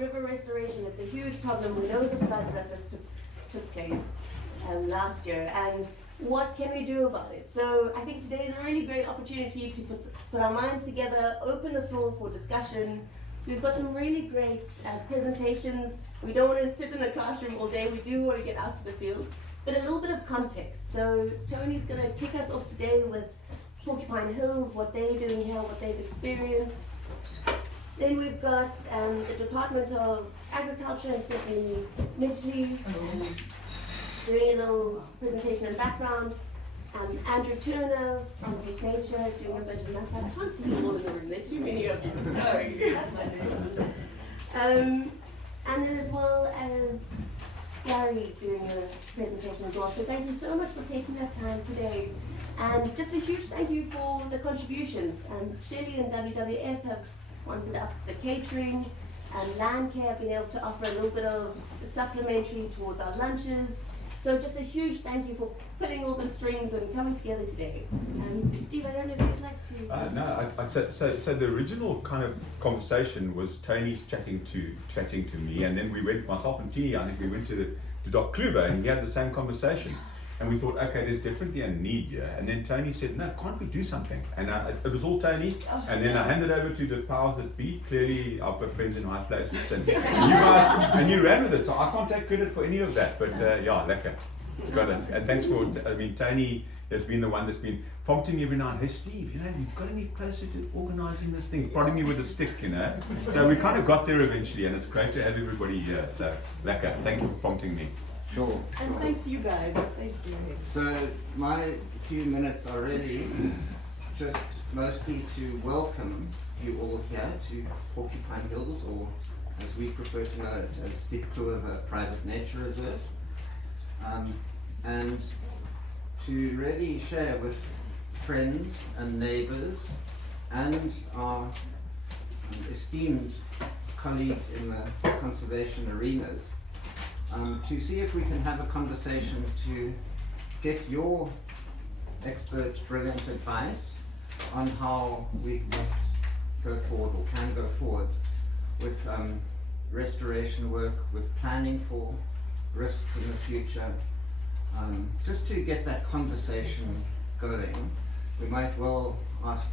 river restoration. It's a huge problem. We know the floods that just took place last year, and what can we do about it? So I think today is a really great opportunity to put our minds together, open the floor for discussion. We've got some really great presentations. We don't want to sit in a classroom all day. We do want to get out to the field, but a little bit of context. So Tony's going to kick us off today with Porcupine Hills, what they're doing here, what they've experienced. Then we've got the Department of Agriculture and Stephanie Midgley doing a little presentation and background. Andrew Turner from Big Nature doing a bit of maths. I can't see you all in the room, there are too many of you, sorry. And then as well as Gary doing a presentation as well. So thank you so much for taking that time today. And just a huge thank you for the contributions. Shirley and WWF have sponsored up the catering, and Landcare have been able to offer a little bit of supplementary towards our lunches. So just a huge thank you for putting all the strings and coming together today. Steve, I don't know if you'd like to. No, so the original kind of conversation was Tony's chatting to me, and then we went, myself and Tini, I think we went to Dr. Cluver, and he had the same conversation. And we thought, okay, there's definitely a need here. And then Tony said, no, can't we do something? And it was all Tony. And then I handed over to the powers that be. Clearly, I've got friends in high places. And you guys, and you ran with it. So I can't take credit for any of that. But yeah, lekker. It's got it. And thanks for, Tony has been the one that's been prompting me every night. Hey, Steve, you've got to get closer to organizing this thing. Prodding me with a stick, So we kind of got there eventually. And it's great to have everybody here. So lekker. Thank you for prompting me. Sure. And thanks you guys. Thank you. So my few minutes are really just mostly to welcome you all here to Porcupine Hills, or as we prefer to know it as Diepklowe Private Nature Reserve, and to really share with friends and neighbors and our esteemed colleagues in the conservation arenas, to see if we can have a conversation to get your expert, brilliant advice on how we must go forward or can go forward with restoration work, with planning for risks in the future. Just to get that conversation going, we might well ask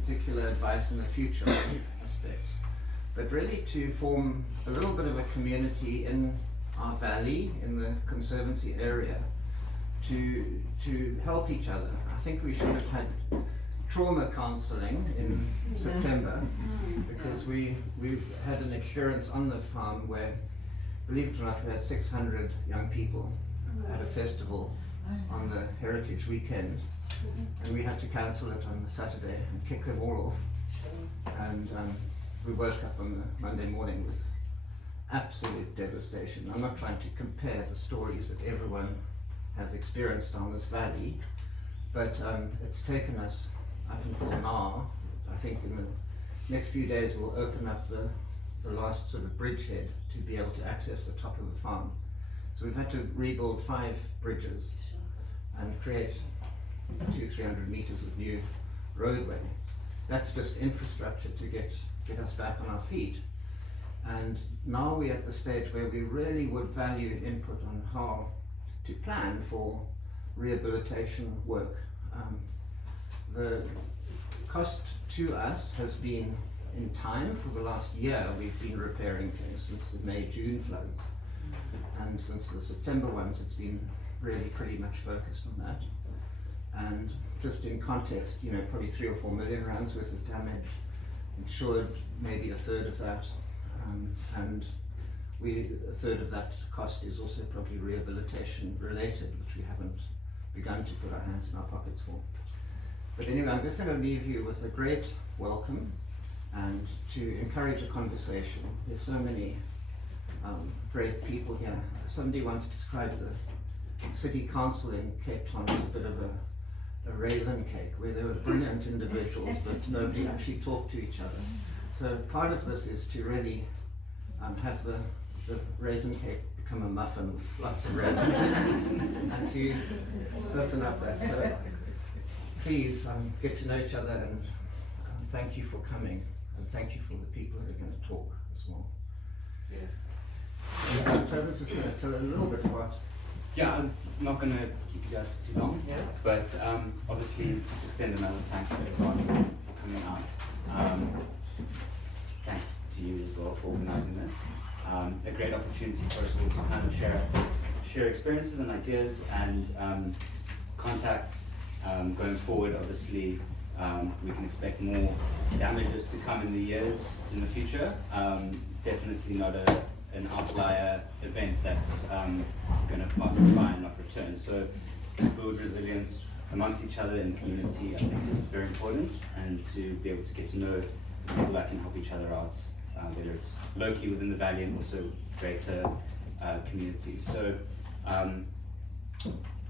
particular advice in the future on aspects, but really to form a little bit of a community in our valley, in the Conservancy area, to help each other. I think we should have had trauma counselling in September, because we've had an experience on the farm where, believe it or not, we had 600 young people at a festival on the Heritage Weekend, and we had to cancel it on the Saturday and kick them all off. And we woke up on the Monday morning with absolute devastation. I'm not trying to compare the stories that everyone has experienced down this valley, but it's taken us up until now. I think in the next few days we'll open up the last sort of bridgehead to be able to access the top of the farm. So we've had to rebuild 5 bridges and create 200-300 meters of new roadway. That's just infrastructure to get us back on our feet. And now we're at the stage where we really would value input on how to plan for rehabilitation work. The cost to us has been in time. For the last year we've been repairing things since the May-June floods, and since the September ones it's been really pretty much focused on that. And just in context, probably 3 or 4 million rands worth of damage, insured maybe a third of that. And a third of that cost is also probably rehabilitation related, which we haven't begun to put our hands in our pockets for. But anyway, I'm just going to leave you with a great welcome and to encourage a conversation. There's so many great people here. Somebody once described the city council in Cape Town as a bit of a raisin cake, where there were brilliant individuals, but nobody actually talked to each other. So part of this is to really have the raisin cake become a muffin with lots of raisins and to open up that. So please get to know each other, and thank you for coming, and thank you for the people who are going to talk as well. So this is a little bit what. Yeah, I'm not going to keep you guys for too long, but obviously just extend another thanks to everyone for coming out. Thanks to you as well for organising this. A great opportunity for us all to kind of share experiences and ideas and contacts. Going forward, obviously, we can expect more damages to come in the future. Definitely not an outlier event that's going to pass us by and not return. So to build resilience amongst each other in the community, I think is very important, and to be able to get to know people that can help each other out, whether it's locally within the valley and also greater communities. So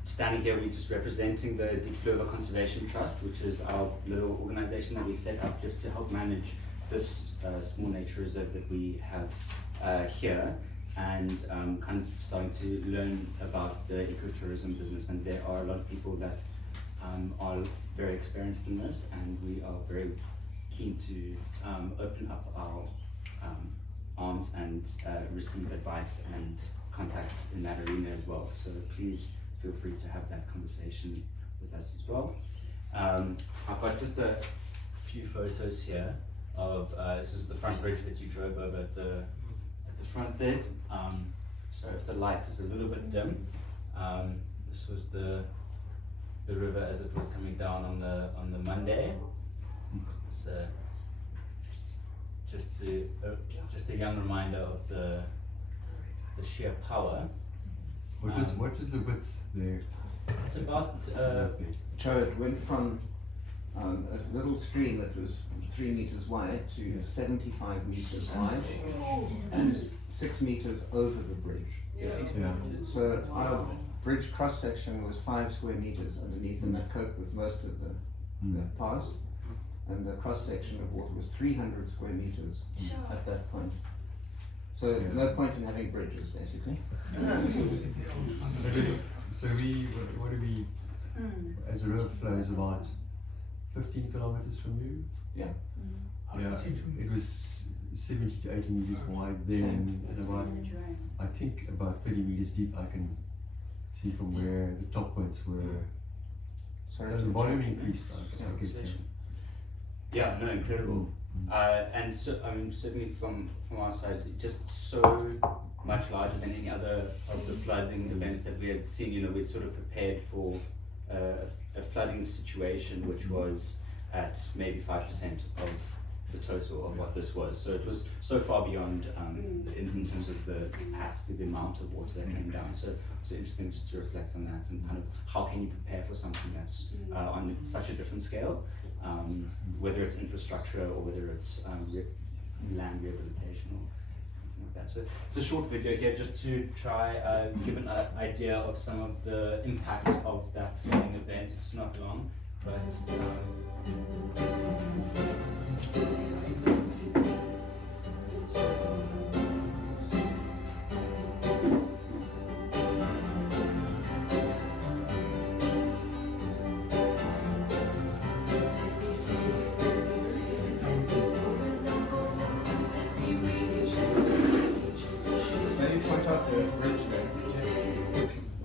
standing here, we're just representing the Diepklowe Conservation Trust, which is our little organization that we set up just to help manage this small nature reserve that we have here, and kind of starting to learn about the ecotourism business. And there are a lot of people that are very experienced in this, and we are very keen to open up our arms and receive advice and contacts in that arena as well. So please feel free to have that conversation with us as well. I've got just a few photos here of this is the front bridge that you drove over at the front there. So if the light is a little bit dim, this was the river as it was coming down on the Monday. So just a young reminder of the sheer power. What was the width there? It's about So it went from a little stream that was 3 meters wide to 75 meters wide and 6 meters over the bridge. Yeah. So our bridge cross section was 5 square meters underneath, and that coped with most of the past. And the cross section of water was 300 square meters at that point. So no point in having bridges, basically. So what do we, as the river flows about 15 kilometers from you? Yeah. Yeah, it was 70 to 80 meters wide then, and about, I think about 30 meters deep. I can see from where the top points were. So the volume increased, I guess. Yeah, no, incredible. And so, I mean, certainly from our side, just so much larger than any other of the flooding events that we had seen. You know, we'd sort of prepared for a flooding situation which was at maybe 5% of the total of what this was. So it was so far beyond in terms of the capacity, the amount of water that came down. So it's interesting just to reflect on that and kind of how can you prepare for something that's on such a different scale, whether it's infrastructure or whether it's land rehabilitation or something like that. So it's a short video here just to try give an idea of some of the impacts of that flooding event. It's not long, but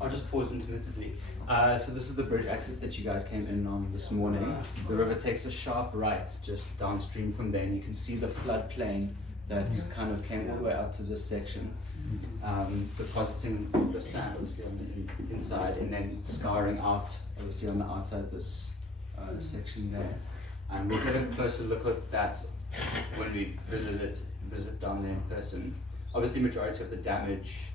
I'll just pause intermittently. So this is the bridge access that you guys came in on this morning. The river takes a sharp right just downstream from there, and you can see the floodplain that kind of came all the way out to this section, depositing the sand obviously on the inside, and then scouring out obviously on the outside this section there. And we'll get a closer look at that when we visit down there in person. Obviously, majority of the damage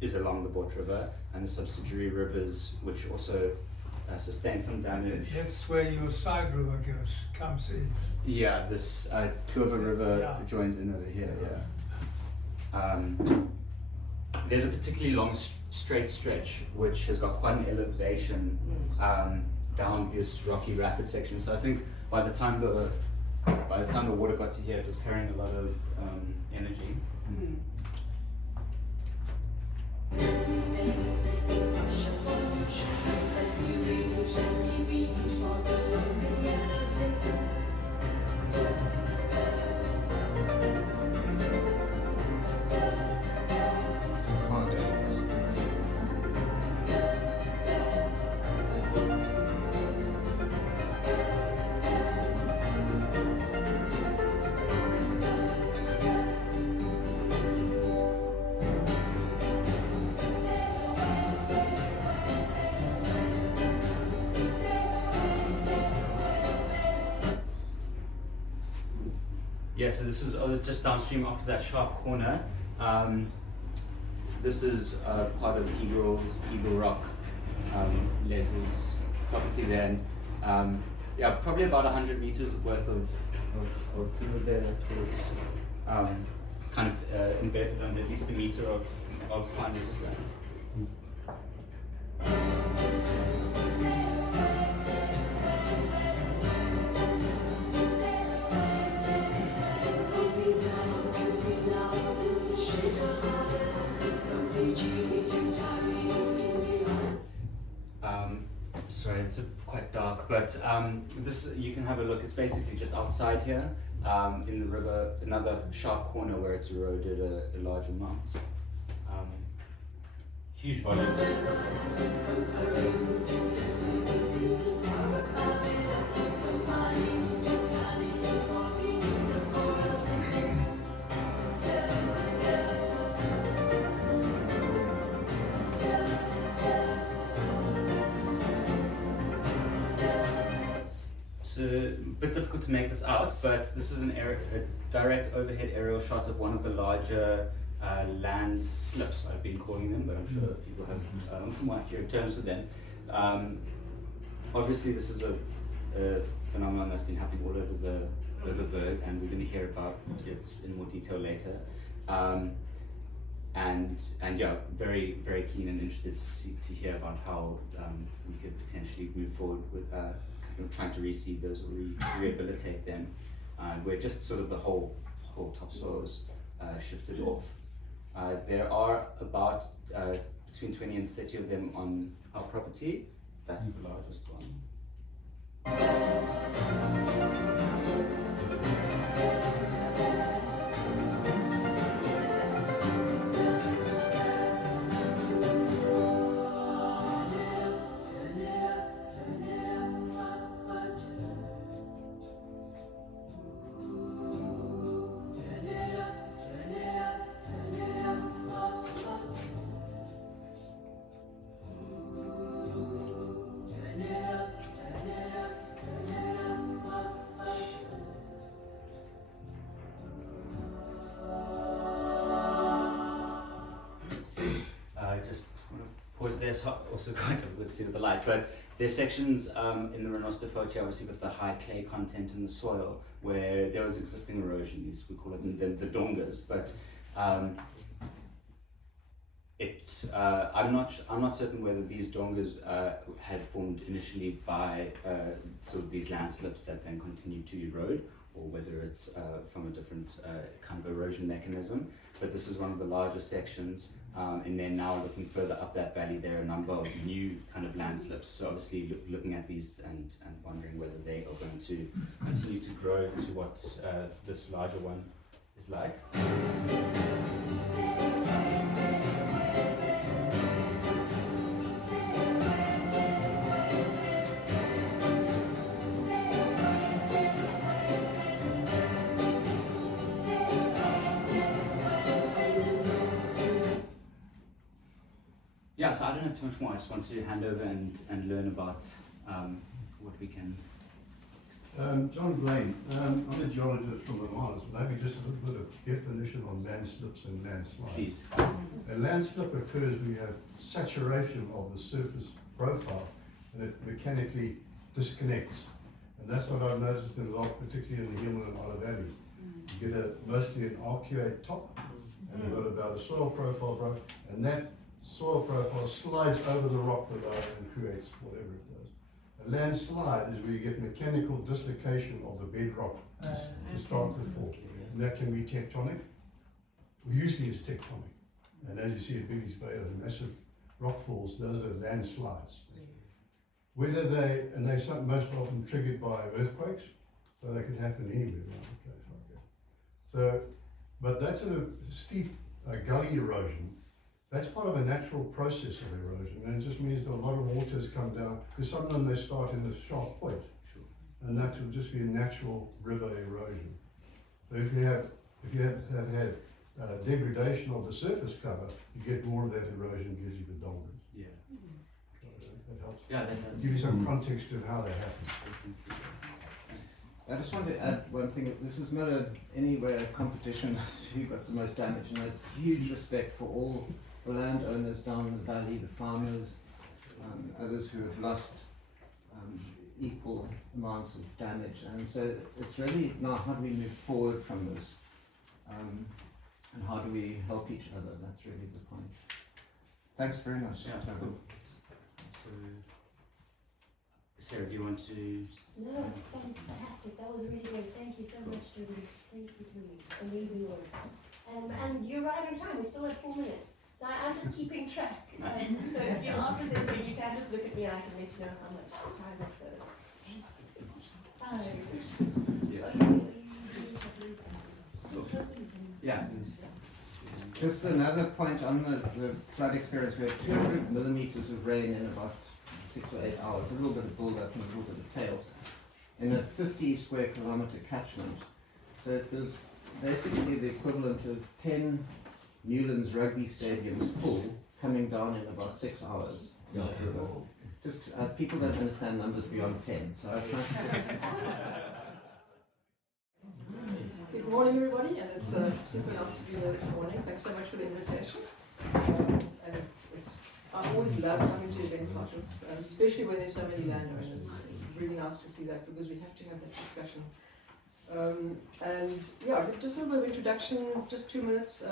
is along the Bort River and the subsidiary rivers, which also sustain some damage. That's where your side river comes in. Yeah, this Cluver River joins in over here. Yeah. There's a particularly long straight stretch which has got quite an elevation down this rocky rapid section. So I think by the time the water got to here, it was carrying a lot of energy. Yeah, so this is just downstream after that sharp corner. This is part of Eagle Rock, Les's property there. And, yeah, probably about 100 meters worth of fluid there that was kind of embedded under at least a meter of fine river sand. Sorry, it's quite dark, but this, you can have a look. It's basically just outside here in the river, another sharp corner where it's eroded a large amount. Huge volumes. It's a bit difficult to make this out, but this is a direct overhead aerial shot of one of the larger land slips, I've been calling them, but I'm sure people have more accurate terms for them. Obviously, this is a phenomenon that's been happening all over the Berg, and we're going to hear about it in more detail later. And yeah, very, very keen and interested to hear about how we could potentially move forward with trying to reseed those or rehabilitate them, where just sort of the whole topsoil is shifted off. There are about between 20 and 30 of them on our property. That's the largest one. Pause there, it's also quite difficult to see with the light, but there's sections in the Renosterfoce, obviously with the high clay content in the soil, where there was existing erosion. We call it the dongas, but I'm not certain whether these dongas had formed initially by sort of these landslips that then continued to erode, or whether it's from a different kind of erosion mechanism. But this is one of the largest sections, and then now looking further up that valley, there are a number of new kind of landslips. So obviously looking at these and wondering whether they are going to continue to grow to what this larger one is like. Yeah, so I don't have too much more. I just want to hand over and learn about what we can. John Blaine, I'm a geologist from the Mars. Maybe just a little bit of definition on landslips and landslides. Please. A landslip occurs when you have saturation of the surface profile and it mechanically disconnects. And that's what I've noticed in a lot, particularly in the Himmel and Otter Valley. You get mostly an arcuate top, and you've got about a soil profile, and that soil profile slides over the rock below and creates whatever it does. A landslide is where you get mechanical dislocation of the bedrock to start to fall. And that can be tectonic, or usually it's tectonic. And as you see at Biggies Bay, the massive rock falls, those are landslides. Whether they're most often triggered by earthquakes, so they can happen anywhere around the place like that. So, but that's a steep gully erosion. That's part of a natural process of erosion, and it just means that a lot of water has come down, because some of them they start in the sharp point, and that will just be a natural river erosion. So if you have had degradation of the surface cover, you get more of that erosion, gives you the dongas. Yeah. So that helps. Yeah, that does. Give you some context of how that happens. I just want to add one thing. This is not anywhere a competition as to who got the most damage, and it's huge respect for all the landowners down the valley, the farmers, others who have lost equal amounts of damage. And so it's really now, how do we move forward from this? And how do we help each other? That's really the point. Thanks very much. Yeah, cool. So, Sarah, do you want to? No, fantastic. That was really good. Thank you so much, Tobin. Thank you, Tobin. Amazing work. And you're right on time. We still have 4 minutes. So I'm just keeping track. So if you are presenting, you can just look at me and I can let you know how much time is Yeah. Just another point on the flood experience. We had 200 millimeters of rain in about 6 or 8 hours, a little bit of build-up and a little bit of tail, in a 50 square kilometer catchment. So it was basically the equivalent of 10 Newlands rugby stadiums full coming down in about 6 hours. Yeah. Just people don't understand numbers beyond 10, so I try to. Good morning, everybody, and it's super nice to be here this morning. Thanks so much for the invitation. And I always love coming to events like this, especially when there's so many landowners. It's really nice to see that because we have to have that discussion. And yeah, just a little bit of introduction, just 2 minutes,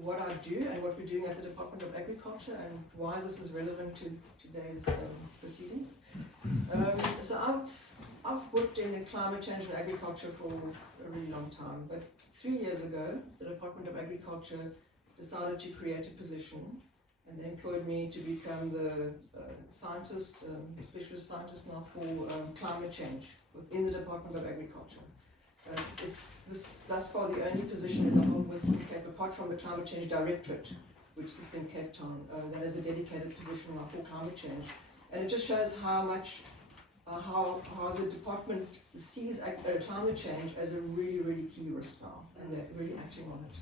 what I do and what we're doing at the Department of Agriculture and why this is relevant to today's proceedings. So I've worked in climate change and agriculture for a really long time, but 3 years ago, the Department of Agriculture decided to create a position, and they employed me to become the scientist, specialist scientist now for climate change within the Department of Agriculture. It's thus far the only position in the whole Western Cape, apart from the Climate Change Directorate, which sits in Cape Town, that is a dedicated position now for climate change. And it just shows how much how the department sees climate change as a really, really key risk now, and they're really acting on it.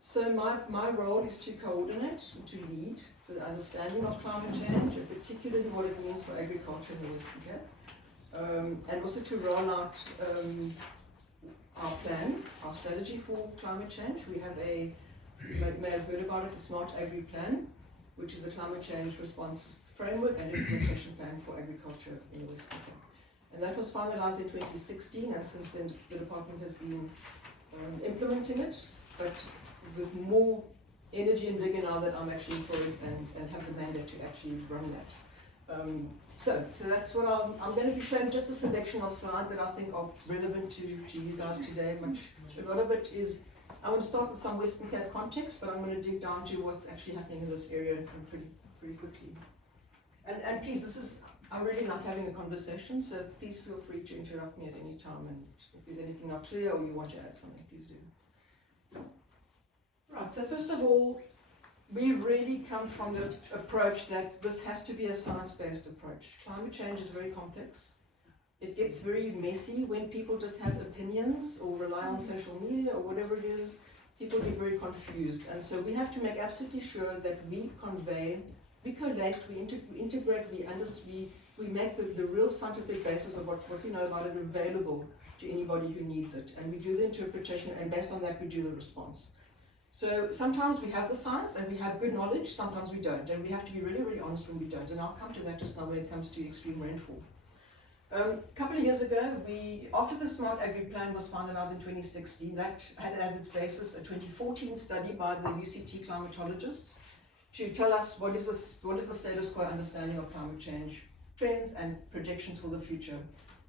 So my role is to coordinate, to lead the understanding of climate change, and particularly what it means for agriculture in the Western Cape, and also to roll out our plan, our strategy for climate change. We have you may have heard about it, the Smart Agri Plan, which is a climate change response framework and implementation plan for agriculture in the Western Cape. And that was finalized in 2016, and since then the department has been implementing it, but with more energy and vigor now that I'm actually employed and have the mandate to actually run that. So that's what I'm going to be showing, just a selection of slides that I think are relevant to you guys today. A lot of it is, I'm going to start with some Western Cape context, but I'm going to dig down to what's actually happening in this area pretty quickly. And please, I really like having a conversation, so please feel free to interrupt me at any time, and if there's anything not clear or you want to add something, please do. Right, so first of all, we really come from the approach that this has to be a science-based approach. Climate change is very complex. It gets very messy when people just have opinions or rely on social media or whatever it is. People get very confused, and so we have to make absolutely sure that we convey, we collect, we integrate, we make the real scientific basis of what we know about it available to anybody who needs it. And we do the interpretation, and based on that we do the response. So sometimes we have the science and we have good knowledge, sometimes we don't. And we have to be really, really honest when we don't. And I'll come to that just now when it comes to extreme rainfall. A couple of years ago, after the Smart Agri Plan was finalized in 2016, that had as its basis a 2014 study by the UCT climatologists to tell us what is the status quo understanding of climate change trends and projections for the future.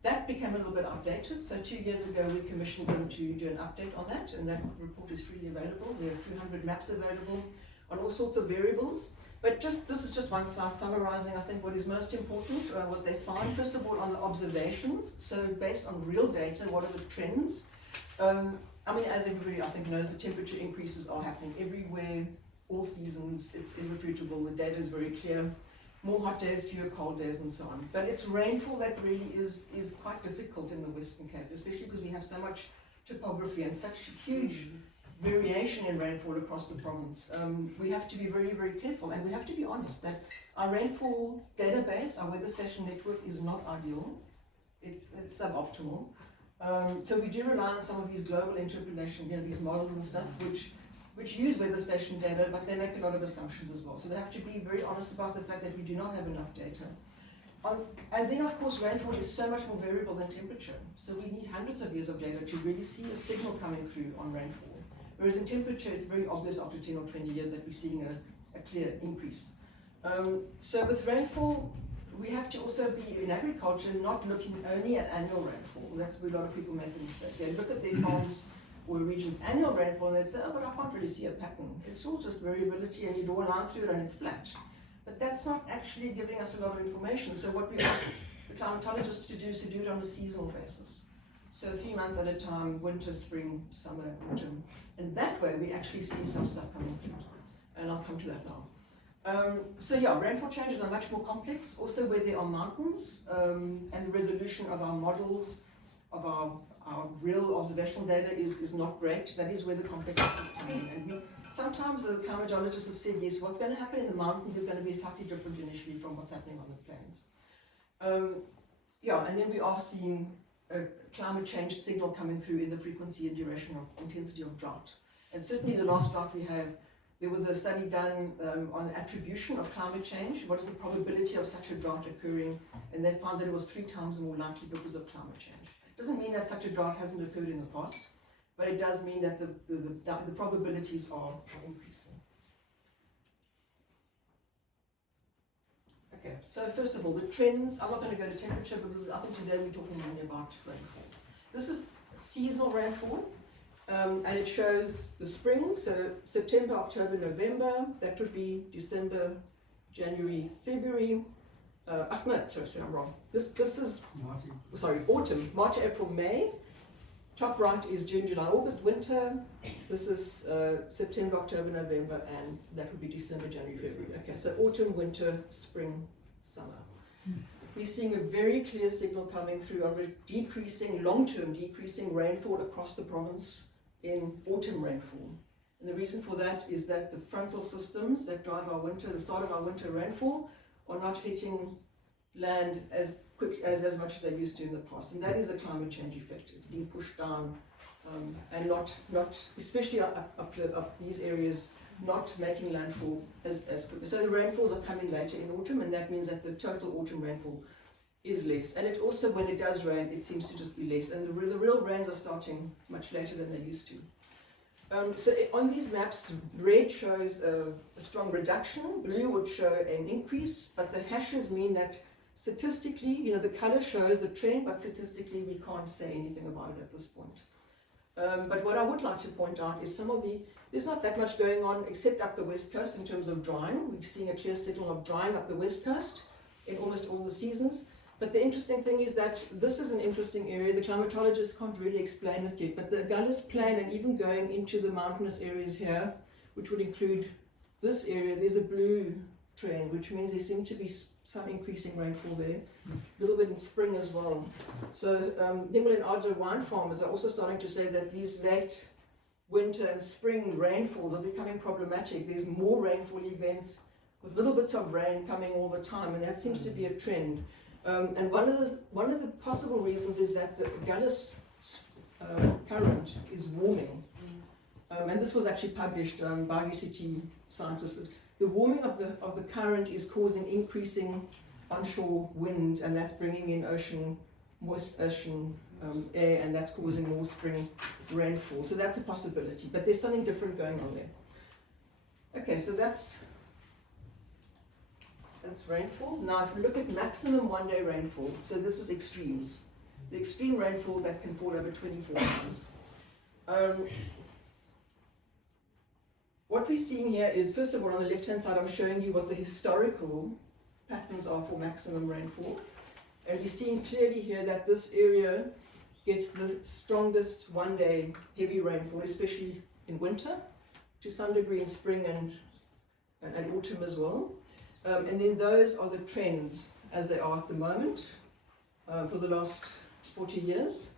That became a little bit outdated, so 2 years ago we commissioned them to do an update on that, and that report is freely available. There are a few hundred maps available on all sorts of variables. But this is just one slide summarizing, I think, what is most important, what they found. First of all, on the observations, so based on real data, what are the trends? I mean, as everybody I think knows, the temperature increases are happening everywhere, all seasons, it's irrefutable, the data is very clear. More hot days, fewer cold days, and so on. But it's rainfall that really is quite difficult in the Western Cape, especially because we have so much topography and such huge variation in rainfall across the province. We have to be very, very careful, and we have to be honest that our rainfall database, our weather station network, is not ideal. it's suboptimal. So we do rely on some of these global interpolation, these models and stuff, which use weather station data, but they make a lot of assumptions as well. So we have to be very honest about the fact that we do not have enough data. And then, of course, rainfall is so much more variable than temperature. So we need hundreds of years of data to really see a signal coming through on rainfall. Whereas in temperature, it's very obvious after 10 or 20 years that we're seeing a clear increase. So with rainfall, we have to also be, in agriculture, not looking only at annual rainfall. That's where a lot of people make a mistake. They look at their farms or regions' annual rainfall and they say, oh, but I can't really see a pattern. It's all just variability and you draw a line through it and it's flat. But that's not actually giving us a lot of information. So what we asked the climatologists to do is to do it on a seasonal basis. So 3 months at a time, winter, spring, summer, autumn. And that way we actually see some stuff coming through. And I'll come to that now. So yeah, rainfall changes are much more complex. Also where there are mountains and the resolution of our models, of our real observational data is not great. That is where the complexity is coming in. And sometimes the climatologists have said, yes, what's going to happen in the mountains is going to be slightly different initially from what's happening on the plains. Yeah, and then we are seeing a climate change signal coming through in the frequency and duration of intensity of drought. And certainly the last drought we have, there was a study done on attribution of climate change. What is the probability of such a drought occurring? And they found that it was 3 times more likely because of climate change. It doesn't mean that such a drought hasn't occurred in the past, but it does mean that the probabilities are increasing. Okay, so first of all, the trends. I'm not going to go to temperature because I think today we're talking mainly about rainfall. This is seasonal rainfall, and it shows the spring, so September, October, November. That would be December, January, February. Sorry, I'm wrong. This is, sorry, autumn, March, April, May. Top right is June, July, August, winter. This is September, October, November, and that would be December, January, February. Okay, so autumn, winter, spring, summer. We're seeing a very clear signal coming through on decreasing, long-term decreasing rainfall across the province in autumn rainfall. And the reason for that is that the frontal systems that drive our winter, the start of our winter rainfall, are not hitting land as quick as much as they used to in the past, and that is a climate change effect. It's being pushed down, and not especially up these areas, not making landfall as quick. So the rainfalls are coming later in autumn, and that means that the total autumn rainfall is less. And it also, when it does rain, it seems to just be less, and the real rains are starting much later than they used to. So on these maps, red shows a strong reduction, blue would show an increase, but the hashes mean that statistically, the color shows the trend, but statistically we can't say anything about it at this point. But what I would like to point out is there's not that much going on except up the west coast in terms of drying. We're seeing a clear signal of drying up the west coast in almost all the seasons. But the interesting thing is that this is an interesting area. The climatologists can't really explain it yet, but the Gullis Plain and even going into the mountainous areas here, which would include this area, there's a blue trend, which means there seems to be some increasing rainfall there, a little bit in spring as well. So Nimble and Adler wine farmers are also starting to say that these late winter and spring rainfalls are becoming problematic. There's more rainfall events with little bits of rain coming all the time, and that seems to be a trend. And one of the possible reasons is that the Gullis current is warming. And this was actually published by UCT scientists. The warming of the current is causing increasing onshore wind, and that's bringing in moist ocean air, and that's causing more spring rainfall. So that's a possibility, but there's something different going on there. Okay, so that's rainfall. Now if we look at maximum one-day rainfall, so this is extremes. The extreme rainfall that can fall over 24 hours. What we're seeing here is, first of all, on the left-hand side, I'm showing you what the historical patterns are for maximum rainfall. And we're seeing clearly here that this area gets the strongest one-day heavy rainfall, especially in winter, to some degree in spring and autumn as well. And then those are the trends as they are at the moment for the last 40 years.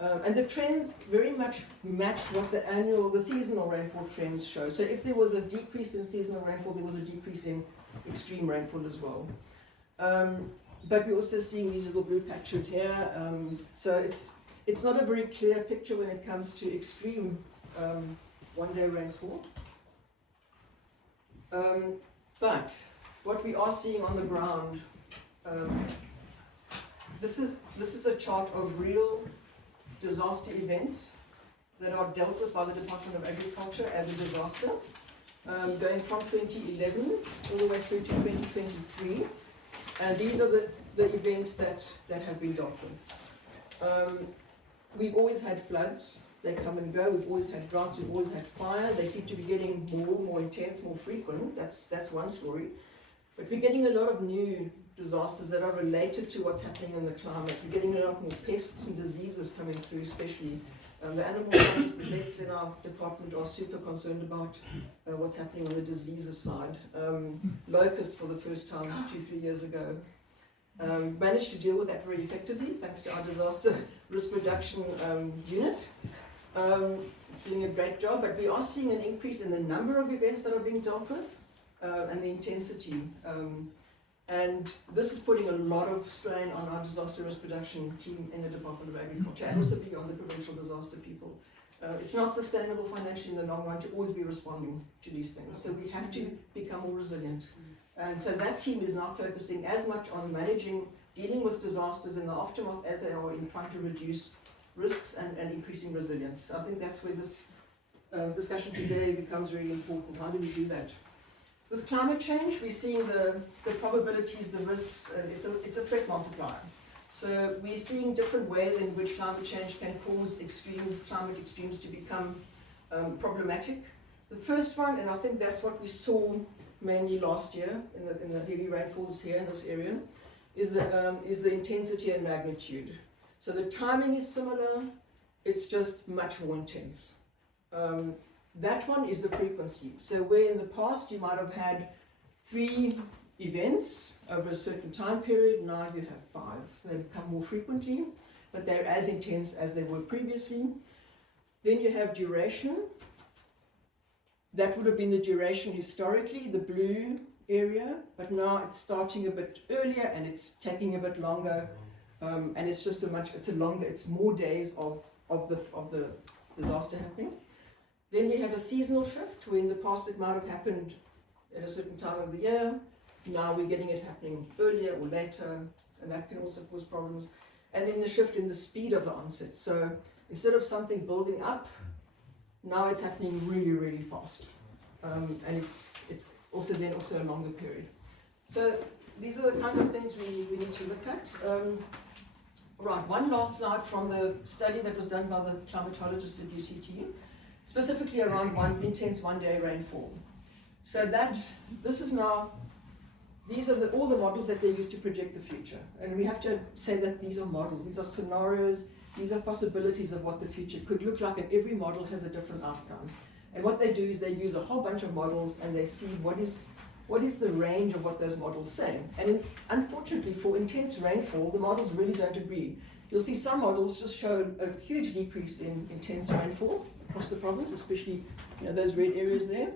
And the trends very much match what the seasonal rainfall trends show. So if there was a decrease in seasonal rainfall, there was a decrease in extreme rainfall as well. but we're also seeing these little blue patches here. So it's not a very clear picture when it comes to extreme one-day rainfall. But what we are seeing on the ground, this is a chart of real disaster events that are dealt with by the Department of Agriculture as a disaster, going from 2011 all the way through to 2023. And these are the events that have been dealt with. We've always had floods. They come and go. We've always had droughts. We've always had fire. They seem to be getting more intense, more frequent. That's one story. But we're getting a lot of new disasters that are related to what's happening in the climate. We're getting a lot more pests and diseases coming through, especially the animal farmers, the vets in our department are super concerned about what's happening on the diseases side. Locusts for the first time 2-3 years ago. Managed to deal with that very effectively thanks to our disaster risk reduction unit. Doing a great job, but we are seeing an increase in the number of events that are being dealt with and the intensity. And this is putting a lot of strain on our disaster risk reduction team in the Department of Agriculture and also beyond the provincial disaster people. It's not sustainable financially in the long run to always be responding to these things. So we have to become more resilient. And so that team is now focusing as much on managing, dealing with disasters in the aftermath as they are in trying to reduce risks and increasing resilience. I think that's where this discussion today becomes really important. How do we do that? With climate change, we're seeing the probabilities, the risks, it's a threat multiplier. So we're seeing different ways in which climate change can cause climate extremes to become problematic. The first one, and I think that's what we saw mainly last year in the heavy rainfalls here in this area, is the intensity and magnitude. So the timing is similar, it's just much more intense. That one is the frequency. So where in the past you might have had 3 events over a certain time period, now you have 5. They come more frequently, but they're as intense as they were previously. Then you have duration. That would have been the duration historically, the blue area, but now it's starting a bit earlier and it's taking a bit longer, and it's just it's more days of the disaster happening. Then we have a seasonal shift, where in the past it might have happened at a certain time of the year. Now we're getting it happening earlier or later, and that can also cause problems. And then the shift in the speed of the onset. So instead of something building up, now it's happening really, really fast. And it's also a longer period. So these are the kind of things we need to look at. Right, one last slide from the study that was done by the climatologists at UCT, specifically around intense one-day rainfall. So these are all the models that they use to predict the future. And we have to say that these are models, these are scenarios, these are possibilities of what the future could look like, and every model has a different outcome. And what they do is they use a whole bunch of models and they see what is the range of what those models say. And unfortunately for intense rainfall, the models really don't agree. You'll see some models just show a huge decrease in intense rainfall across the province, especially those red areas there.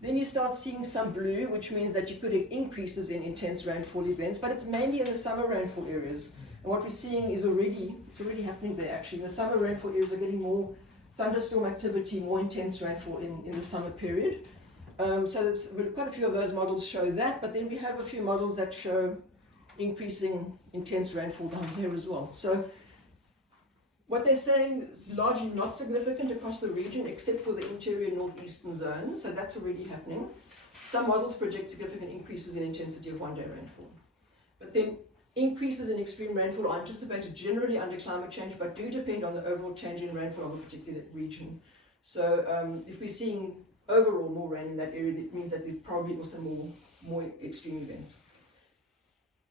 Then you start seeing some blue, which means that you could have increases in intense rainfall events, but it's mainly in the summer rainfall areas. And what we're seeing is it's already happening there actually. The summer rainfall areas are getting more thunderstorm activity, more intense rainfall in the summer period. So quite a few of those models show that, but then we have a few models that show increasing intense rainfall down here as well. So what they're saying is largely not significant across the region, except for the interior northeastern zone, so that's already happening. Some models project significant increases in intensity of one-day rainfall. But then increases in extreme rainfall are anticipated generally under climate change, but do depend on the overall change in rainfall of a particular region. So if we're seeing overall more rain in that area, that means that there's probably also more extreme events.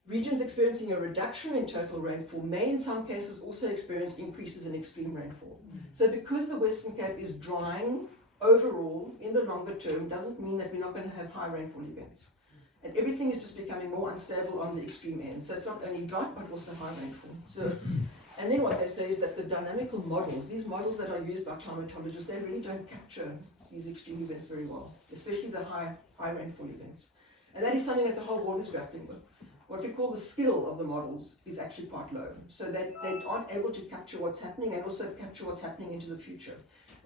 Regions experiencing a reduction in total rainfall may in some cases also experience increases in extreme rainfall. So because the Western Cape is drying overall in the longer term, doesn't mean that we're not going to have high rainfall events. And everything is just becoming more unstable on the extreme end. So it's not only drought, but also high rainfall. So, and then what they say is that the dynamical models, these models that are used by climatologists, they really don't capture these extreme events very well, especially the high rainfall events. And that is something that the whole world is grappling with. what we call the skill of the models is actually quite low. So that they aren't able to capture what's happening and also capture what's happening into the future.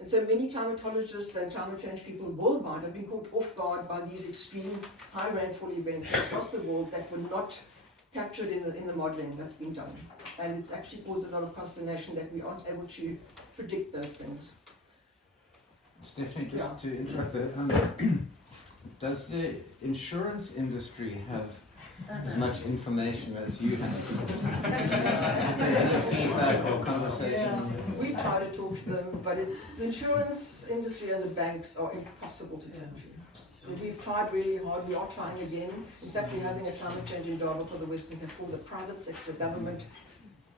And so many climatologists and climate change people worldwide have been caught off guard by these extreme high rainfall events across the world that were not captured in the modeling that's been done. And it's actually caused a lot of consternation that we aren't able to predict those things. Stephanie, just to interrupt there, does the insurance industry have as much information as you have? Is there any feedback or conversation? We try to talk to them, but it's the insurance industry and the banks are impossible to talk to. We've tried really hard, we are trying again. In fact, we're having a climate change in Durban for the Western Cape for the private sector government,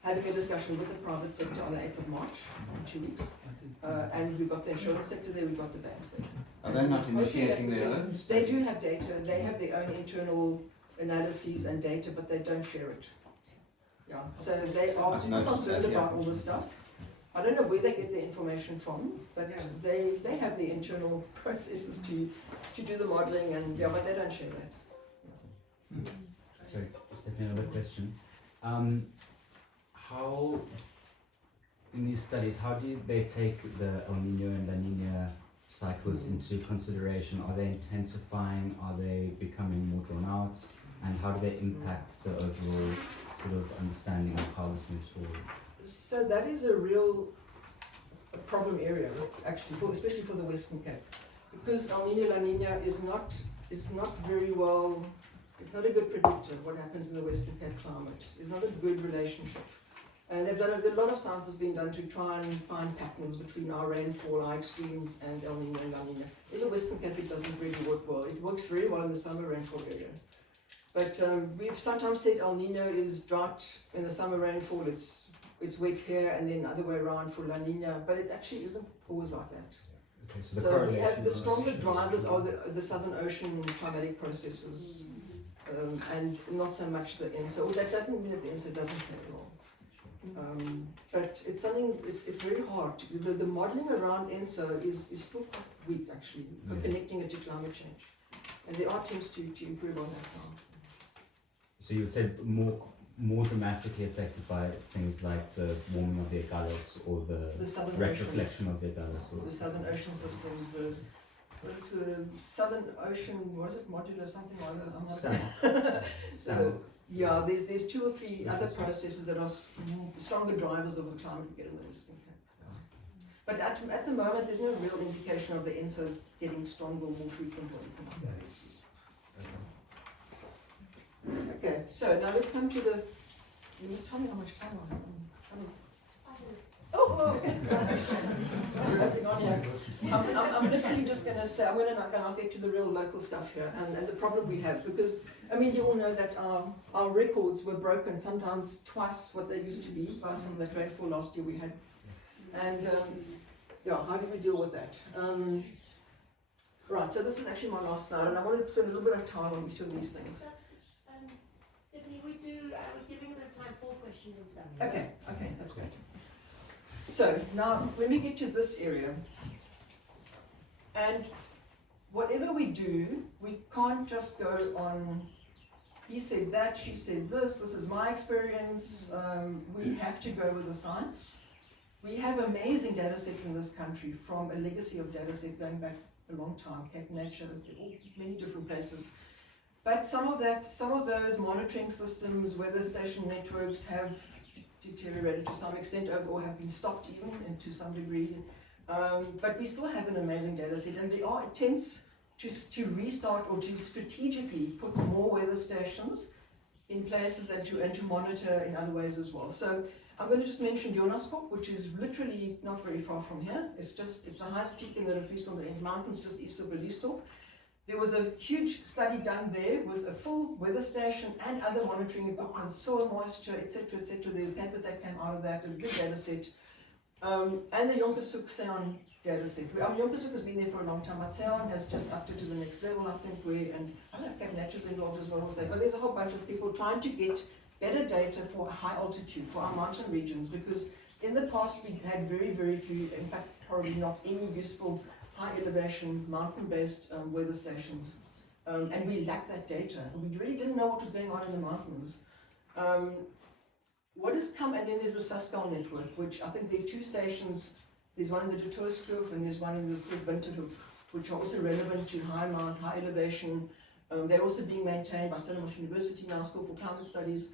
having a discussion with the private sector on the 8th of March, in 2 weeks. And we've got the insurance sector there, we've got the banks there. Are they not initiating their own They studies? do have data, they have their own internal analyses and data, but they don't share it. Yeah, so they are super concerned about all this stuff. I don't know where they get the information from, but they have the internal processes to do the modeling, and yeah, but they don't share that. So, Stephanie, another question. How, in these studies, how do they take the El Nino and La Nina cycles into consideration? Are they intensifying? Are they becoming more drawn out? And how do they impact the overall sort of understanding of how this moves forward? So that is a real problem area, actually, especially for the Western Cape, because El Nino La Nina is not very well. It's not a good predictor of what happens in the Western Cape climate. It's not a good relationship. And they've done a lot of science has been done to try and find patterns between our rainfall, our extremes, and El Nino and La Nina. In the Western Cape, it doesn't really work well. It works very well in the summer rainfall area. But we've sometimes said El Nino is drought in the summer rainfall, it's wet here, and then the other way around for La Nina, but it actually isn't always like that. Okay, So we have the stronger drivers are the Southern Ocean climatic processes, and not so much the ENSO. That doesn't mean that the ENSO doesn't play a role. But it's something, it's very hard. The modelling around ENSO is still quite weak, actually, for connecting it to climate change. And there are attempts to improve on that now. So you would say more dramatically affected by things like the warming of the Agalis or the Southern retroflexion of the Agalis? Or the Southern Ocean systems, the Southern Ocean, what is it, modular something like that? So, yeah, there's 2 or 3 other processes that are stronger drivers of the climate we get in the Western Cape. But at the moment, there's no real indication of the ENSOs getting stronger, more frequent, or anything like that. It's just, okay, so now let's come to the. You must tell me how much time I have. Oh, okay. I'm literally just going to say, I'm going to now get to the real local stuff here and the problem we have, because, I mean, you all know that our records were broken sometimes twice what they used to be by some of that rainfall last year we had. And, yeah, how do we deal with that? Right, so this is actually my last slide, and I want to spend a little bit of time on each of these things. Stephanie, I was giving a bit of time for questions and stuff. Okay, that's great. So now, when we get to this area, and whatever we do, we can't just go on, he said that, she said this is my experience, we have to go with the science. We have amazing data sets in this country from a legacy of data set going back a long time, Cape Nature, many different places. But some of those monitoring systems, weather station networks have deteriorated to some extent or have been stopped even and to some degree. But we still have an amazing data set, and there are attempts to restart or to strategically put more weather stations in places and to monitor in other ways as well. So I'm going to just mention Johannesburg, which is literally not very far from here. It's the highest peak in the Riviersonderend Mountains, just east of Bellistorp. There was a huge study done there with a full weather station and other monitoring equipment, soil moisture, etc., etc. The papers that came out of that, a good data set. And the Jonkershoek Sound data set. Jonkershoek has been there for a long time, but Sound has just upped it to the next level, I think, and I don't know if Cape Nature's involved as well with that, but there's a whole bunch of people trying to get better data for high altitude, for our mountain regions, because in the past we had very, very few, in fact, probably not any useful high elevation mountain-based weather stations. And we lack that data. And we really didn't know what was going on in the mountains. What has come, and then there's the Saskal network, which I think there are 2 stations. There's one in the Kloof and there's one in the Winterhoek, which are also relevant to high mount, high elevation. They're also being maintained by Stellenbosch University now, School for Climate Studies.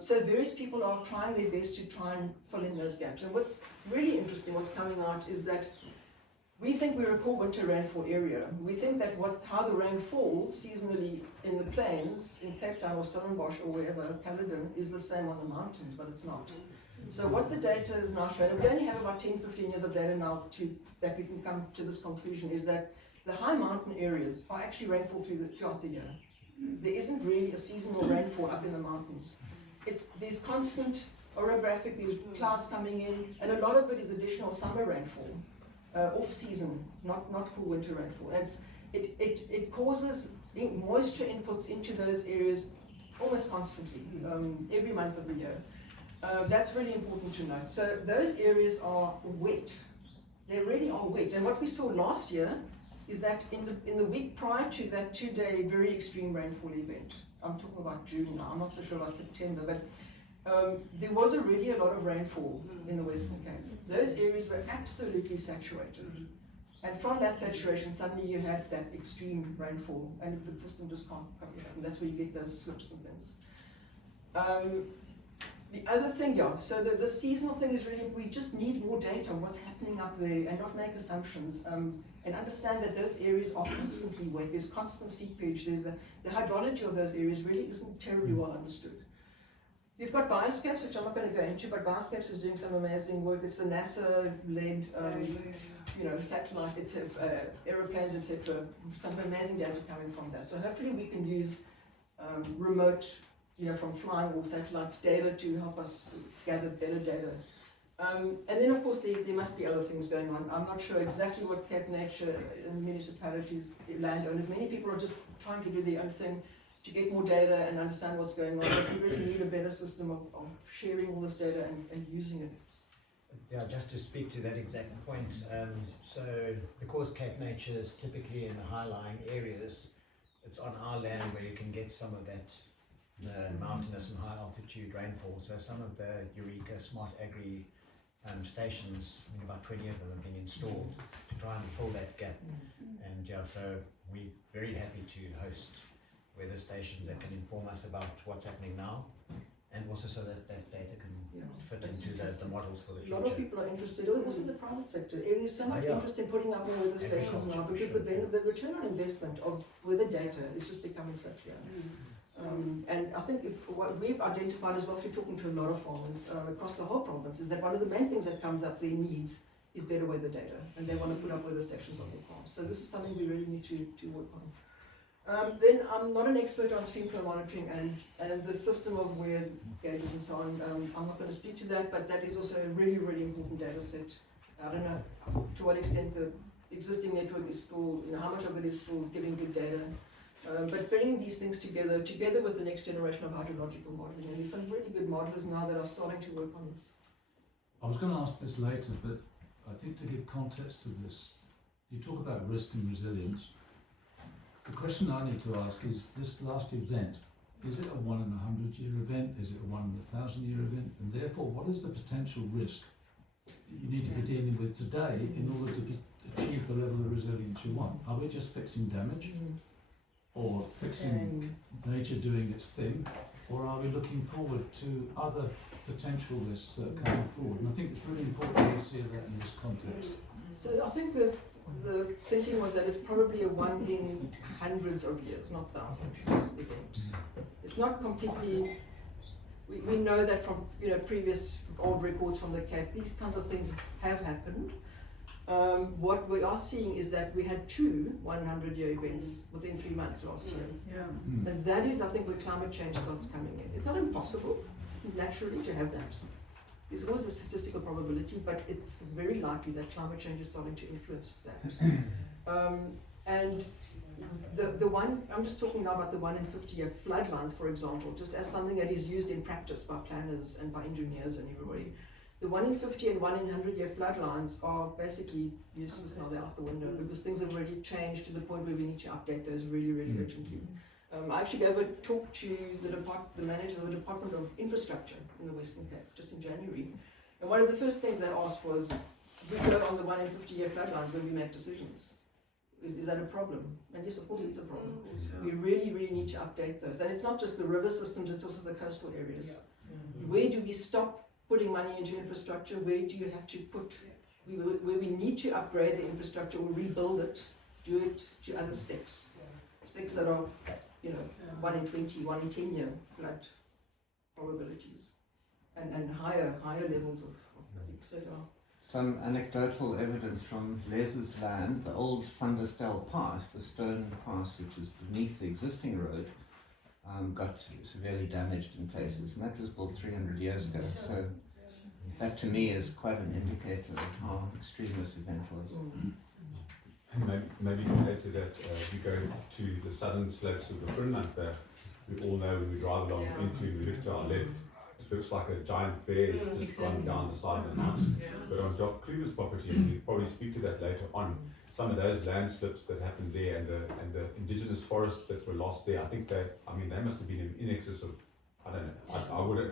So various people are trying their best to try and fill in those gaps. And what's really interesting, what's coming out, is that we think we're a core winter rainfall area. We think that how the rain falls seasonally in the plains, in Cape Town or Stellenbosch or wherever, Caledon, is the same on the mountains, but it's not. So what the data is now showing, and we only have about 10-15 years of data now that we can come to this conclusion, is that the high mountain areas are actually rainfall throughout the year. There isn't really a seasonal rainfall up in the mountains. There's constant orographic, there's clouds coming in, and a lot of it is additional summer rainfall, off-season, not cool winter rainfall. And it causes moisture inputs into those areas almost constantly, every month of the year. That's really important to note. So those areas are wet. They really are wet. And what we saw last year is that in the week prior to that 2-day very extreme rainfall event, I'm talking about June now, I'm not so sure about September, but there was already a lot of rainfall in the Western Cape. Those areas were absolutely saturated. And from that saturation, suddenly you had that extreme rainfall, and the system just can't cope with it. And that's where you get those slips and things. The other thing, so the seasonal thing is really, we just need more data on what's happening up there and not make assumptions, and understand that those areas are constantly wet. There's constant seepage. There's the hydrology of those areas really isn't terribly well understood. You've got Bioscapes, which I'm not going to go into, but Bioscapes is doing some amazing work. It's the NASA-led, satellite, it's aeroplanes, etc. Some amazing data coming from that. So hopefully we can use remote, from flying or satellites data to help us gather better data. And then of course there must be other things going on. I'm not sure exactly what Cape Nature and municipalities, landowners, many people are just trying to do their own thing to get more data and understand what's going on. But we really need a better system of sharing all this data and using it. Yeah, just to speak to that exact point. So because Cape Nature is typically in the high-lying areas, it's on our land where you can get some of that mountainous and high altitude rainfall. So some of the Eureka Smart Agri stations, about 20 of them have been installed to try and fill that gap. And so we're very happy to host weather stations that can inform us about what's happening now, and also so that data can fit into the models for the future. A lot of people are interested, also in the private sector. There's so much interest in putting up more weather stations now, because the return on investment of weather data is just becoming so clear. And I think what we've identified as well through talking to a lot of farmers across the whole province is that one of the main things that comes up their needs is better weather data, and they want to put up weather stations on their farms. So this is something we really need to work on. Then I'm not an expert on stream flow monitoring and the system of wears, gauges and so on. I'm not going to speak to that, but that is also a really, really important data set. I don't know to what extent the existing network is still, how much of it is still giving good data. But bringing these things together with the next generation of hydrological modeling. And there's some really good modelers now that are starting to work on this. I was going to ask this later, but I think to give context to this, you talk about risk and resilience. The question I need to ask is, this last event, is it a 1 in 100 year event? Is it a 1 in 1,000 year event? And therefore, what is the potential risk that you need to be dealing with today in order to achieve the level of resilience you want? Are we just fixing damage? Or fixing nature doing its thing? Or are we looking forward to other potential risks that are coming forward? And I think it's really important to see that in this context. So I think the thinking was that it's probably a 1 in hundreds of years, not thousands event. It's not completely, we know that from previous old records from the Cape, these kinds of things have happened. What we are seeing is that we had 2 100-year events within 3 months last year. And that is, I think, where climate change starts coming in. It's not impossible, naturally, to have that. There's always a statistical probability, but it's very likely that climate change is starting to influence that. And the one, I'm just talking now about the 1 in 50-year flood lines, for example, just as something that is used in practice by planners and by engineers and everybody. the 1 in 50 and 1 in 100-year flood lines are basically useless now, they're out the window, because things have already changed to the point where we need to update those really, really urgently. I actually gave a talk to the managers of the Department of Infrastructure in the Western Cape, just in January. And one of the first things they asked was, we go on the 1 in 50-year flood lines when we make decisions. Is that a problem? And yes, of course it's a problem. We really, really need to update those. And it's not just the river systems, it's also the coastal areas. Where do we stop putting money into infrastructure? Where do you have to put, where we need to upgrade the infrastructure or rebuild it, do it to other specs. Specs that are, 1 in 20, 1 in 10 year flood probabilities. And higher levels of so Some anecdotal evidence from Les's land, the old Fundestel Pass, the stone pass which is beneath the existing road, got severely damaged in places, and that was built 300 years ago. So that to me is quite an indicator of how extreme this event was. And maybe to add to that, if you go to the southern slopes of the Brunlandberg, we all know when we drive along into and we look to our left, it looks like a giant bear that's just gone down the side of the mountain. But on Dr. Kluver's property, and we'll probably speak to that later on, some of those landslips that happened there and the indigenous forests that were lost there, I think they must have been in excess of, I don't know,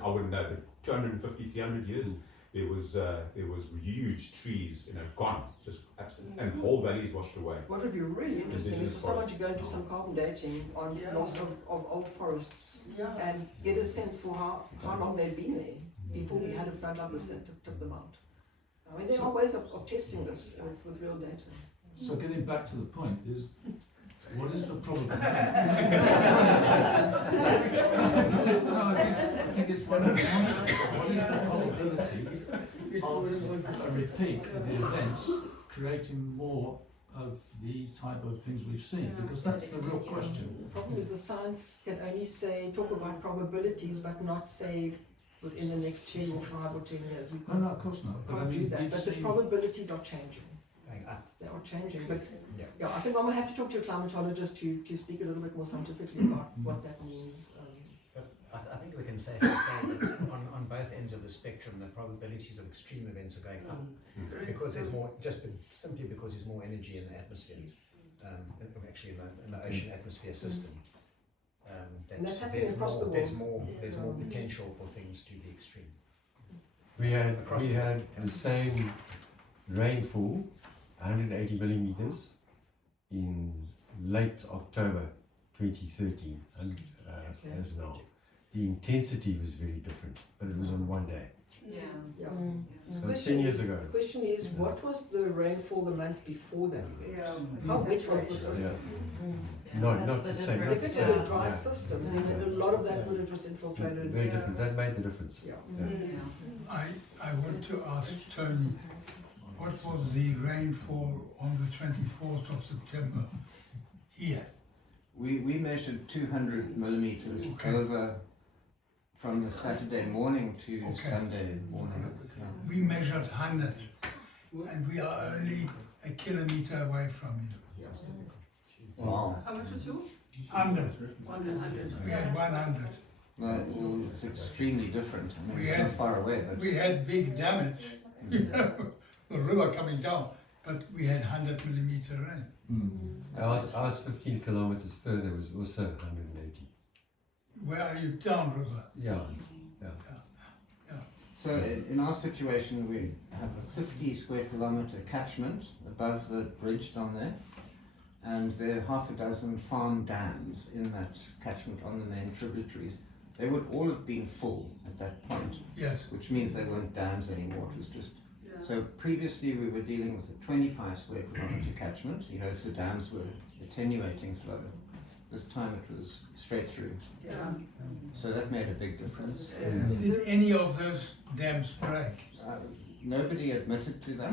I wouldn't know, but 250, 300 years. There was huge trees, gone, just absolutely, and whole valleys washed away. what would be really interesting is for someone to go and do some carbon dating on loss of old forests and get a sense for how long they've been there before we had a flood like this that took them out. I mean, there are ways of testing this with real data. So getting back to the point is, what is the probability? I think it's one of the answers. What is the probability of a repeat of the events creating more of the type of things we've seen? Because that's the real question. The problem is the science can only talk about probabilities, but not say within the next 10 or 5 or 10 years. We No, of course not. can't do that. But the probabilities are changing. They are changing. But I think I'm going to have to talk to a climatologist to speak a little bit more scientifically about what that means. But I think we can safely say that on both ends of the spectrum, the probabilities of extreme events are going up because there's more, simply because there's more energy in the atmosphere, actually in the ocean atmosphere system. And that's happening across the world. There's more potential for things to be extreme. We had the same rainfall, 180 millimeters, in late October 2013, and as now. The intensity was very different, but it was on one day. So it's 10 years ago. The question is, what was the rainfall the month before that event? How wet was the system? Not the same. If it was a dry system, then a lot of that would have just infiltrated. Very different. That made the difference. I want to ask Tony, what was the rainfall on the 24th of September here? We measured 200 millimeters over from the Saturday morning to Sunday morning. We measured 100, and we are only a kilometer away from you. Wow. How much was yours? 100. 100. We had 100. No, it's extremely different. I mean, We it's had- so far away. But We had big damage, the river coming down, but we had 100 millimeter rain. Ours 15 kilometers further was also 180. Where are you, downriver? Yeah. So in our situation, we have a 50 square kilometer catchment above the bridge down there, and there are half a dozen farm dams in that catchment on the main tributaries. They would all have been full at that point, Yes. which means they weren't dams anymore. It was just so previously we were dealing with a 25 square kilometer catchment. If the dams were attenuating flow. This time it was straight through. So that made a big difference. Did any of those dams break? Nobody admitted to that,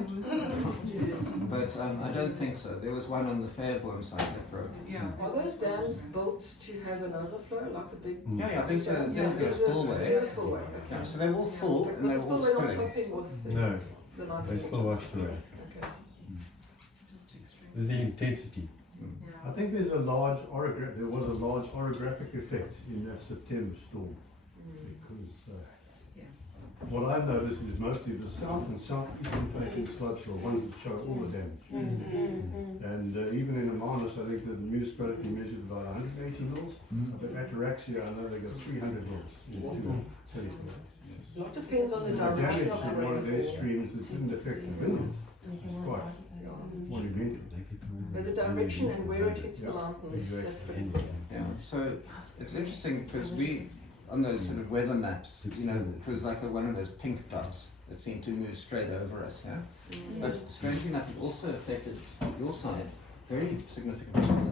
but I don't think so. There was one on the Fairborn side that broke. Are those dams built to have an overflow, like the big? Yeah, there's a spillway. There's a spillway. Yeah, so they're all full and they're all Was the spillway spilling. not coping with the No, line they still washed away. Okay. It was the intensity. I think there was a large orographic effect in that September storm, because what I've noticed is mostly the south and southeastern facing slopes are the ones that show all the damage. And even in Amanus, I think that the municipality measured about 180 mils, but Ataraxia, I know they got 300 mils. It depends on the The direction damage of the in one of their rainfall. streams that didn't affect the vineyard was quite monumental. But the direction and where it hits the mountains, exactly. that's pretty good. Yeah, so it's interesting because we, on those sort of weather maps, you know, it was like one of those pink dots that seemed to move straight over us, yeah? But strangely enough, it also affected your side very significantly.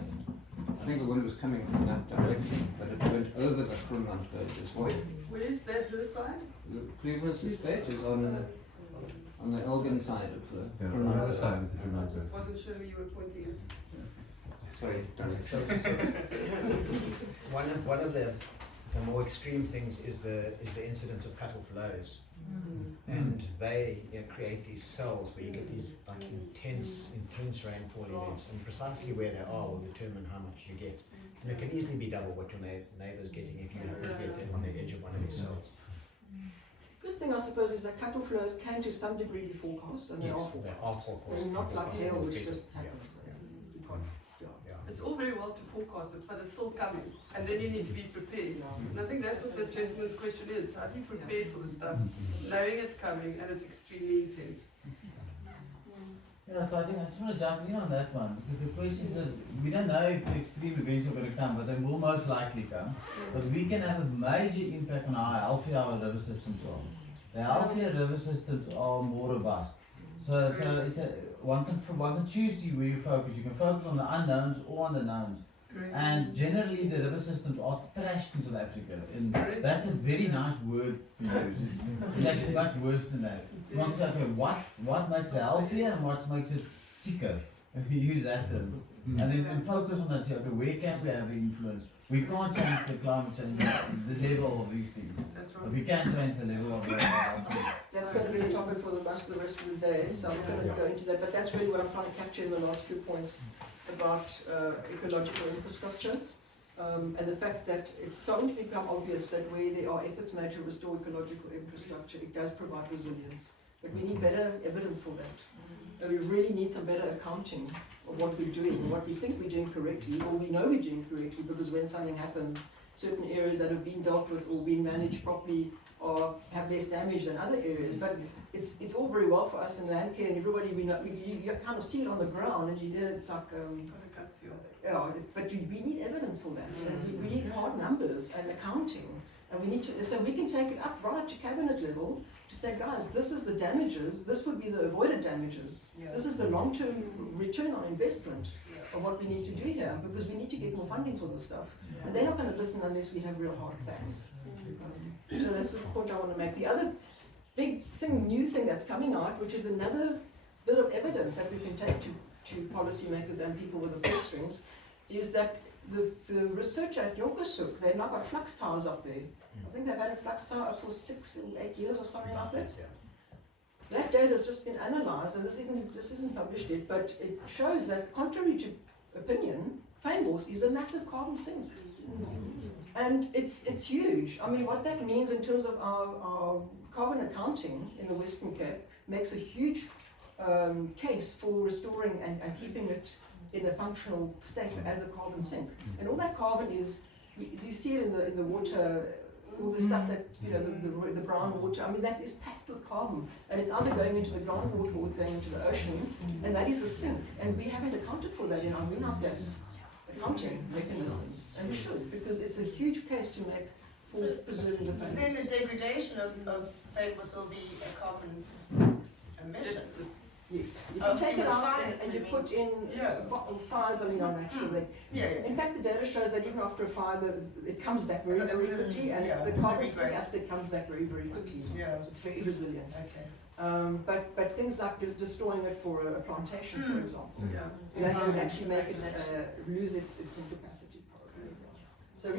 I think the wind was coming from that direction, but it went over the Grunlandberg as well. Where is that, her side? The Kluver's estate is on the Elgin side of the Yeah, on the other Grunlandberg. side of the I Grunlandberg. just wasn't sure who you were pointing at. Sorry, So, one of the more extreme things is the incidence of cut-off flows, and they create these cells where you get these like intense rainfall events, and precisely where they are will determine how much you get. And it can easily be double what your neighbour's getting if you get on the edge of one of these cells. Good thing I suppose is that cut-off flows can to some degree be forecast, and they are They forecast. are forecast. They're not like hail which Better. just happens. You can't, It's all very well to forecast it, but it's still coming, and then you need to be prepared. And I think that's what the gentleman's question is: how do you prepare for the stuff, knowing it's coming and it's extremely intense? Yeah, so I think I just want to jump in on that one, because the question is that we don't know if the extreme events are going to come, but they will most likely come. But we can have a major impact on how healthy our river systems are. The healthier river systems are more robust. So it's one can choose where you focus. You can focus on the unknowns or on the knowns. And generally the river systems are trashed in South Africa. And that's a very nice word to use. It's actually much worse than that. You want to say, okay, what makes it healthier and what makes it sicker? If you use that term. And then focus on that, say, okay, where can we have influence? We can't change the climate change, the level of these things. But we can change the level of the that's going to be the topic for the rest of the day, so I'm going to go into that. But that's really what I'm trying to capture in the last few points about ecological infrastructure. And the fact that it's starting to become obvious that where there are efforts made to restore ecological infrastructure, it does provide resilience. But we need better evidence for that. And we really need some better accounting of what we're doing, what we think we're doing correctly, or we know we're doing correctly, because when something happens, certain areas that have been dealt with or been managed properly or have less damage than other areas. But it's all very well for us in land care and everybody, we know, you kind of see it on the ground and you hear it's like, but we need evidence for that. We need hard numbers and accounting, and we need to, so we can take it up right up to cabinet level to say, guys, this is the damages, this would be the avoided damages, this is the long-term return on investment of what we need to do here, because we need to get more funding for this stuff. And they're not going to listen unless we have real hard facts. So that's the point I want to make. The other big thing, new thing that's coming out, which is another bit of evidence that we can take to policymakers and people with the purse strings, is that the research at Johannesburg, they've now got flux towers up there. I think they've had a flux tower up for 6 or 8 years or something like that. That data has just been analysed, and this isn't published yet, but it shows that, contrary to opinion, Fynbos is a massive carbon sink. And it's huge. I mean, what that means in terms of our carbon accounting in the Western Cape makes a huge case for restoring and keeping it in a functional state as a carbon sink. And all that carbon is, you see it in the water, all the stuff that, you know, the brown water, I mean, that is packed with carbon. And it's either going into the groundwater or it's going into the ocean, and that is a sink. And we haven't accounted for that in our greenhouse gas accounting mechanisms. And we should, because it's a huge case to make for preserving the Then planet. the degradation of Fynbos will be a carbon emission. Yes, you can take it out and you put in fires, I mean, are natural. In fact, the data shows that even after a fire, it comes back very, very quickly, and the carbon sink aspect comes back very, very quickly. It's very resilient. But things like destroying it for a plantation, for example, that would actually make it lose its capacity. So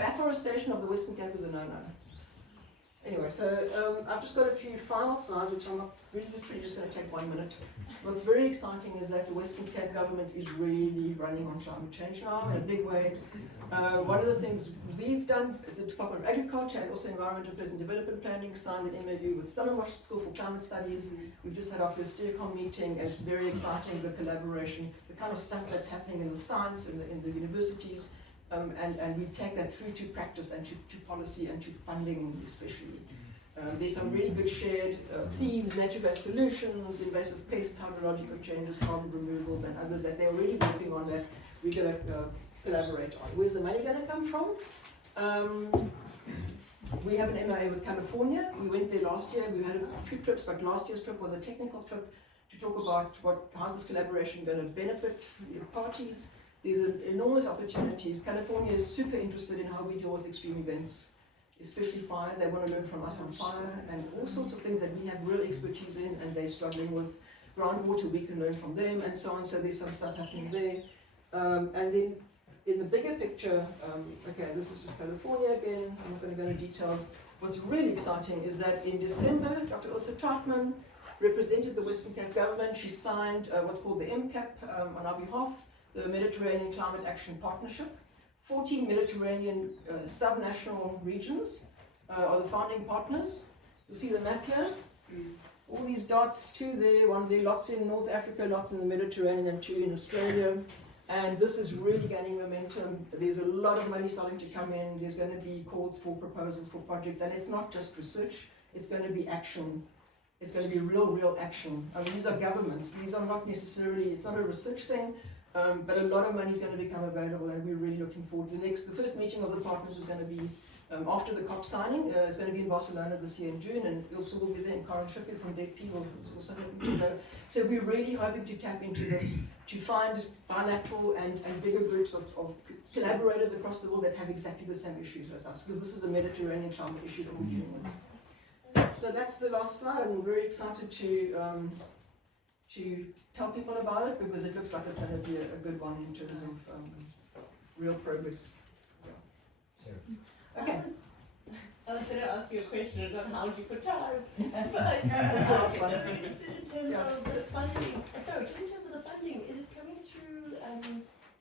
afforestation of the Western Cape is a no-no. Anyway, so I've just got a few final slides, which I'm not really literally just going to take 1 minute. What's very exciting is that the Western Cape government is really running on climate change now in a big way. One of the things we've done is the Department of Agriculture and also Environmental Affairs and Development Planning signed an MOU with Stellenbosch School for Climate Studies. We've just had our first SteerCom meeting, and it's very exciting, the collaboration, the kind of stuff that's happening in the science, in the universities. And we take that through to practice and to policy and to funding especially. There's some really good shared themes, nature-based solutions, invasive pests, hydrological changes, carbon removals, and others that they're already working on that we're going to collaborate on. Where's the money going to come from? We have an MOA with California. We went there last year. We had a few trips, but last year's trip was a technical trip to talk about how's this collaboration going to benefit the parties. There's enormous opportunities. California is super interested in how we deal with extreme events, especially fire. They want to learn from us on fire and all sorts of things that we have real expertise in, and they're struggling with groundwater. We can learn from them and so on. So there's some stuff happening there. And then in the bigger picture, okay, this is just California again. I'm not going to go into details. What's really exciting is that in December, Dr. Ilse Trautmann represented the Western Cape government. She signed what's called the MCAP on our behalf, the Mediterranean Climate Action Partnership. 14 Mediterranean subnational regions are the founding partners. You see the map here? All these dots, 2 there, 1 there, lots in North Africa, lots in the Mediterranean, and 2 in Australia. And this is really gaining momentum. There's a lot of money starting to come in. There's going to be calls for proposals for projects, and it's not just research, it's going to be action. It's going to be real action. I mean, these are governments. These are not necessarily, it's not a research thing. But a lot of money is going to become available, and we're really looking forward. The first meeting of the partners is going to be after the COP signing. It's going to be in Barcelona this year in June, and Ilse will be there, and Karen Schipper from Diepklowe will also happen to go. So we're really hoping to tap into this, to find bilateral and bigger groups of collaborators across the world that have exactly the same issues as us, because this is a Mediterranean climate issue that we're dealing with. So that's the last slide, and we're very excited to tell people about it, because it looks like it's going to be a good one in terms of real progress. Yeah. Okay. I was going to ask you a question on how do you put time, but I'm so interested in terms of the funding. Sorry, just in terms of the funding, is it coming through,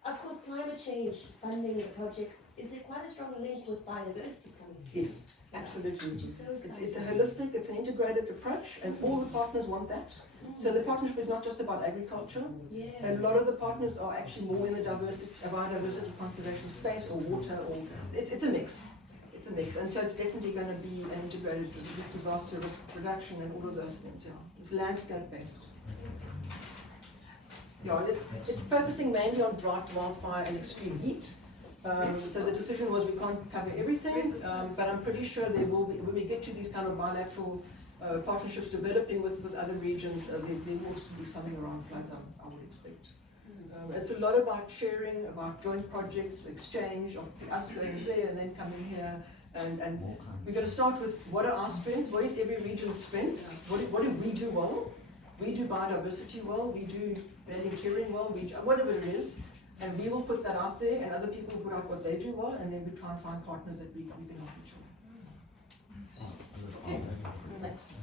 of course, climate change funding the projects, is there quite a strong link with biodiversity coming through? Yes, absolutely. So It's a holistic, it's an integrated approach, and all the partners want that. So the partnership is not just about agriculture. Yeah. A lot of the partners are actually more in the biodiversity conservation space, or water, or it's a mix. It's a mix, and so it's definitely going to be an integrated disaster risk reduction and all of those things. Yeah, it's landscape based. Yeah, it's focusing mainly on drought, wildfire, and extreme heat. So the decision was we can't cover everything, but I'm pretty sure there will be, when we get to these kind of bilateral partnerships developing with other regions, there will be something around floods, I would expect. It's a lot about sharing, about joint projects, exchange of us going there and then coming here. And we're going to start with what are our strengths, what is every region's strengths, what do we do well? We do biodiversity well, we do land clearing well, whatever it is. And we will put that out there, and other people put out what they do well, and then we try and find partners that we can help each other. Okay. Thanks.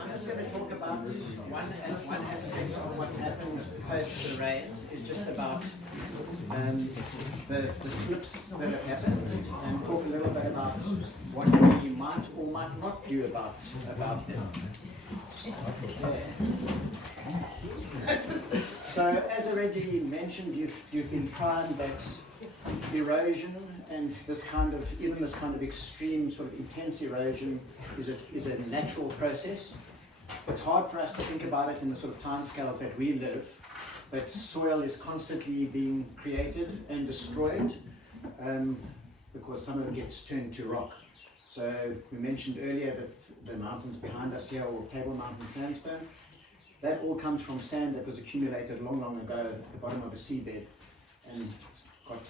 I'm just going to talk about one aspect of what's happened post the rains, is just about the slips that have happened, and talk a little bit about what we might or might not do about them. So, as already mentioned, you've been primed that erosion and even this kind of extreme sort of intense erosion is a natural process. It's hard for us to think about it in the sort of timescales that we live, but soil is constantly being created and destroyed because some of it gets turned to rock. So we mentioned earlier that the mountains behind us here, or Table Mountain sandstone, that all comes from sand that was accumulated long ago at the bottom of the seabed and got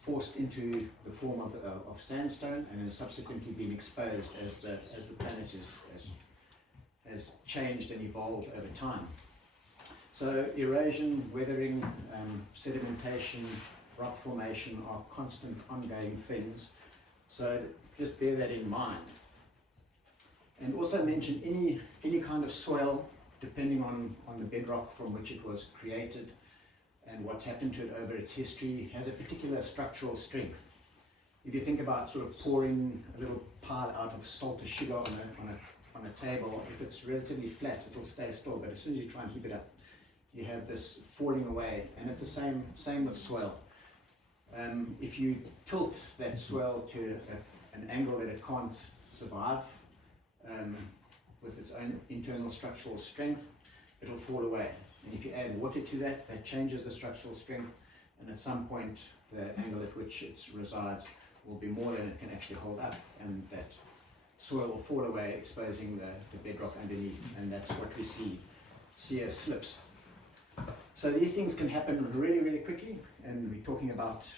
forced into the form of sandstone, and has subsequently been exposed as the planet has changed and evolved over time. So erosion, weathering, sedimentation, rock formation are constant ongoing things. So just bear that in mind. And also mention any kind of soil, depending on the bedrock from which it was created and what's happened to it over its history, has a particular structural strength. If you think about sort of pouring a little pile out of salt or sugar on a table, if it's relatively flat, it'll stay still, but as soon as you try and keep it up, you have this falling away, and it's the same with soil. If you tilt that soil to an angle that it can't survive with its own internal structural strength, it'll fall away. And if you add water to that, that changes the structural strength, and at some point the angle at which it resides will be more than it can actually hold up, and that soil will fall away, exposing the bedrock underneath, and that's what we see as slips. So these things can happen really, really quickly, and we're talking about,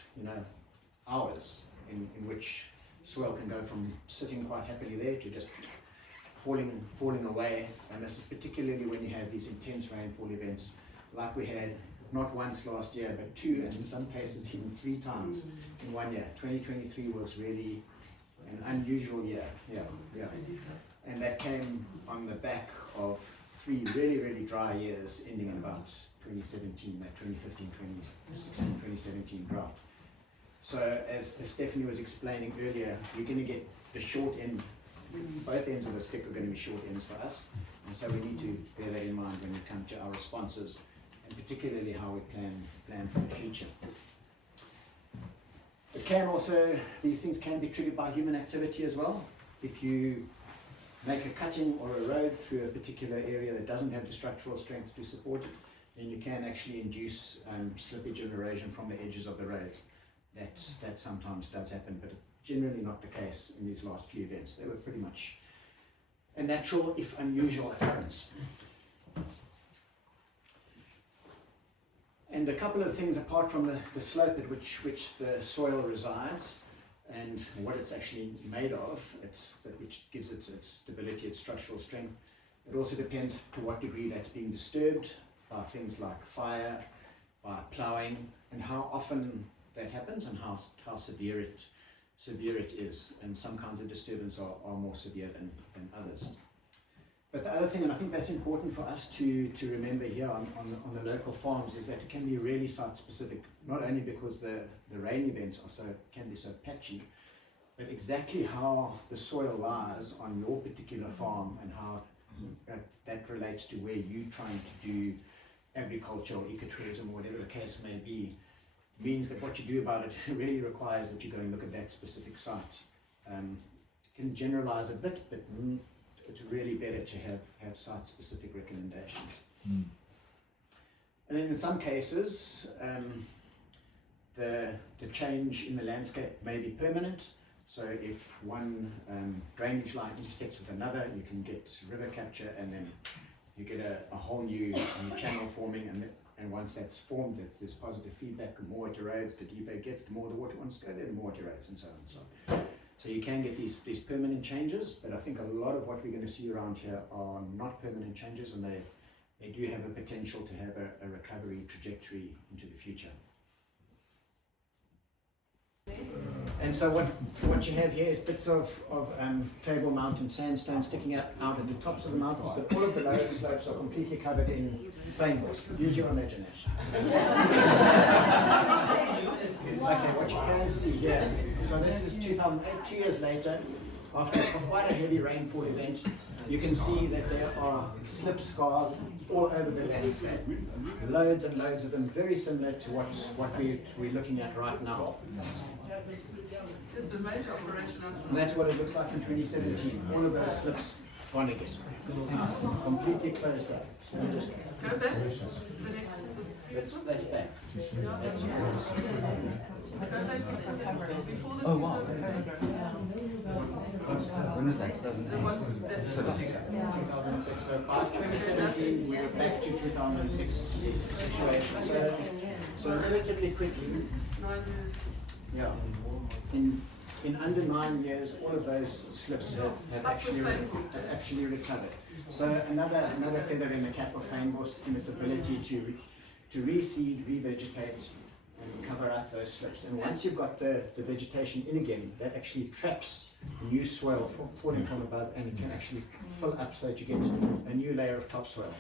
hours in which soil can go from sitting quite happily there to just falling away. And this is particularly when you have these intense rainfall events like we had not once last year, but 2, and in some cases even 3 times in 1 year. 2023 was really an unusual year. Yeah. And that came on the back of 3 really, really dry years, ending in about 2017, that 2015, 2016, 2017 drought. So as Stephanie was explaining earlier, you're going to get the short end, both ends of the stick are going to be short ends for us, and so we need to bear that in mind when we come to our responses, and particularly how we plan for the future. It can also, these things can be triggered by human activity as well. If you make a cutting or a road through a particular area that doesn't have the structural strength to support it, then you can actually induce slippage and erosion from the edges of the roads. That sometimes does happen, but generally not the case in these last few events. They were pretty much a natural, if unusual, occurrence. And a couple of things apart from the slope at which the soil resides and what it's actually made of, which gives it its stability, its structural strength. It also depends to what degree that's being disturbed by things like fire, by ploughing, and how often that happens and how severe it is. And some kinds of disturbance are more severe than others. But the other thing, and I think that's important for us to remember here on the local farms, is that it can be really site specific, not only because the rain events can be so patchy, but exactly how the soil lies on your particular farm and how that relates to where you're trying to do agriculture or ecotourism or whatever the case may be, means that what you do about it really requires that you go and look at that specific site. You can generalize a bit, but it's really better to have site-specific recommendations. And then in some cases, the change in the landscape may be permanent. So if one drainage line intersects with another, you can get river capture, and then you get a whole new channel forming, and once that's formed, there's positive feedback. The more it erodes, the deeper it gets, the more the water wants to go there, the more it erodes, and so on and so on. So you can get these permanent changes, but I think a lot of what we're going to see around here are not permanent changes, and they do have a potential to have a recovery trajectory into the future. And so what you have here is bits of Table Mountain sandstone sticking out at the tops of the mountains, but all of the lower slopes are completely covered in plain moss. Use your imagination. Okay, what you can see here, so this is 2008, 2 years later, after quite a heavy rainfall event. You can see that there are slip scars all over the landscape. Loads and loads of them, very similar to what we're looking at right now. It's a major operation. And that's what it looks like in 2017. All of those slips gone again. Completely closed up. Just go back. The next. That's back. That's Oh wow. When was that? 2006. So 2006. So by 2017, we were back to 2006 situation. So relatively quickly, 9 years. yeah, in under 9 years, all of those slips have actually recovered. So another feather in the cap of fynbos in its ability to reseed, revegetate, and cover up those slips. And once you've got the vegetation in again, that actually traps new soil falling from above, and it can actually fill up so that you get a new layer of topsoil.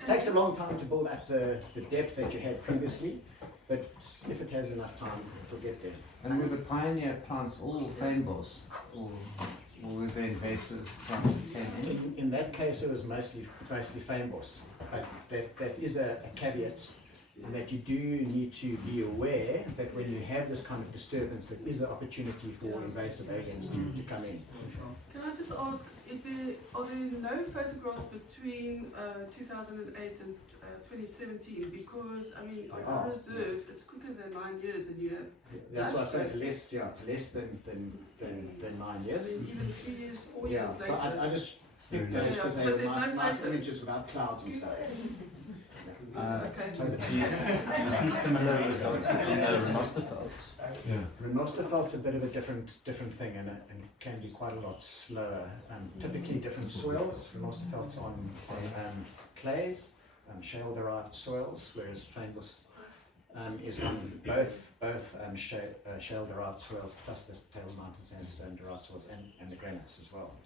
It takes a long time to build up the depth that you had previously, but if it has enough time, it will get there. And were the pioneer plants all fynbos, or were they invasive plants that came in? In that case, it was mostly fynbos. But that is a caveat, in that you do need to be aware that when you have this kind of disturbance, there is an opportunity for invasive aliens to come in. Can I just ask, are there no photographs between 2008 and 2017? Because, I mean, on our reserve, it's quicker than 9 years, and you have... That's why I say it's less than 9 years. I mean, even 3 years, 4 years later. So I just picked those because they were nice images without clouds and stuff. Okay. Do you see similar results in the renosterfelds? Yeah. Renosterfeld's a bit of a different thing, and can be quite a lot slower. Typically different soils. Renosterfeld's on clays, shale-derived soils, whereas fynbos is on both shale-derived soils plus the Table Mountain sandstone-derived soils and the granites as well.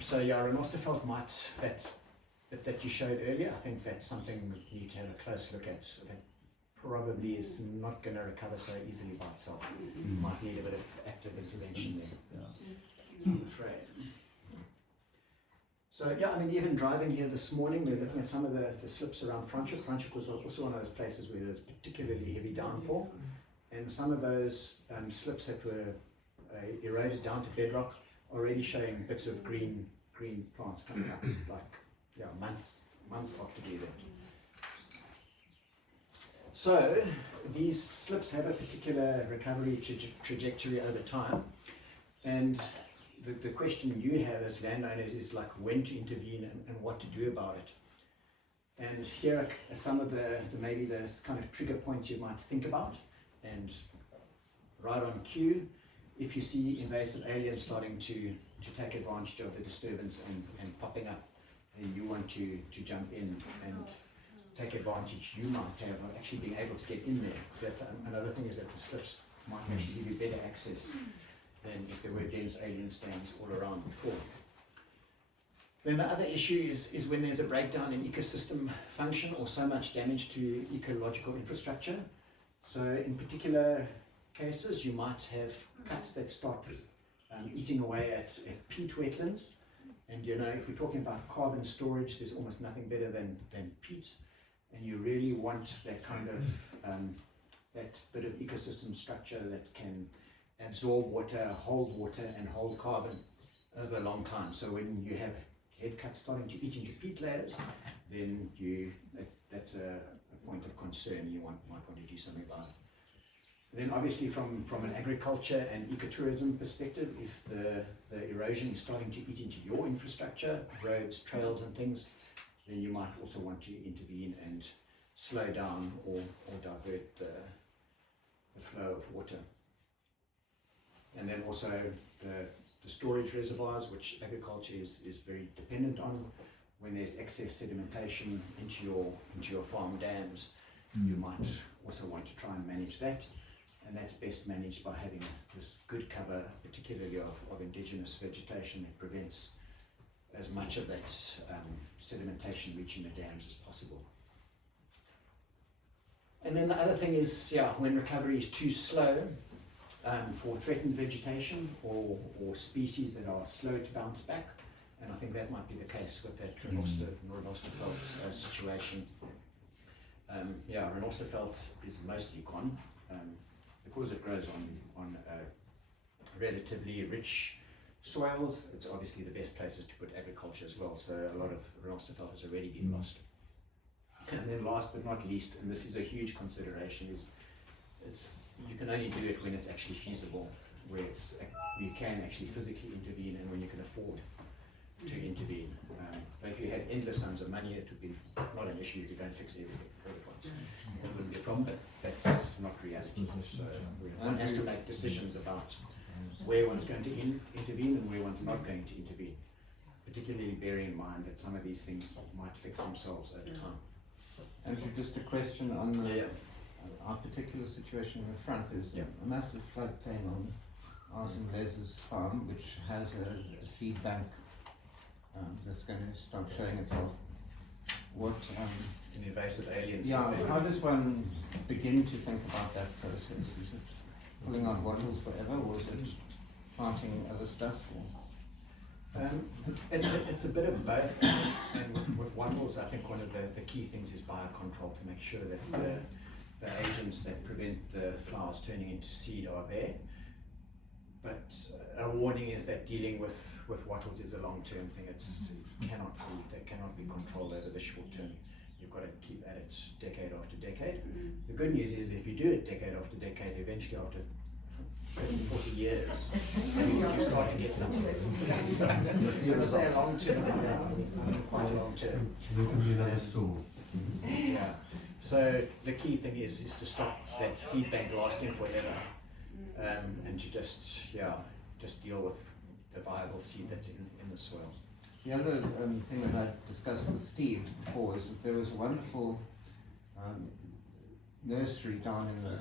So yeah, renosterfeld might that you showed earlier. I think that's something we need to have a close look at. That probably is not going to recover so easily by itself. Might need a bit of active intervention there. I'm afraid. So yeah, I mean, even driving here this morning, we're looking at some of the slips around Franschhoek. Franschhoek was also one of those places where there was particularly heavy downpour, and some of those slips that were eroded down to bedrock already showing bits of green plants coming up, like months after the event. So these slips have a particular recovery trajectory over time, and the question you have as landowners is like when to intervene and what to do about it. And here are some of maybe the kind of trigger points you might think about. And right on cue, if you see invasive aliens starting to take advantage of the disturbance and popping up, and you want to jump in and take advantage you might have of actually being able to get in there. That's another thing, is that the slips might actually give you better access than if there were dense alien stands all around before. Then the other issue is when there's a breakdown in ecosystem function or so much damage to ecological infrastructure. So in particular cases, you might have cuts that start eating away at peat wetlands. And you know, if we're talking about carbon storage, there's almost nothing better than peat. And you really want that kind of, that bit of ecosystem structure that can absorb water, and hold carbon over a long time. So when you have head cuts starting to eat into peat layers, then that's a point of concern. You might want to do something about it. Then obviously from an agriculture and ecotourism perspective, if the erosion is starting to eat into your infrastructure, roads, trails and things, then you might also want to intervene and slow down or divert the flow of water. And then also the storage reservoirs, which agriculture is very dependent on. When there's excess sedimentation into your farm dams, you might also want to try and manage that. And that's best managed by having this good cover, particularly of indigenous vegetation, that prevents as much of that sedimentation reaching the dams as possible. And then the other thing is, when recovery is too slow for threatened vegetation or species that are slow to bounce back, and I think that might be the case with that renosterfeld situation. Renosterfeld is mostly gone. Because it grows on relatively rich soils, it's obviously the best places to put agriculture as well, so a lot of renosterfeld has already been lost. And then last but not least, and this is a huge consideration, is you can only do it when it's actually feasible, where you can actually physically intervene and when you can afford to intervene. But if you had endless sums of money, it would be not an issue. You could go and fix everything at once. It wouldn't be a from, but that's not reality. So one has to make decisions about where one's going to intervene and where one's not going to intervene, particularly bearing in mind that some of these things might fix themselves over time. Andrew, just a question on our particular situation in the front. There's a massive floodplain on ours and Les's farm, which has a seed bank that's going to start showing itself. What An invasive alien. how does one begin to think about that process? Is it pulling out wattles forever, or is it planting other stuff? It's a bit of both, and with wattles, I think one of the key things is biocontrol, to make sure that the agents that prevent the flowers turning into seed are there. But a warning is that dealing with wattles is a long-term thing. They cannot be controlled over the short term. You've got to keep at it decade after decade. The good news is if you do it decade after decade, eventually after 30, 40 years, you start to get something. So, when I say a long term, quite a long term. There can be another storm. Yeah. So the key thing is to stop that seed bank lasting forever, and to just deal with the viable seed that's in the soil. The other thing that I discussed with Steve before is that there was a wonderful nursery down in the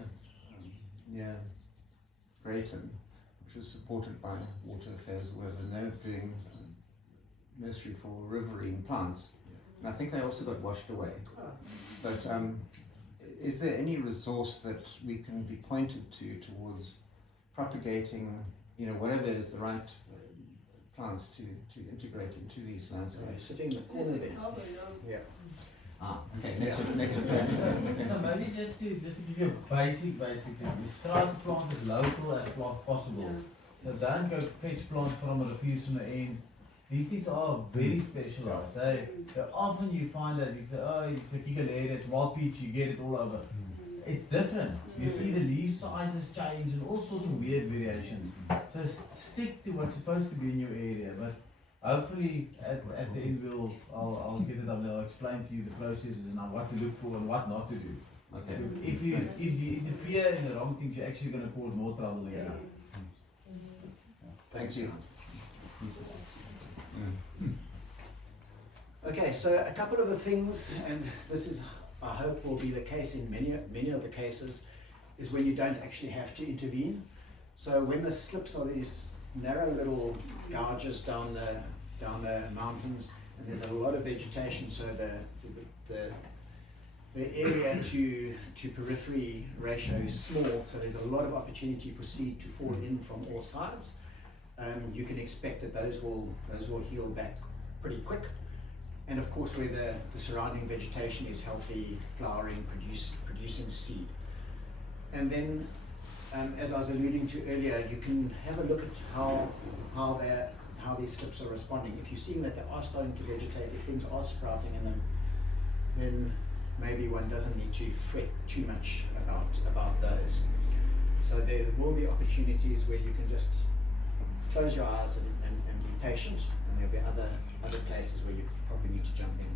near Brayton, which was supported by Water Affairs or whatever, and they were doing nursery for riverine plants. And I think they also got washed away. But is there any resource that we can be pointed to towards propagating, whatever is the right plants to integrate into these landscapes? Sitting in the corner there. Yeah. Okay, next okay. So maybe just to give you a basic thing, is try to plant as local as possible. So don't go fetch plants from a refuge on the end. These things are very specialized. They often you find that you say, oh, it's a kikalere, it's wild peach, you get it all over. It's different. You see the leaf sizes change and all sorts of weird variations. So stick to what's supposed to be in your area, but hopefully at the end I'll get it up there. I'll explain to you the processes and what to look for and what not to do. Okay. If you interfere in the wrong things, you're actually going to cause more trouble than you. Thank you. Okay, so a couple of the things, and this is, I hope, will be the case in many of the cases, is when you don't actually have to intervene. So when the slips are these narrow little gouges down the mountains, and there's a lot of vegetation, so the area to periphery ratio is small, so there's a lot of opportunity for seed to fall in from all sides. You can expect that those will heal back pretty quick. And of course, where the surrounding vegetation is healthy, flowering, producing seed. And then, as I was alluding to earlier, you can have a look at how these slips are responding. If you're seeing that they are starting to vegetate, if things are sprouting in them, then maybe one doesn't need to fret too much about those. So there will be opportunities where you can just close your eyes and be patient, and there'll be other places where you probably need to jump in.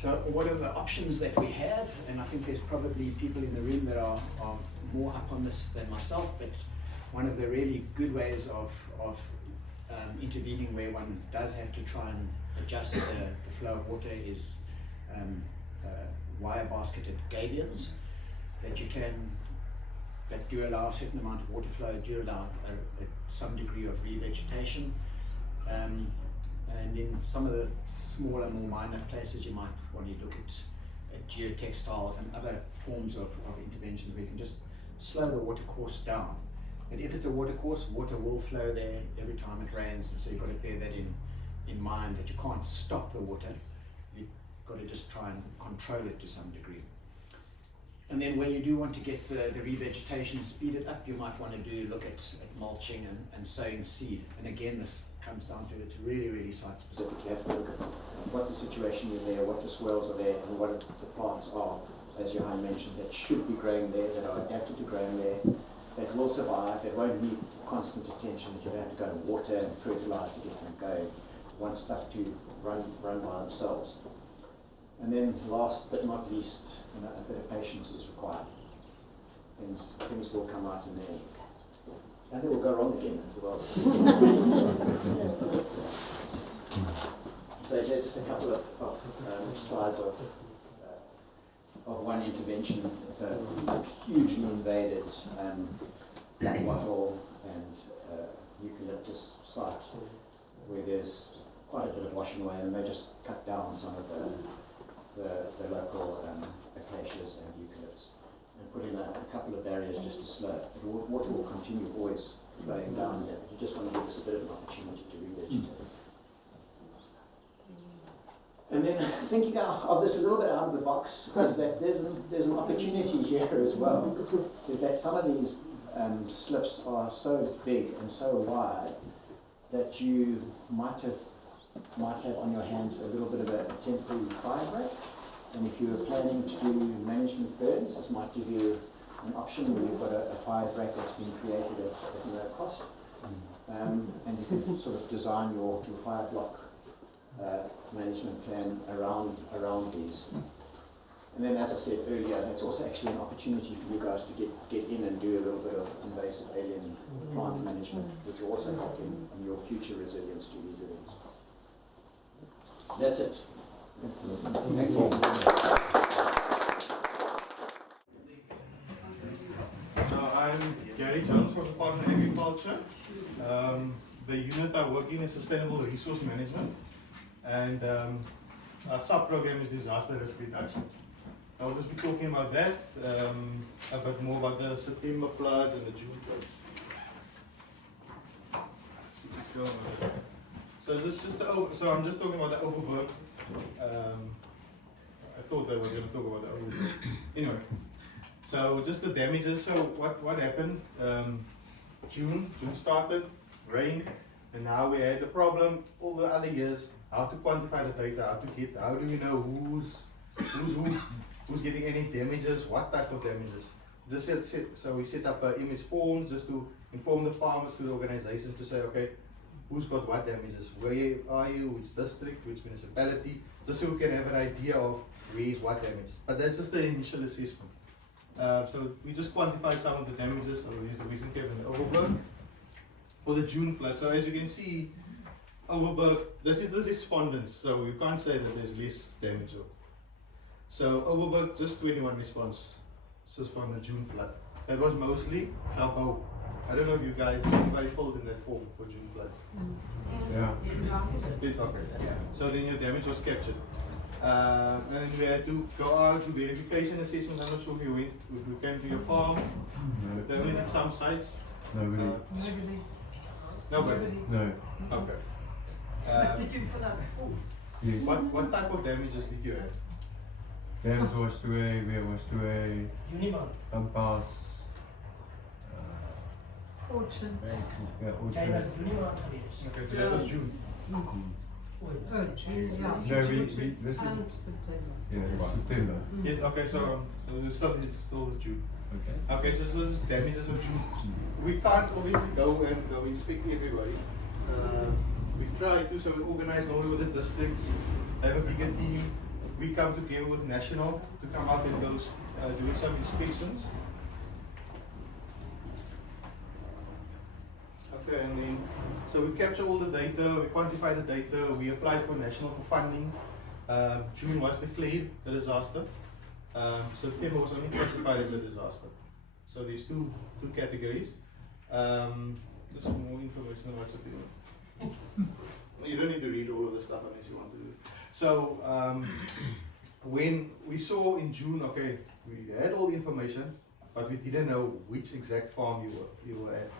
So what are the options that we have? And I think there's probably people in the room that are more up on this than myself, but one of the really good ways of intervening where one does have to try and adjust the flow of water is wire basketed gabions that do allow a certain amount of water flow, do allow some degree of revegetation. And in some of the smaller, more minor places, you might want to look at geotextiles and other forms of interventions where you can just slow the watercourse down. And if it's a watercourse, water will flow there every time it rains, and so you've got to bear that in mind, that you can't stop the water. You've got to just try and control it to some degree. And then when you do want to get the revegetation speeded up, you might want to look at mulching and sowing seed. And again, this comes down to it's really, really site specific. You have to look at what the situation is there, what the swells are there, and what the plants are, as Johann mentioned, that should be growing there, that are adapted to growing there, that will survive, that won't need constant attention, that you'll have to go and water and fertilize to get them going. You want stuff to run by themselves. And then last but not least, a bit of patience is required. Things will come out in the end. And they will go wrong again as well. So there's just a couple of slides of one intervention. It's a hugely invaded black wattle and eucalyptus site where there's quite a bit of washing away, and they just cut down some of the local acacias and eucalypts and put in a couple of barriers just to slow it. The water will continue always flowing down here. You just want to give us a bit of an opportunity to revegetate. And then thinking of this a little bit out of the box is that there's an opportunity here as well, is that some of these slips are so big and so wide that you might have on your hands a little bit of a temporary fire break. And if you're planning to do management burns, this might give you an option where you've got a fire break that's been created at no cost. And you can sort of design your fire block management plan around these. And then, as I said earlier, it's also actually an opportunity for you guys to get in and do a little bit of invasive alien plant management, which will also help in your future resilience to these events. That's it. Thank you. So I'm Gary Jones from Department of Agriculture. The unit I work in is Sustainable Resource Management, and our sub-program is Disaster Risk Reduction. I'll just be talking about that, a bit more about the September floods and the June floods. So I'm just talking about the overwork. I thought I was going to talk about the overwork. Anyway, so just the damages. So what happened? June started, rain, and now we had the problem all the other years. How to quantify the data? How do we know who's getting any damages? What type of damages? So we set up image forms just to inform the farmers, to the organizations, to say, okay, who's got what damages? Where are you? Which district? Which municipality? Just so we can have an idea of where is what damage. But that's just the initial assessment. So we just quantified some of the damages. So here's the recent cap and the overburg for the June flood. So as you can see, overburg, this is the respondents. So you can't say that there's less damage. So overburg, just 21 responses from the June flood. That was mostly Gabou. I don't know if you guys, anybody filled in that form for June flood? Yeah. Okay. So then your damage was captured. And then we had to go out to verification assessments. I'm not sure if you came to your farm. There were some sites. Nobody. Nobody? No. Okay. Did you fill out the form? Yes. What type of damages did you have? Dams washed away, weir washed away, pampas, Orchards. yeah, orchards. Okay, so that was June. No, this is September. Yes, okay, so it's still June. Okay. Okay, so this is damages of June. We can't obviously go inspect everybody. We try to, so we organize normally with the districts, have a bigger team. We come together with national to come out and go doing some inspections. Okay, and then so we capture all the data, we quantify the data, we apply for national for funding. June was declared a disaster. September was only classified as a disaster. So there's two categories. Just more information on what's September. You don't need to read all of the stuff unless you want to do it. So when we saw in June, okay, we had all the information, but we didn't know which exact farm you were at.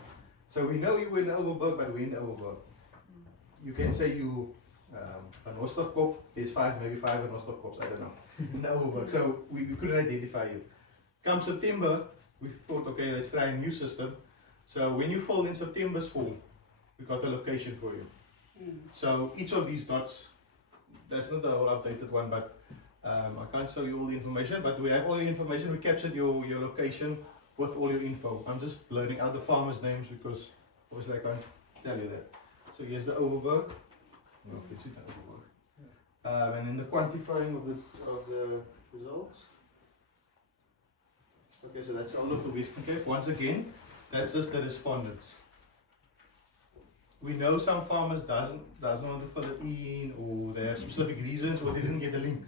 So we know you were in Overberg, but we're in Overberg. You can say you an Osterkop, there's maybe five an Osterkops, I don't know, in the Overberg. So we couldn't identify you. Come September, we thought, okay, let's try a new system. So when you fold in September's form, we got a location for you. So each of these dots, that's not the whole updated one, but I can't show you all the information, but we have all the information. We captured your location with all your info. I'm just blurring out the farmers' names because obviously I can't tell you that. So here's the Overberg. No, it's in the Overberg. And then the quantifying of the results. Okay, so that's all of the Western Cape. Once again, that's just the respondents. We know some farmers doesn't want to fill it in, or they have specific reasons, or they didn't get the link.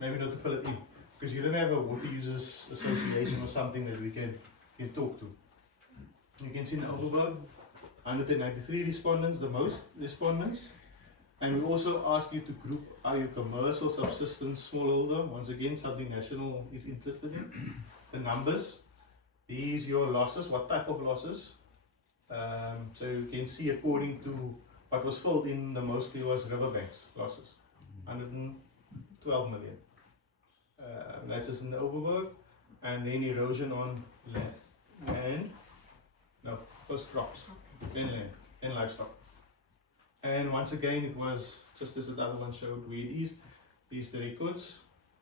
Maybe not to fill it in, because you don't have a water users association or something that we can talk to. You can see in the Overberg, 193 respondents, the most respondents. And we also asked you to group, are you commercial, subsistence, smallholder? Once again, something National is interested in. The numbers, these your losses, what type of losses. So you can see according to what was filled in, the mostly was riverbanks losses, 112 million. That's just in the Overberg. And then erosion on land, no, first crops, then land, and livestock. And once again, it was just as the other one showed where it is. These the records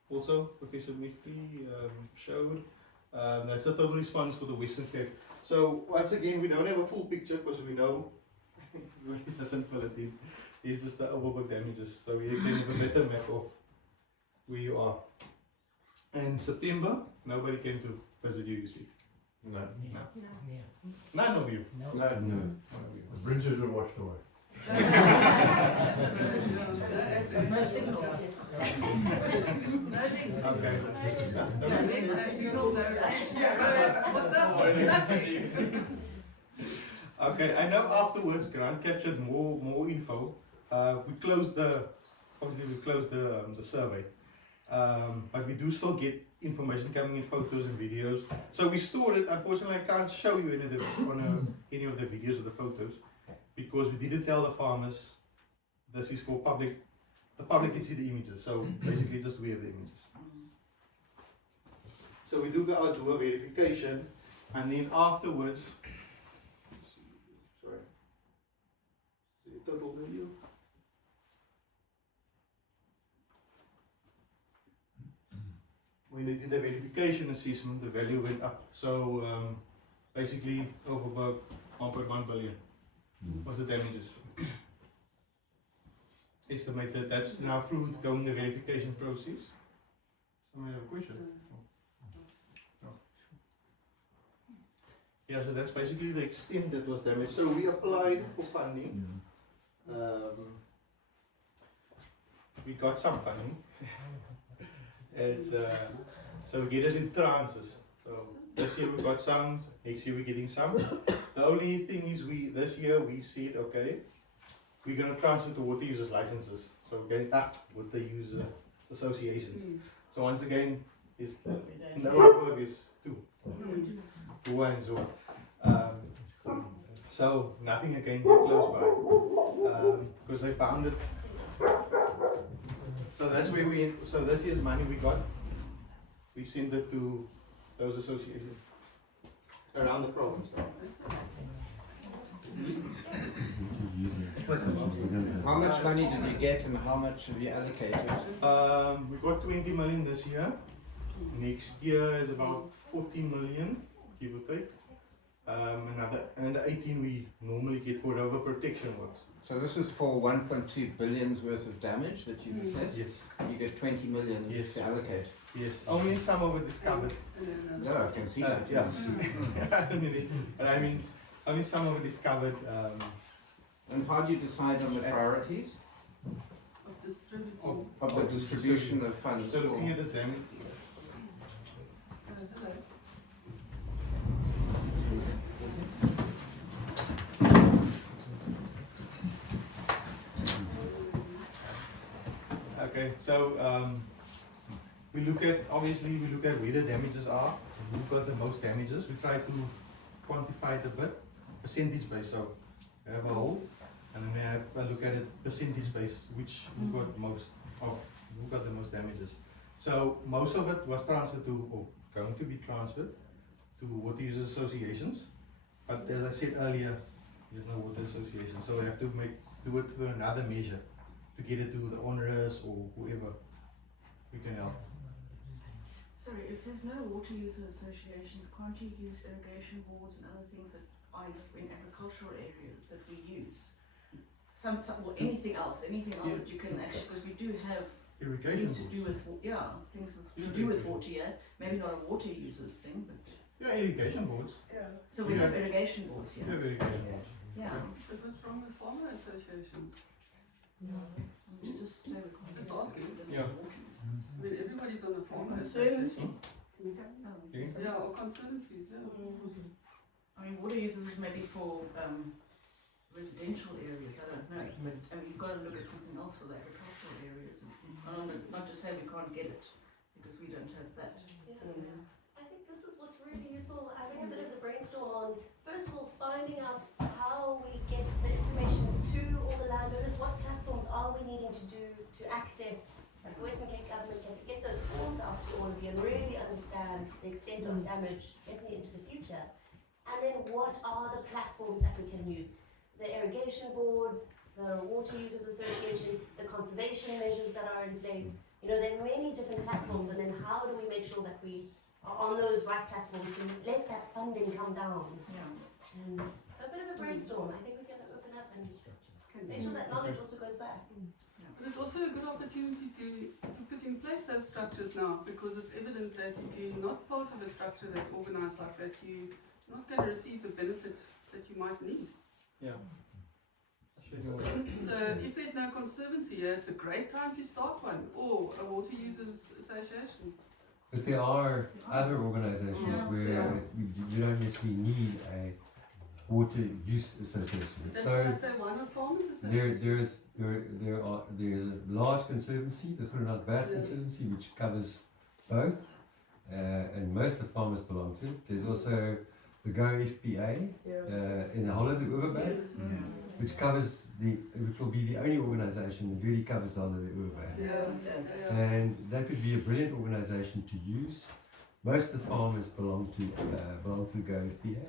also Professor Midgley showed. That's the total response for the Western Cape. So once again, we don't have a full picture because we know it really doesn't fill it in. It's just the Overberg damages. So we can have a better map of where you are. And September, nobody came to visit you, you see. No. None of you. No. The bridges were washed away. No signal. Okay, I know afterwards Grant captured more info. We closed the survey, but we do still get information coming in, photos and videos. So we stored it. Unfortunately, I can't show you any of the videos or the photos, because we didn't tell the farmers this is for public. The public can see the images, so basically just we have the images. So we do go out, do a verification, and then afterwards, sorry, the total value. When they did the verification assessment, the value went up. So basically, Overberg 1.1 billion was the damages. Estimated. That's now through going the verification process. Somebody have a question? No. Yeah, so that's basically the extent that was damaged. So we applied for funding. We got some funding. It's so we get it in tranches. So this year we got some, next year we're getting some. The only thing is this year we said, okay, we're gonna transfer to water users licenses. So getting with the user associations. So once again, is in the Overberg is two and so. So nothing again get close by because they bounded. So that's where so this year's money we got, we sent it to those associations around the province. How much money did you get and how much have you allocated? We got 20 million this year. Next year is about 14 million, give or take. Another 18 we normally get for rover protection works. So this is for 1.2 billions worth of damage that you've assessed? Yes. You get 20 million to allocate? Yes. Only some of it is covered. No, I can see that. Yes. But I mean, only some of it is covered. And how do you decide on the priorities? Of the distribution of funds? So looking at the damage. Okay, so we look at where the damages are, who got the most damages. We try to quantify it a bit, percentage based. So we have a whole, and then we have a look at it percentage based, who got the most damages. So most of it was transferred to, or going to be transferred to water users associations. But as I said earlier, there's no water association, so we have to do it through another measure to get it to the owners or whoever we can help. Sorry, if there's no water user associations, can't you use irrigation boards and other things that are in agricultural areas that we use? some or anything else that you can actually, because we do have Irrigation things to do with things to do with water here. Maybe not a water users thing, but irrigation boards. so we have irrigation boards here. We have irrigation boards. Yeah. But what's wrong with farmer associations? To just stay with Just asking. Yeah. I mean, everybody's on the farmer Conservancies. association. Yeah, or conservancies, I mean, water users is maybe for residential areas. I don't know. I mean, you've got to look at something else for the agricultural areas. Not to say we can't get it because we don't have that. I think this is what's really useful, having a bit of the brainstorm on, first of all, finding out how we get the information to all the landowners, what platforms are we needing to do to access, like the Western Cape government, can get those forms out to all of you and really understand the extent of damage definitely into the future. And then what are the platforms that we can use? The irrigation boards, the Water Users Association, the conservation measures that are in place. You know, there are many different platforms, and then how do we make sure that we are on those right platforms to let that funding come down? Yeah. So a bit of a brainstorm. I think we can open up and make sure that knowledge also goes back. But it's also a good opportunity to put in place those structures now, because it's evident that if you're not part of a structure that's organized like that, you're not going to receive the benefit that you might need. Yeah. So if there's no conservancy here, it's a great time to start one, or a water users association. But there are other organisations where you don't necessarily need a water use association. That's So why I say why not farmers association? there's a large conservancy, the Groenland Berg Conservancy, which covers both, and most of the farmers belong to it. There's also the Go FPA in the whole of the Oeverberg, which covers which will be the only organisation that really covers the whole of the Oeverberg. And that could be a brilliant organisation to use. Most of the farmers belong to the Go FPA,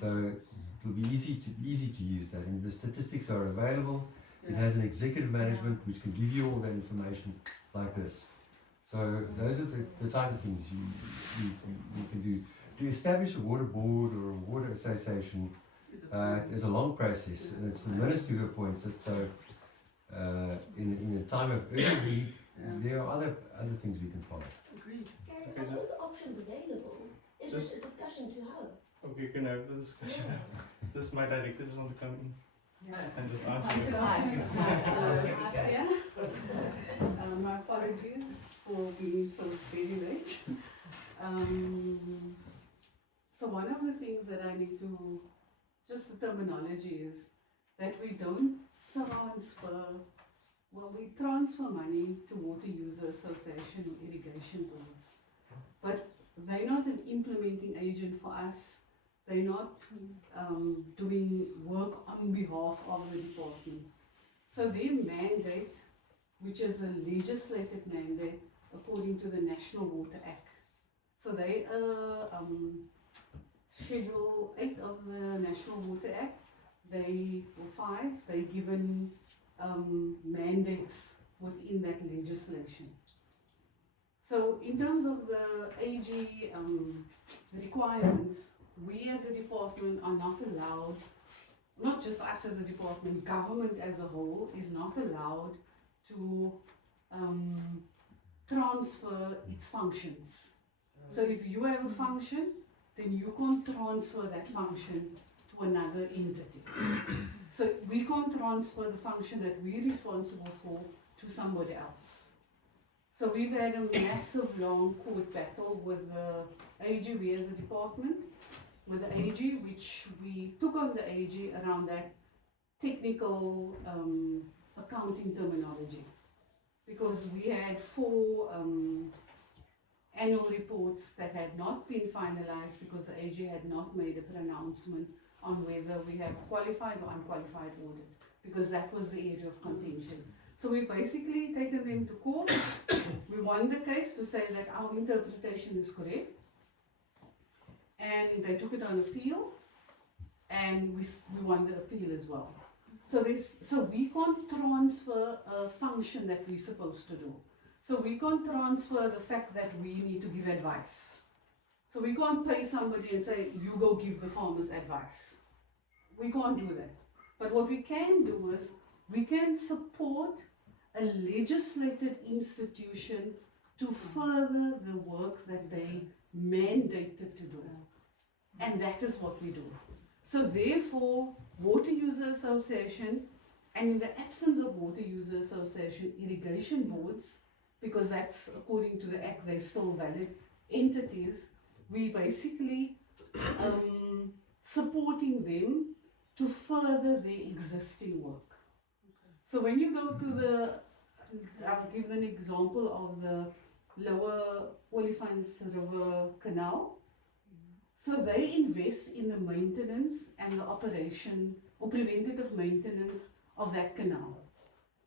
so it will be easy to use that. And the statistics are available. It has an executive management which can give you all that information like this. So those are the type of things you can do. To establish a water board or a water association is a long process, and it's the minister who appoints it. So in the time of early need, there are other things we can follow. Agreed. Gary, are those options available? Is this a discussion to have? Okay, you can have the discussion. Just my directors want to come in and just answer. Asia. My apologies for being so very late. So one of the things that I need to, just the terminology is that we don't transfer, we transfer money to water user association or irrigation boards, but they're not an implementing agent for us. They're not doing work on behalf of the department. So their mandate, which is a legislated mandate according to the National Water Act. So they Schedule 8 of the National Water Act, or 5, they're given mandates within that legislation. So in terms of the AG requirements, we as a department are not allowed, not just us as a department, government as a whole is not allowed to transfer its functions. So if you have a function, then you can't transfer that function to another entity. So we can't transfer the function that we're responsible for to somebody else. So we've had a massive long court battle with the AG, we as a department, with the AG, which we took on the AG around that technical accounting terminology. Because we had 4 annual reports that had not been finalized because the AG had not made a pronouncement on whether we have qualified or unqualified audit, because that was the area of contention. So we've basically taken them to court. We won the case to say that our interpretation is correct, and they took it on appeal, and we won the appeal as well. So we can't transfer a function that we're supposed to do. So we can't transfer the fact that we need to give advice. So we can't pay somebody and say, you go give the farmers advice. We can't do that. But what we can do is we can support a legislated institution to further the work that they mandated to do. And that is what we do. So therefore, Water User Association, and in the absence of Water User Association, irrigation boards, because that's according to the Act, they're still valid entities, we basically supporting them to further their existing work. So when you go to the, I'll give an example of the Lower Olifants River Canal. So they invest in the maintenance and the operation or preventative maintenance of that canal.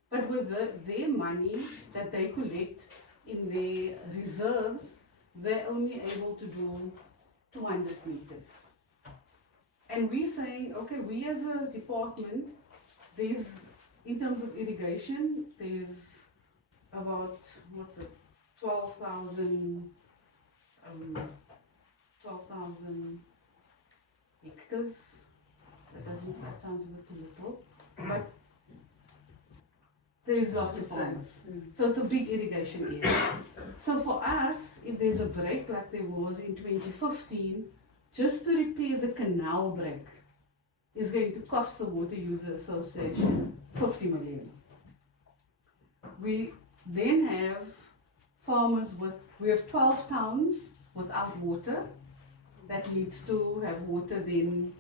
But with their money that they collect in their reserves, they're only able to do 200 meters. And we're saying, okay, we as a department, there's, in terms of irrigation, there's about, 12,000 hectares. That sounds a bit too little, but there's lots of farmers. So it's a big irrigation area. So for us, if there's a break like there was in 2015, just to repair the canal break is going to cost the Water User Association 50 million. We then have farmers we have 12 towns without water that needs to have water then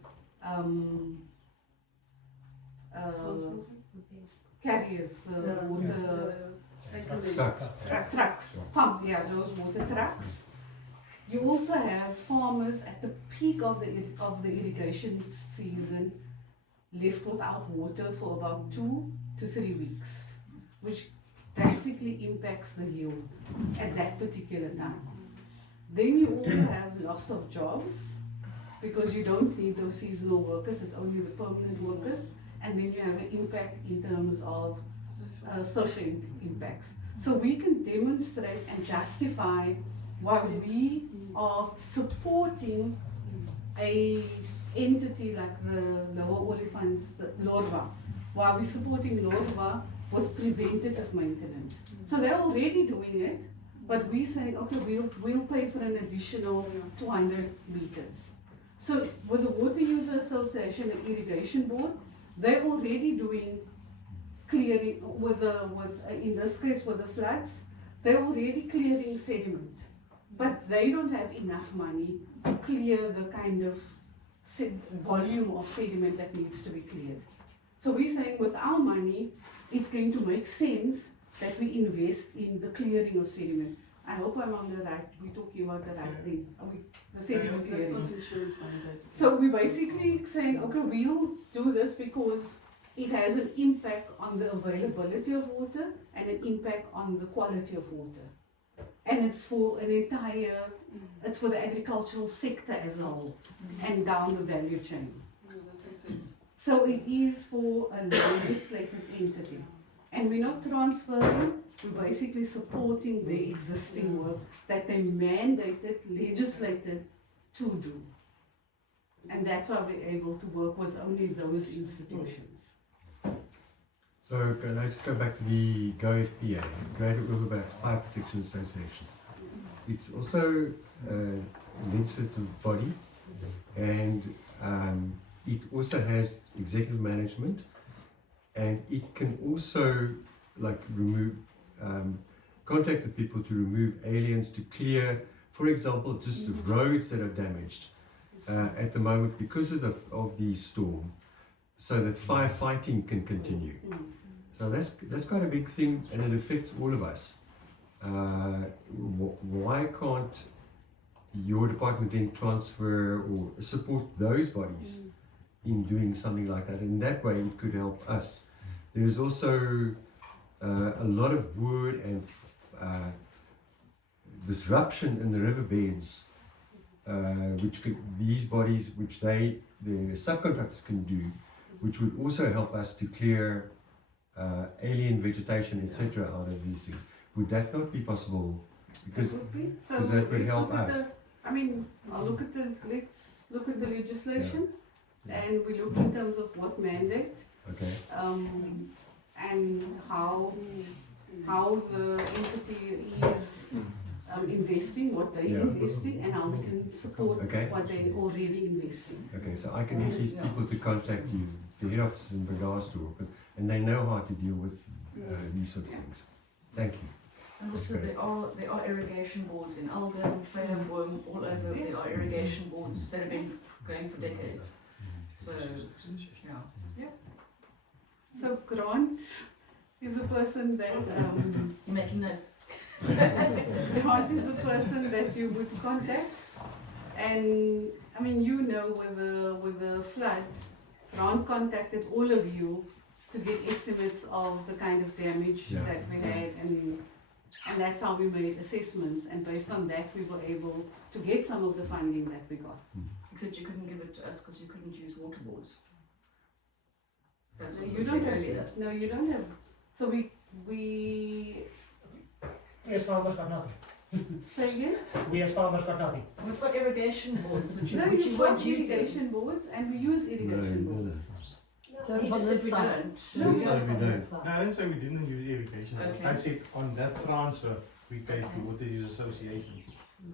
carriers, water trucks, those water trucks. You also have farmers at the peak of the irrigation season left without water for about 2 to 3 weeks, which drastically impacts the yield at that particular time. Then you also have loss of jobs because you don't need those seasonal workers, it's only the permanent workers, and then you have an impact in terms of social impacts. So we can demonstrate and justify why we are supporting a entity like the Lower Olifants, the LORWA, why we're supporting LORWA with preventative maintenance. So they're already doing it, but we're saying, okay, we'll pay for an additional 200 meters. So with the Water User Association and Irrigation Board, they're already doing clearing in this case with the floods, they're already clearing sediment, but they don't have enough money to clear the kind of volume of sediment that needs to be cleared. So we're saying with our money, it's going to make sense that we invest in the clearing of sediment. I hope I'm on the right, we're talking about the right thing, the sediment clearing. So we're basically saying, okay, we'll do this because it has an impact on the availability of water and an impact on the quality of water. And it's for an entire, it's for the agricultural sector as a whole and down the value chain. So it is for a legislative entity. And we're not transferring, we're basically supporting the existing work that they mandated, legislated to do. And that's why we're able to work with only those institutions. So can I just go back to the GoFPA, Greater Riverbank Fire Protection Association. It's also a legislative body, and it also has executive management, and it can also remove, contact with people to remove aliens, to clear, for example, just the roads that are damaged at the moment because of the storm, so that firefighting can continue. So that's quite a big thing, and it affects all of us. Why can't your department then transfer or support those bodies in doing something like that? In that way, it could help us. There is also a lot of wood and disruption in the riverbeds, which these bodies, which the subcontractors can do, which would also help us to clear alien vegetation, etc. out of these things. Would that not be possible? Because that would help us. Let's look at the legislation, and we look in terms of what mandate. Okay. and how the entity is investing, what they're Yeah. investing, and how we can support Okay. what they're already investing. Okay, so I can use people to contact you, the head office in Bagaasdorp, and they know how to deal with these sort of things. Thank you. And also Okay. there are irrigation boards in Alden, Feyenoord, all over. There are irrigation boards that have been going for decades. So yeah. So Grant is a person that You're making notes. Grant is the person that you would contact, and I mean, you know, with the floods, Grant contacted all of you to get estimates of the kind of damage that we had, and that's how we made assessments, and based on that we were able to get some of the funding that we got. Except you couldn't give it to us because you couldn't use water boards. That's No, what you you don't said have. earlier. No, you don't have. So we. We as farmers got nothing. Say again? We as farmers got nothing. We've got irrigation boards which No, which you've you got won't use. irrigation boards, and we use irrigation boards. He just said we don't. No, This side we don't. No, I didn't say we didn't use irrigation. Okay. I said on that transfer we paid to water use associations.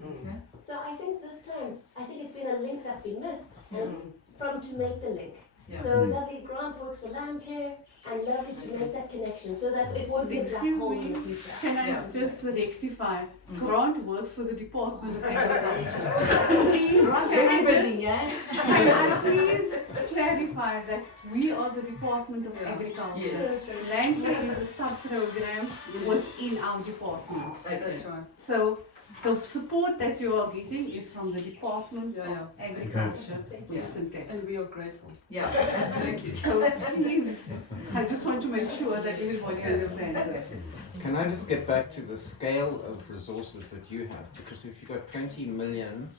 Okay. So I think this time, I think it's been a link that's been missed, and it's from to make the link. Yeah. So lovely, Grant works for land care, and lovely to make that connection so that it won't be a black Excuse hole in me, the future. can I just rectify? Grant works for the Department of Agriculture. Please, Grant's can very I busy, just- yeah? Can I please clarify that we are the Department of Agriculture. Yes. Land care is a sub-program within our department. Okay. That's right. So the support that you are getting is from the Department of Agriculture, Western Cape. And we are grateful. Yeah, absolutely. So please, I just want to make sure that everybody understands that. Can I just get back to the scale of resources that you have? Because if you've got 20 million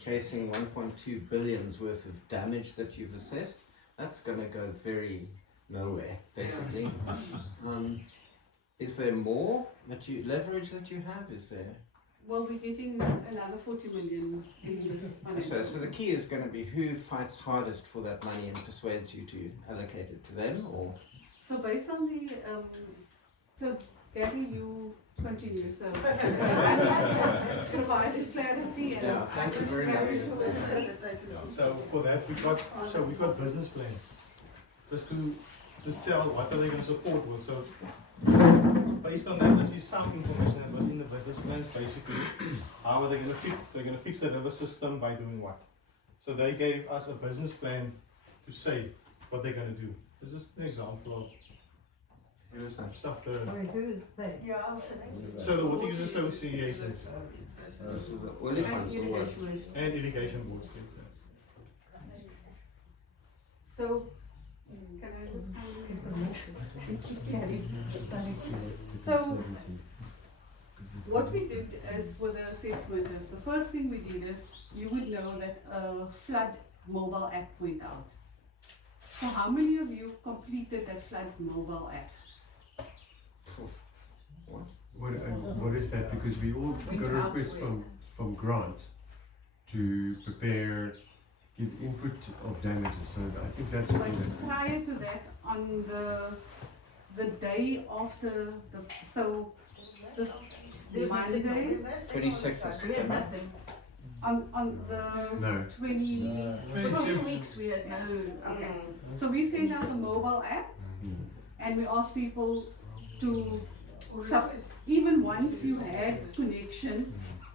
chasing 1.2 billion's worth of damage that you've assessed, that's going to go very nowhere, basically. Is there more that you leverage that you have? Is there? Well, we're getting another 40 million in this financial. So the key is going to be who fights hardest for that money and persuades you to allocate it to them, or? So based on the, so Gabby, you continue, so. Provided clarity and. Yeah, thank you very much. So for that we got business plans. Just to tell what are they going to support with. So based on that, this is some information that was in the business plans. Basically, how are they going to fix? They're going to fix the river system by doing what? So they gave us a business plan to say what they're going to do. This is an example of stuff. Sorry, who is they? Yeah, I was saying. So the water use associations. This is the elephants or what? And irrigation boards. So, can I just come in? So, what we did is with the assessment is, the first thing we did is, you would know that a flood mobile app went out. So how many of you completed that flood mobile app? What is that? Because we all got a request from Grant to prepare, give input of damages. So I think that's what we did. Prior to that, on the day after the Monday, 26th of September. on the No. 20. For 2 weeks we had no. Okay. So we sent out a mobile app, and we asked people to even once you had connection,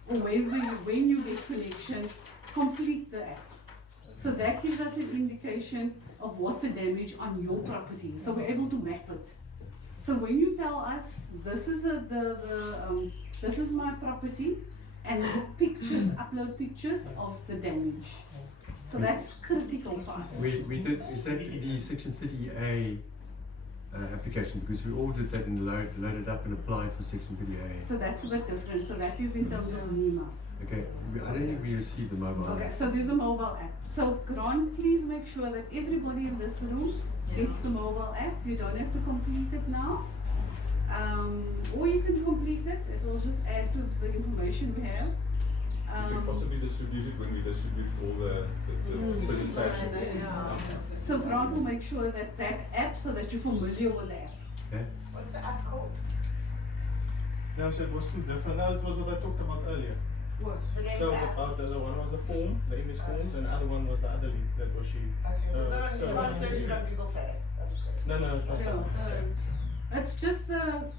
or when you get connection, complete the app. So that gives us an indication of what the damage on your property is. So we're able to map it. So when you tell us this is this is my property, and the pictures, upload pictures of the damage. So that's critical for us. We did, is that the Section 30A application? Because we all did that and loaded up and applied for Section 30A. So that's a bit different. So that is in terms of NEMA. Okay, I don't think we received the mobile. Okay, so there's a mobile app. So Grant, please make sure that everybody in this room gets the mobile app. You don't have to complete it now. Or you can complete it. It will just add to the information we have. We could possibly distribute it when we distribute all the presentations. So Grant will make sure that that app, so that you're familiar with that. Okay. What's the app called? No, so it was two different. No, it was what I talked about earlier. What? The name So of the app? the one was the form, the English forms, and the other one was the other link that was she. Okay, so it's not on, you can't search it on Google Play. That's good. No, it's not. Yeah, it's just a. So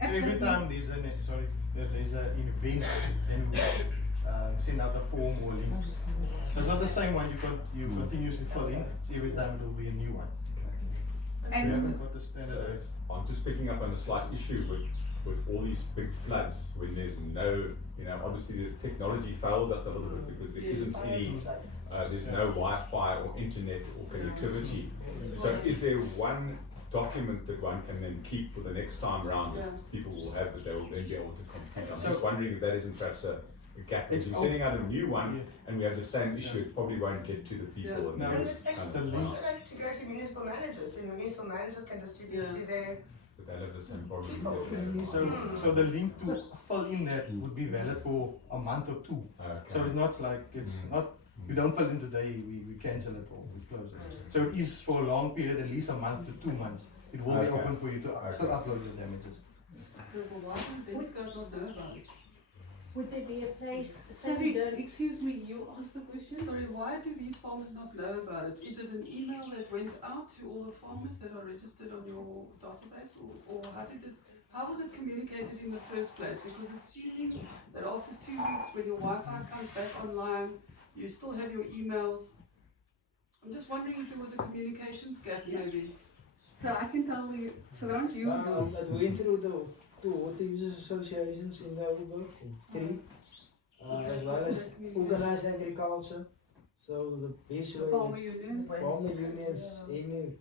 every time there's an there's an event, then we send out a form or link. So it's not the same one you continuously fill in. So every time it will be a new one. And we haven't got the standardized. I'm just picking up on a slight issue with all these big floods when there's no, obviously the technology fails us a little bit because there isn't any, there's no Wi-Fi or internet or connectivity. So is there one document that one can then keep for the next time around that people will have that they will then be able to compute? I'm just wondering if that isn't perhaps a gap. If we're sending out a new one and we have the same issue, it probably won't get to the people. And it's also like to go to municipal managers, and municipal managers can distribute to their But they'll have the same problem. So the link to fill in that would be valid for a month or two. So it's not like it's not you don't fill in today, we cancel it or we close it. So it is for a long period, at least a month to 2 months. It will be open for you to still upload your damages. Why do these guys not know about it? Would there be a place? Sorry, excuse me, you asked the question? Sorry, why do these farmers not know about it? Is it an email that went out to all the farmers that are registered on your database, or how was it communicated in the first place? Because assuming that after 2 weeks when your Wi-Fi comes back online, you still have your emails. I'm just wondering if there was a communications gap maybe. So I can tell you, so don't you know? It went through the two water users associations in Davenport, 3, as well as organized agriculture. So the best way, Farmer unions. farmer unions, any,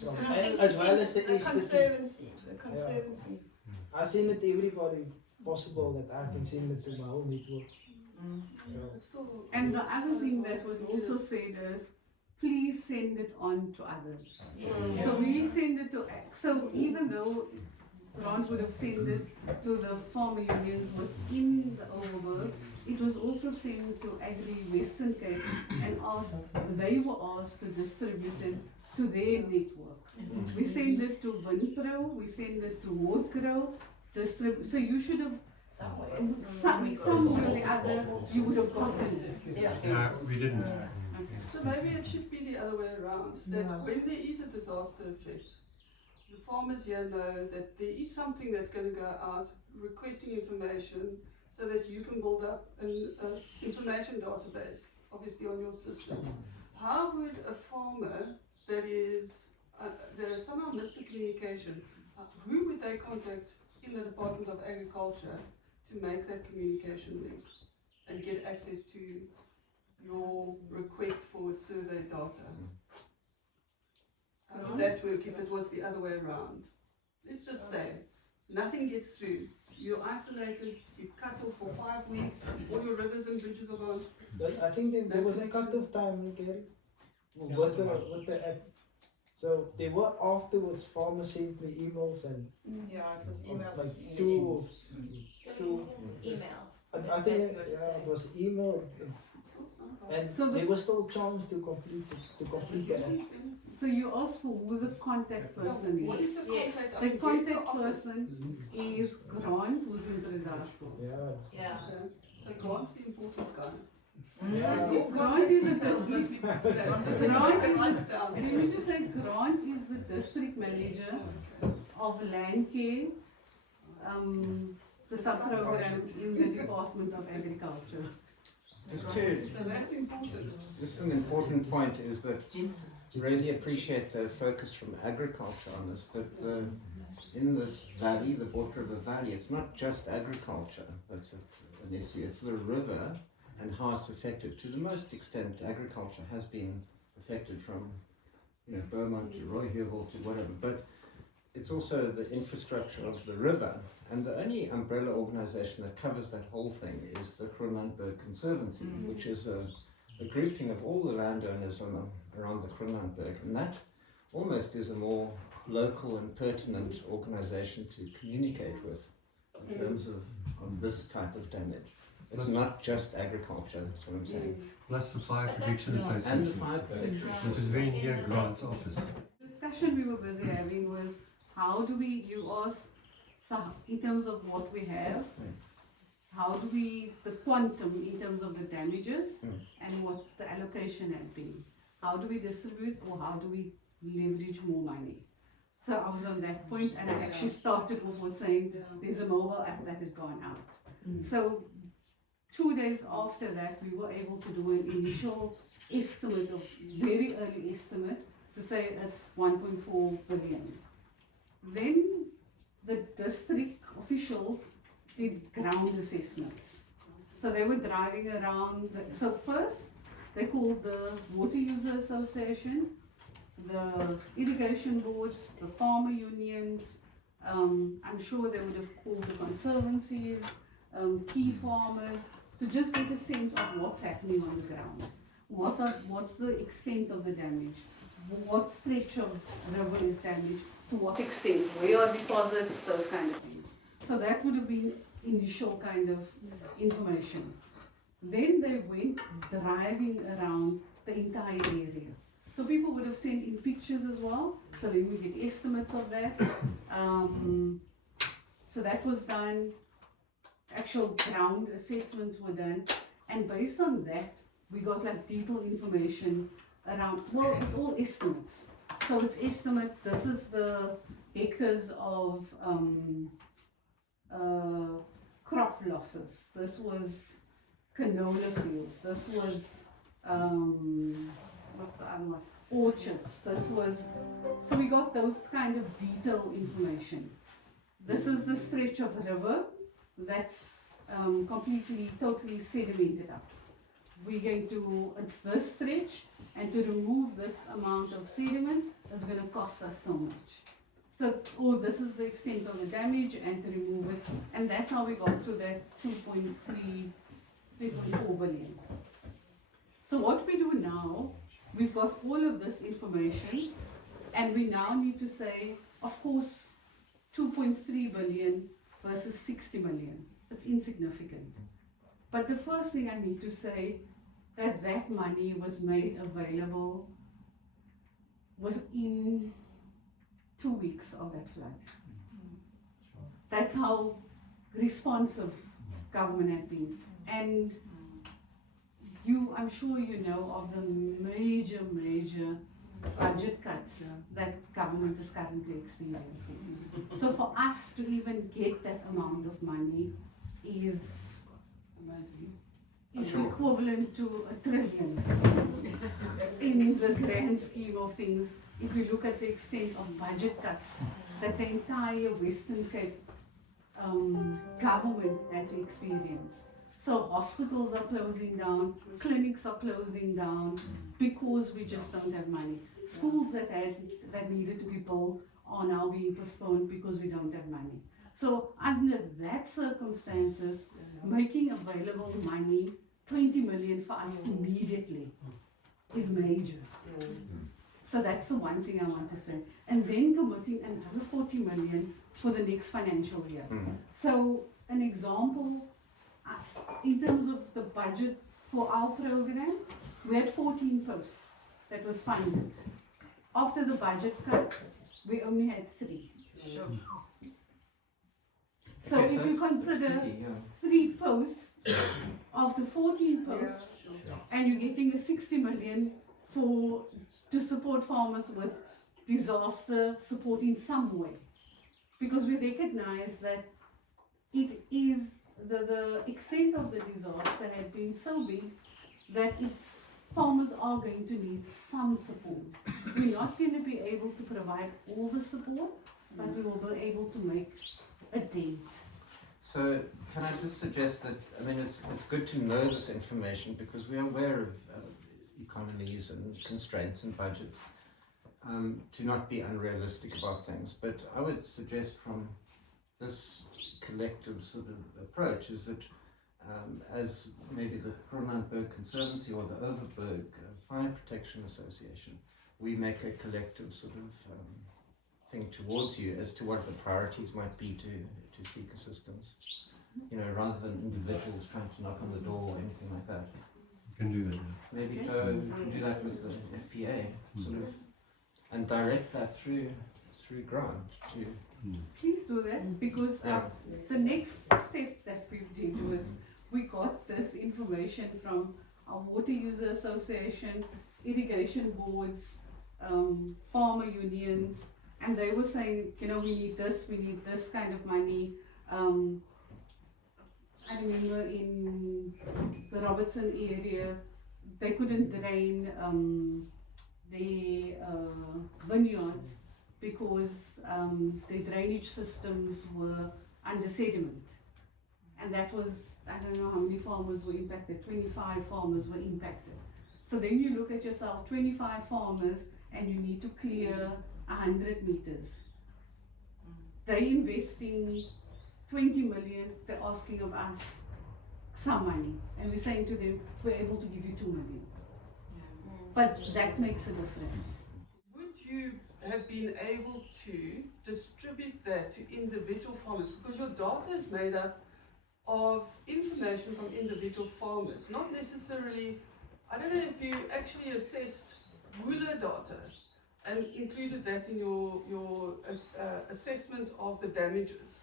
from, And I think as you well see as the the institute. conservancy. I send it to everybody possible that I can send it to my whole network. And the other thing that was also said is, please send it on to others. So we send it to, so even though Grant would have sent it to the farmer unions within the Overberg, it was also sent to Agri Western Cape and they were asked to distribute it to their network. We send it to Winpro, we send it to Watercourse, so you should have somewhere or the other, you would have gotten it. No, we didn't. So maybe it should be the other way around, that when there is a disaster effect, the farmers here know that there is something that's going to go out requesting information so that you can build up an information database, obviously on your systems. How would a farmer that has somehow missed the communication, who would they contact in the Department of Agriculture to make that communication link and get access to your request for survey data? How would that work if it was the other way around? Let's just say nothing gets through. You're isolated, you're cut off for 5 weeks, all your rivers and bridges are gone. But I think there was a cut-off time, Gary, with the app. So they were afterwards, farmers sent me emails and Yeah, it was email. like two email. I think it was email, and So there was still chance to complete the app. So you asked for who the contact person What is. is the contact? The contact person is Grant, who's in Predasto. Yeah. So Grant's the important guy. Grant is the district. Let me just say, Grant is the district manager of land care, the sub-program in the Department of Agriculture. So that's important. Just an important point is that really appreciate the focus from agriculture on this, but in this valley, the Water River Valley, it's not just agriculture that's an issue, it's the river and how it's affected. To the most extent, agriculture has been affected from, Beaumont to Royhuvel to whatever, but it's also the infrastructure of the river, and the only umbrella organization that covers that whole thing is the Groenlandberg Conservancy, which is a grouping of all the landowners around the Groenlandberg, and that almost is a more local and pertinent organization to communicate with in terms of this type of damage. It's not just agriculture, that's what I'm saying. Plus the Fire Protection And the Association, Fire Protection which is very near Grant's office. discussion we were busy having was how do we, you asked, so in terms of what we have, how do we, the quantum in terms of the damages and what the allocation had been. How do we distribute or how do we leverage more money? So I was on that point and I actually started off with saying there's a mobile app that had gone out. So 2 days after that we were able to do an initial estimate of, very early estimate, to say it's 1.4 billion. Then the district officials did ground assessments. So they were driving around, so first they called the Water User Association, the irrigation boards, the farmer unions, I'm sure they would have called the conservancies, key farmers, to just get a sense of what's happening on the ground. What's the extent of the damage? What stretch of river is damaged? To what extent? Where are deposits? Those kind of things. So that would have been initial kind of information. Then they went driving around the entire area. So people would have sent in pictures as well. So then we get estimates of that. So that was done. Actual ground assessments were done. And based on that, we got like detailed information around, well, it's all estimates. So it's estimate, this is the hectares of crop losses. This was canola fields. This was, what's the other one? Orchards. This was, so we got those kind of detailed information. This is the stretch of river that's completely, totally sedimented up. We're going to, it's this stretch, and to remove this amount of sediment is going to cost us so much. So, oh, this is the extent of the damage, and to remove it, and that's how we got to that 3.4 billion. So what we do now, we've got all of this information, and we now need to say, of course, 2.3 billion versus 60 million. It's insignificant. But the first thing I need to say, that money was made available within 2 weeks of that flood. That's how responsive government had been. And I'm sure you know of the major budget cuts that government is currently experiencing. So for us to even get that amount of money is equivalent to $1 trillion in the grand scheme of things. If we look at the extent of budget cuts that the entire Western Cape government had to experience. So hospitals are closing down, clinics are closing down because we just don't have money. Schools that needed to be built are now being postponed because we don't have money. So under that circumstances, making available money, 20 million for us immediately, is major. So that's the one thing I want to say. And then committing another 40 million for the next financial year. So an example, in terms of the budget for our program, we had 14 posts that was funded. After the budget cut, we only had 3. So Okay, if you consider 3 posts after 14 posts, and you're getting a 60 million to support farmers with disaster support in some way, because we recognize that it is the extent of the disaster had been so big that farmers are going to need some support. We're not going to be able to provide all the support, but we will be able to make a dent. So can I just suggest that, I mean, it's good to know this information because we are aware of economies and constraints and budgets, to not be unrealistic about things. But I would suggest from this collective sort of approach is that as maybe the Groenlandberg Conservancy or the Overberg Fire Protection Association, we make a collective sort of thing towards you as to what the priorities might be to seek assistance. You know, rather than individuals trying to knock on the door or anything like that. You can do that. Maybe Joe, you can do that with the FPA, sort of. and direct that through grant to. Please do that, because the next step that we did was we got this information from our water user association, irrigation boards, farmer unions, and they were saying, we need this kind of money. I remember in the Robertson area, they couldn't drain their vineyards because the drainage systems were under sediment. And that was, I don't know how many farmers were impacted, 25 farmers were impacted. So then you look at yourself, 25 farmers, and you need to clear 100 meters. They're investing 20 million, they're asking of us some money. And we're saying to them, we're able to give you 2 million. But that makes a difference. Would you have been able to distribute that to individual farmers? Because your data is made up of information from individual farmers, not necessarily, I don't know if you actually assessed ruler data and included that in your assessment of the damages.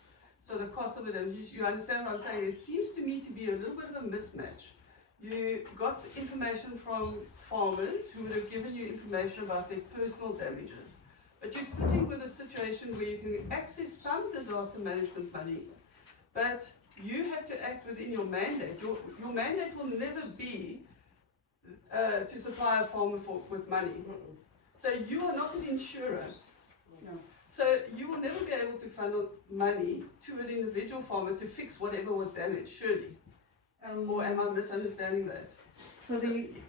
So the cost of the damages, you understand what I'm saying? It seems to me to be a little bit of a mismatch. You got information from farmers who would have given you information about their personal damages, but you're sitting with a situation where you can access some disaster management money, but you have to act within your mandate. Your mandate will never be to supply a farmer with money. So you are not an insurer. No. So you will never be able to funnel money to an individual farmer to fix whatever was damaged, surely. Or am I misunderstanding that? So continue.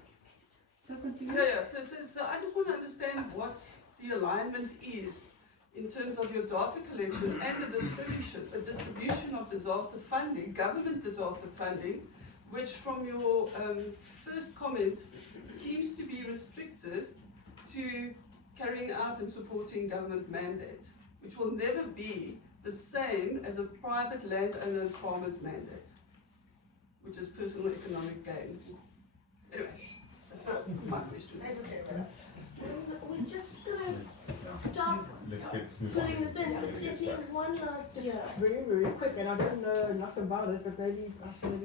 Yeah. So I just want to understand what the alignment is in terms of your data collection and the distribution of disaster funding, government disaster funding, which from your first comment seems to be restricted to carrying out and supporting government mandate, which will never be the same as a private landowner and farmer's mandate, which is personal economic gain. Anyway, so my question. That's okay. We're just gonna stop Let's get this moving. pulling this in, but Stephanie, one last year. Very, very quick, and I don't know enough about it, but maybe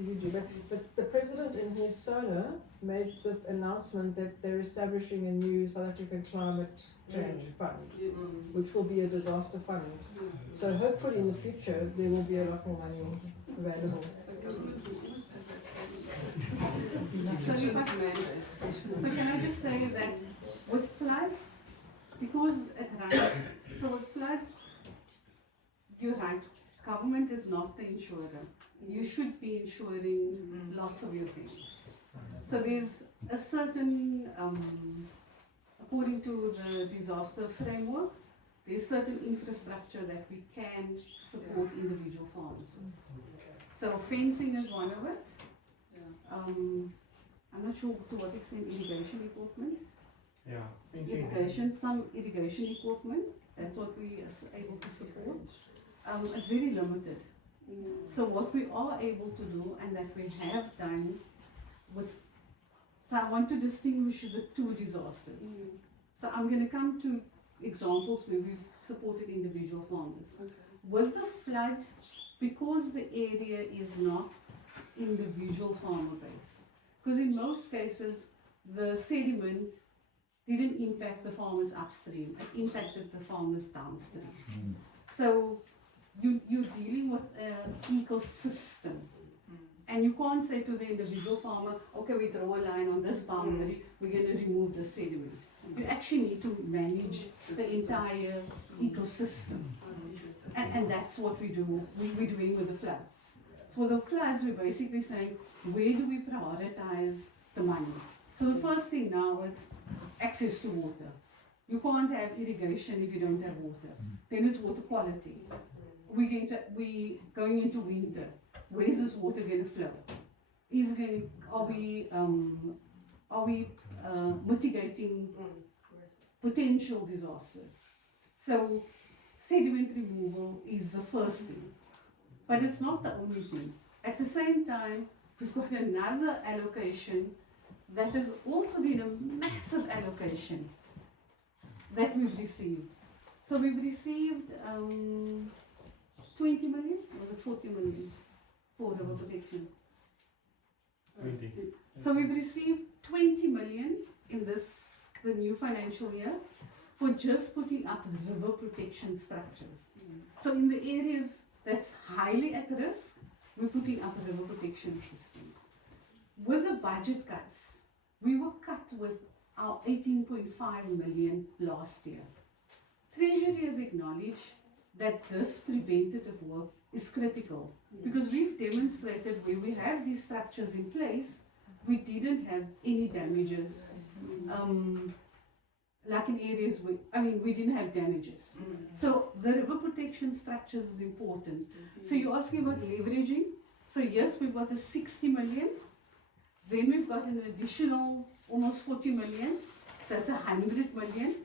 you do. But the president in his SONA made the announcement that they're establishing a new South African climate change fund, which will be a disaster fund. So hopefully in the future there will be a lot more money available. So can I just say that with floods, because it rains, so with floods, you're right, government is not the insurer. You should be insuring lots of your things. So there's a certain, according to the disaster framework, there's certain infrastructure that we can support individual farms with. So fencing is one of it. I'm not sure to what extent irrigation equipment. Some irrigation equipment, that's what we are able to support. It's very limited. So what we are able to do and that we have done so I want to distinguish the two disasters. So I'm going to come to examples where we've supported individual farmers. With the flood, because the area is not individual farmer base, because in most cases the sediment didn't impact the farmers upstream, it impacted the farmers downstream. So you're dealing with an ecosystem. And you can't say to the individual farmer, okay, we draw a line on this boundary, we're going to remove the sediment. You actually need to manage the entire ecosystem. And that's what we're doing with the floods. So with the floods, we're basically saying, where do we prioritize the money? So the first thing now is access to water. You can't have irrigation if you don't have water. Then it's water quality. We're going into winter. Where is this water going to flow? Are we mitigating potential disasters? So sediment removal is the first thing, but it's not the only thing. At the same time, we've got another allocation that has also been a massive allocation that we've received. So we've received 20 million, or was it 40 million for river protection? 20. So we've received 20 million in the new financial year for just putting up river protection structures. So in the areas that's highly at risk, we're putting up river protection systems. With the budget cuts, we were cut with our 18.5 million last year. Treasury has acknowledged that this preventative work is critical because we've demonstrated where we have these structures in place, we didn't have any damages. Like in areas we didn't have damages. So the river protection structures is important. So you're asking about leveraging. So yes, we've got a 60 million. Then we've got an additional almost 40 million. So that's 100 million.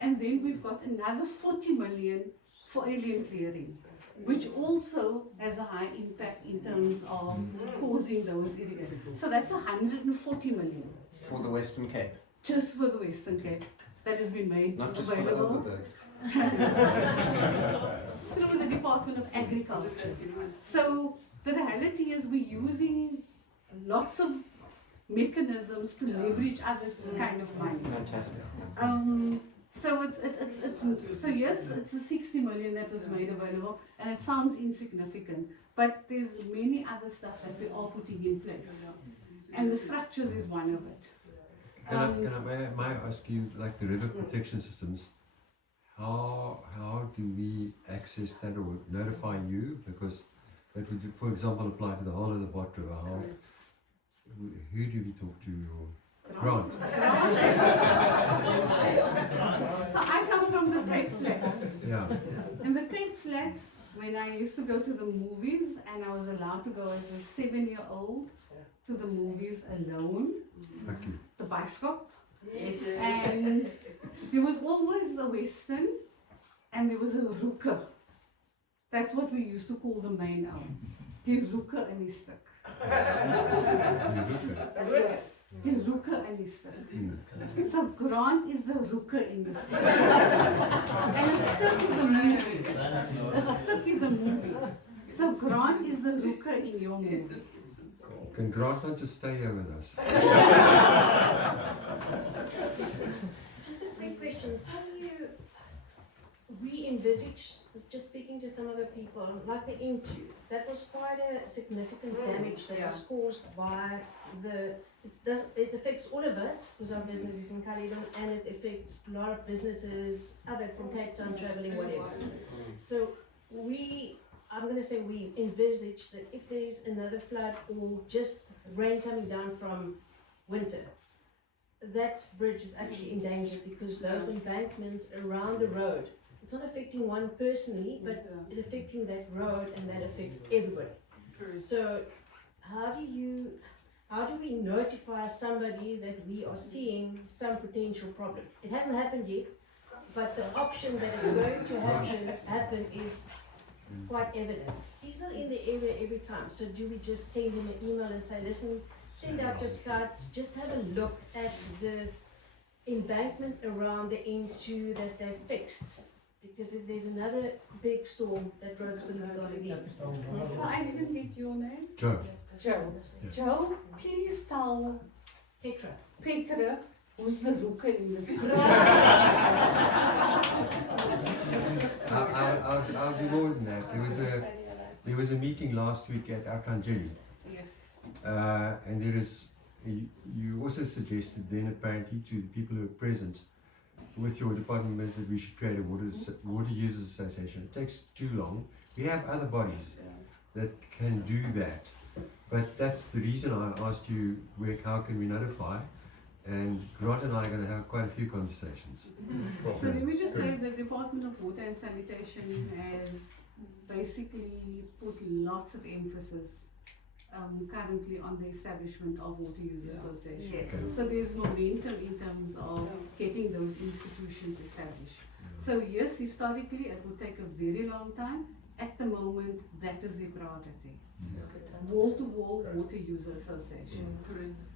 And then we've got another 40 million for alien clearing, which also has a high impact in terms of causing those irrigations. So that's 140 million. For the Western Cape. Just for the Western Cape. That has been made Not just available. for the Overberg. Through the Department of Agriculture. So the reality is we're using lots of mechanisms to leverage other kind of money. Fantastic. So yes, it's a 60 million that was made available, and it sounds insignificant, but there's many other stuff that we are putting in place, and the structures is one of it. May I ask you, like the river protection systems, how do we access that or notify you? Because that would, for example, apply to the whole of the Bot River. Who do we talk to? Grant. So I come from the Cape Flats. Yeah. In the Cape Flats, when I used to go to the movies, and I was allowed to go as a 7-year-old to the movies alone. Thank you. The bioscope. Yes. And there was always a Western, and there was a Rooker. That's what we used to call the main owl. Die Rooker in die stuk. Yes, die Rooker in die stuk. So Grant is the Rooker in the stuk. And a stuk is a movie. A stuk is a movie. So Grant is the Rooker in your movie. Can Grant not just stay here with us? Just a quick question. How do you re-envisage, just speaking to some other people, like the M2, that was quite a significant damage that was caused by it affects all of us, because our business is in Caledon, and it affects a lot of businesses, other from Cape Town traveling, whatever. So I'm going to say we envisage that if there's another flood or just rain coming down from winter, that bridge is actually in danger because those embankments around the road, it's not affecting one personally, but it's affecting that road, and that affects everybody. So how do we notify somebody that we are seeing some potential problem? It hasn't happened yet, but the option that it's going to happen is quite evident. He's not in the area every time, so do we just send him an email and say, listen, send out your scouts, just have a look at the embankment around the M2 that they've fixed? Because if there's another big storm, that road's going to be gone again. So I didn't get your name? Joe. Joe. Joe, please tell Petra who's the Rooker in this. I'll do more than that. There was a meeting last week at Arkanjeli. Yes. And you also suggested then apparently to the people who were present with your department members that we should create a water users association. It takes too long. We have other bodies that can do that. But that's the reason I asked you, how can we notify? And Grant and I are going to have quite a few conversations. So let me just say the Department of Water and Sanitation has basically put lots of emphasis currently on the establishment of water user associations. Yes. So there's momentum in terms of getting those institutions established. So yes, historically it would take a very long time. At the moment, that is the priority. Wall-to-wall water user associations.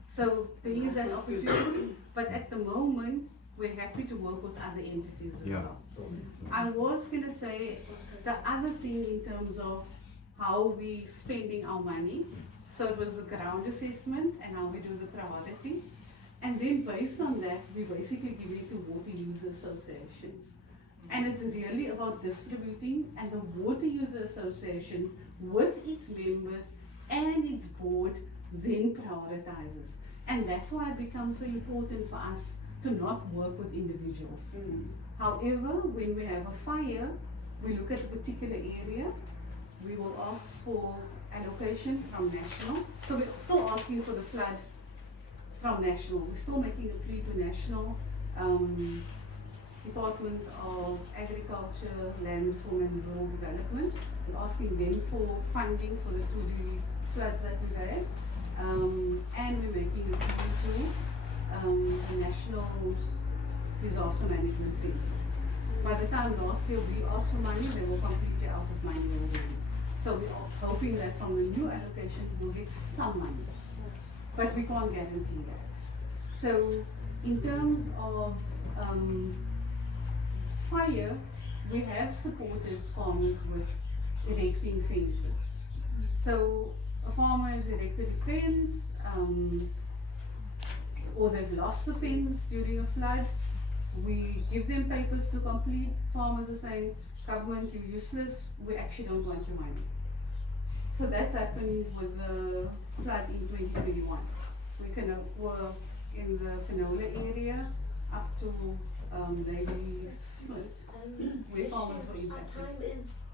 So there is an opportunity, but at the moment we're happy to work with other entities as Yeah. well. I was going to say the other thing in terms of how we spending our money. So it was the ground assessment and how we do the priority. And then based on that, we basically give it to water user associations. And it's really about distributing, and the water user association with its members and its board then prioritizes. And that's why it becomes so important for us to not work with individuals. However, when we have a fire, we look at a particular area, we will ask for allocation from national. So we're still asking for the flood from national. We're still making a plea to national Department of Agriculture, Land Reform and Rural Development. We're asking them for funding for the 2D floods that we've had. And we're making a plea to the National Disaster Management Center. By the time last year we asked for money, they were completely out of money already. So we are hoping that from the new allocation we'll get some money. But we can't guarantee that. So in terms of fire, we have supported farmers with erecting fences. So a farmer has erected a fence, or they've lost the fence during a flood. We give them papers to complete. Farmers are saying, government, you're useless, we actually don't want your money. So that's happened with the flood in 2021. We were in the canola area up to Lady Smith, where farmers were impacted.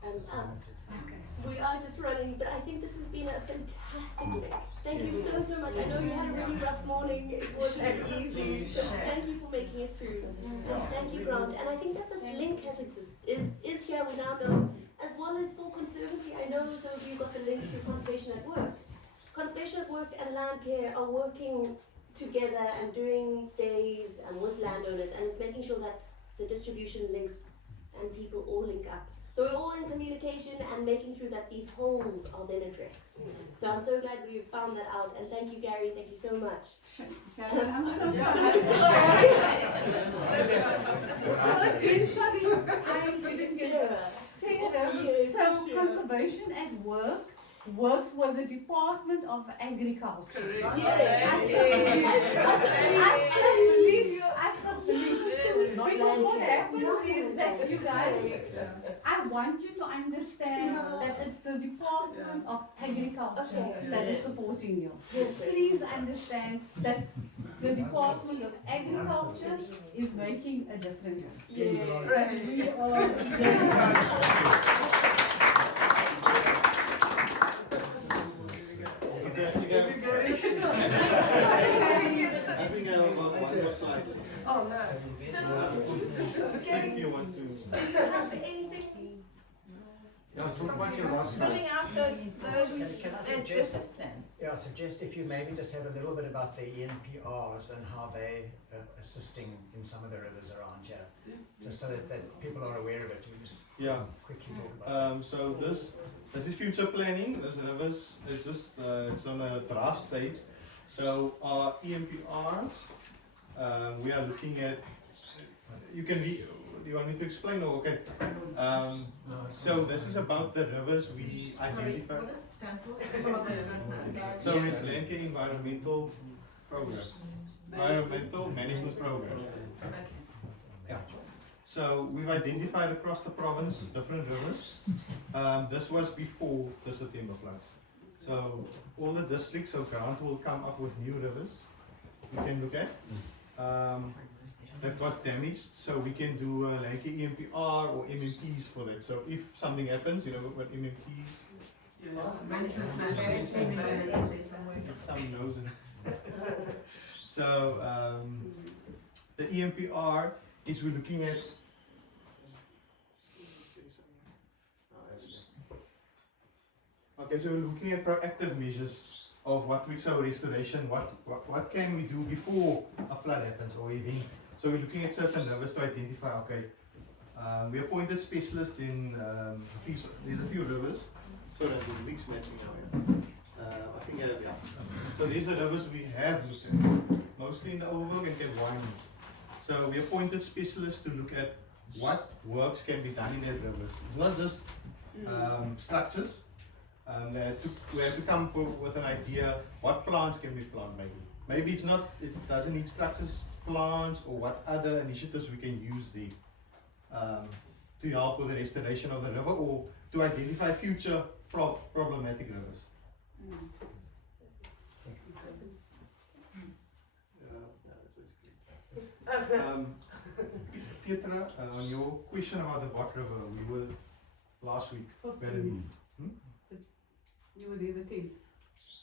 Our time is up. Okay. We are just running, but I think this has been a fantastic day. Thank you so much. I know you had a really rough morning. It wasn't easy. So thank you for making it through. So thank you, Grant. And I think that this link is here. We now know, as well as for Conservancy. I know some of you got the link to Conservation at Work. Conservation at Work and Land Care are working together and doing days and with landowners, and it's making sure that the distribution links and people all link up. So we're all in communication and making sure that these holes are then addressed. So I'm so glad we've found that out, and thank you, Gary. Thank you so much. I'm so sorry. So Conservation at Work works with the Department of Agriculture. Because what happens is that you guys, I want you to understand that it's the Department of Agriculture that is supporting you. Please understand that the Department of Agriculture is making a difference. And we Oh no. If you want to. Have anything? Talk about your last Filling slide. out those Can I suggest if you maybe just have a little bit about the ENPRs and how they are assisting in some of the rivers around here, just so that people are aware of it. You just quickly talk about So this is future planning. This rivers is just it's on a draft state. So our ENPRs, we are looking at. You can read. Do you want me to explain or okay? So this is about the rivers we identify. What does it stand for? So it's Land Care Environmental Program. Environmental Management Program. Yeah. So we've identified across the province different rivers. This was before the September floods. So all the districts, so Grant will come up with new rivers we can look at. That got damaged, so we can do like a EMPR or MMPs for that. So if something happens, you know what MMPs? Some knows it. So the EMPR is we're looking at. Okay, so we're looking at proactive measures of what we so restoration. What can we do before a flood happens or event? So we're looking at certain rivers to identify, okay, we appointed specialists in, there's a few rivers, so that the mix matching now, I think, so these are rivers we have looked at, mostly in the Overberg and Cape Wines. So we appointed specialists to look at what works can be done in their rivers. It's not just structures. We have to come with an idea what plants can we plant maybe. Maybe it doesn't need structures, plants, or what other initiatives we can use to help with the restoration of the river or to identify future problematic rivers. Petra, on your question about the Bot River, we were last week. We had a meeting. You were there the 10th.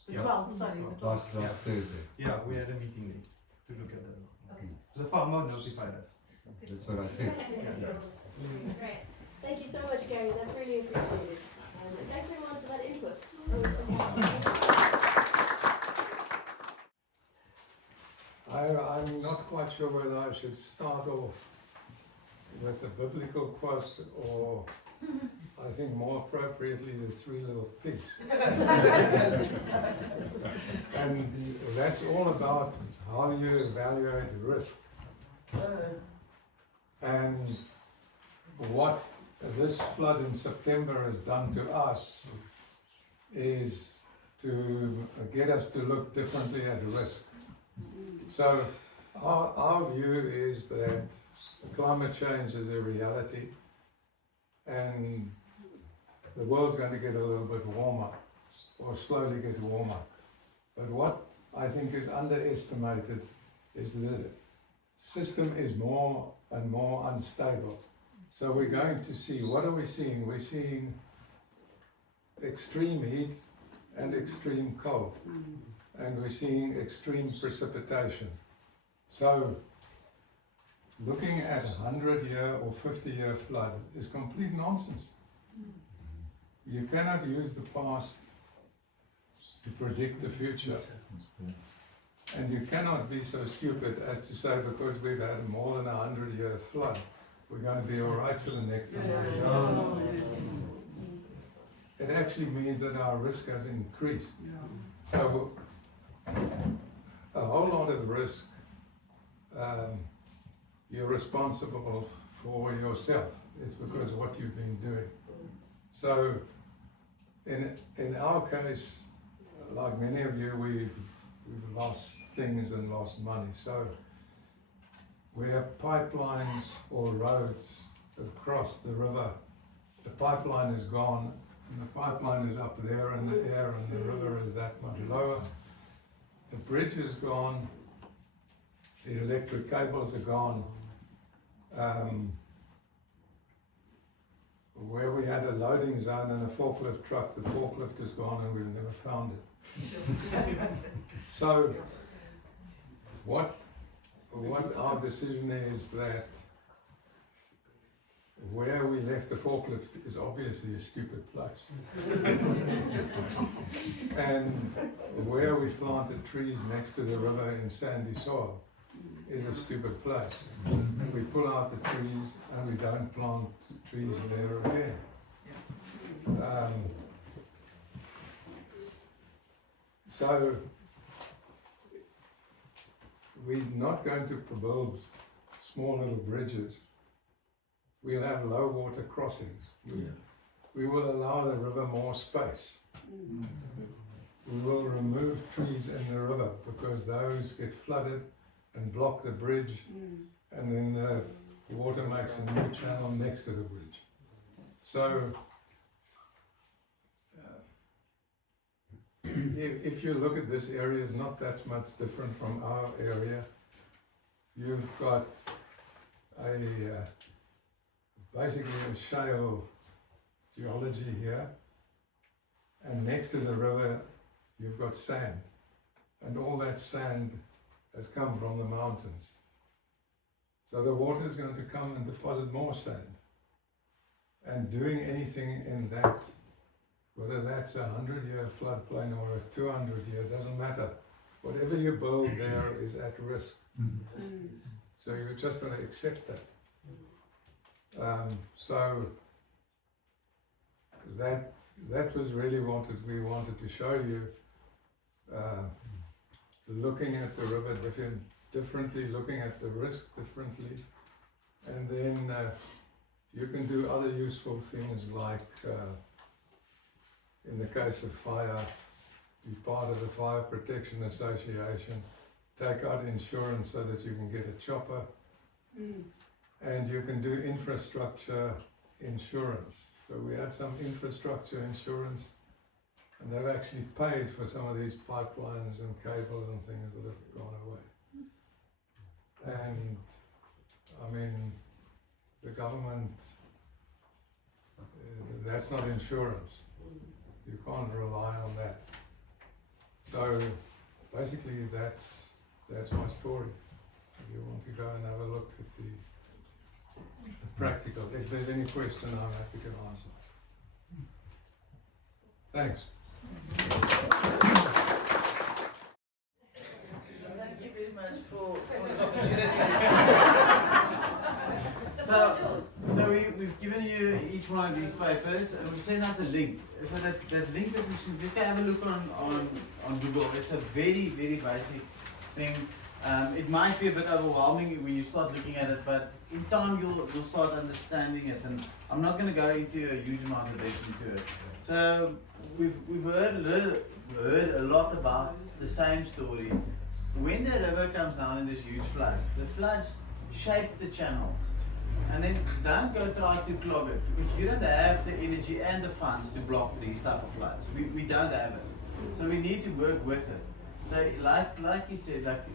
The Yeah. 12th, sorry, the 12th. Last Thursday. Yeah, we had a meeting there to look at that. Okay. The farmer notified us. That's what I said. Great. Thank you so much, Gary. That's really appreciated. And thanks everyone for that input. That was fantastic. I'm not quite sure whether I should start off with a biblical quote or I think more appropriately the three little pigs. And that's all about how you evaluate risk. And what this flood in September has done to us is to get us to look differently at risk. So our view is that climate change is a reality and the world's going to get a little bit warmer or slowly get warmer. But what I think is underestimated is the system is more and more unstable. So we're going to see, what are we seeing? We're seeing extreme heat and extreme cold. And we're seeing extreme precipitation. So looking at a 100-year or 50-year flood is complete nonsense. You cannot use the past to predict the future. And you cannot be so stupid as to say because we've had more than a 100-year flood, we're going to be all right for the next 100 years. It actually means that our risk has increased. So a whole lot of risk you're responsible for yourself. It's because of what you've been doing. So in our case, like many of you, we've lost things and lost money. So we have pipelines or roads across the river. The pipeline is gone, and the pipeline is up there in the air, and the river is that much lower. The bridge is gone, the electric cables are gone. Where we had a loading zone and a forklift truck, the forklift is gone and we've never found it. So what our decision is that where we left the forklift is obviously a stupid place. And where we planted trees next to the river in sandy soil is a stupid place. We pull out the trees and we don't plant trees there again. So we're not going to build small little bridges. We'll have low water crossings. We will allow the river more space. We will remove trees in the river because those get flooded and block the bridge, and then the water makes a new channel next to the bridge. So if you look at this area, it's not that much different from our area. You've got basically a shale geology here, and next to the river you've got sand, and all that sand has come from the mountains. So the water is going to come and deposit more sand. And doing anything in that, whether that's a 100-year floodplain or a 200-year, doesn't matter. Whatever you build there is at risk. So you're just going to accept that. So that was really what we wanted to show you. Looking at the river differently, looking at the risk differently, and then you can do other useful things like, in the case of fire, be part of the Fire Protection Association, take out insurance so that you can get a chopper, and you can do infrastructure insurance. So we had some infrastructure insurance, and they've actually paid for some of these pipelines and cables and things that have gone away. And I mean, the government, that's not insurance. You can't rely on that. So basically that's my story. If you want to go and have a look at the practical, if there's any question, I'm happy to answer. Thanks. Thank you very much for this opportunity. So we've given you each one of these papers, and we've sent out the link. So that link that you should just have a look on Google. It's a very, very basic thing. It might be a bit overwhelming when you start looking at it, but in time you'll start understanding it. And I'm not going to go into a huge amount of depth into it. So we've heard a lot about the same story. When the river comes down in this huge floods, the floods shape the channels. And then don't go try to clog it, because you don't have the energy and the funds to block these type of floods. We don't have it. So we need to work with it. So like you said, like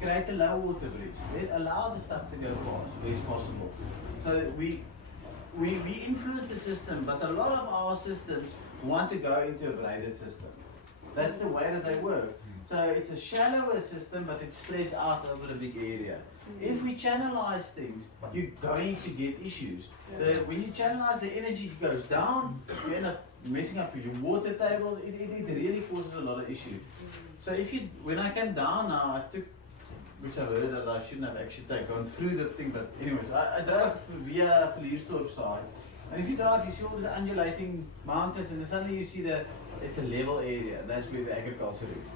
create a low water bridge. Let allow the stuff to go past where it's possible. So that we influence the system, but a lot of our systems want to go into a braided system. That's the way that they work. So it's a shallower system, but it spreads out over a big area. If we channelize things, you're going to get issues. When you channelize, the energy goes down, you end up messing up with your water tables. It really causes a lot of issues. So when I came down now, I took, which I heard that I shouldn't have actually gone through the thing, but anyways, I drove via Verliesdorp side. And if you drive, you see all these undulating mountains, and then suddenly you see it's a level area. That's where the agriculture is.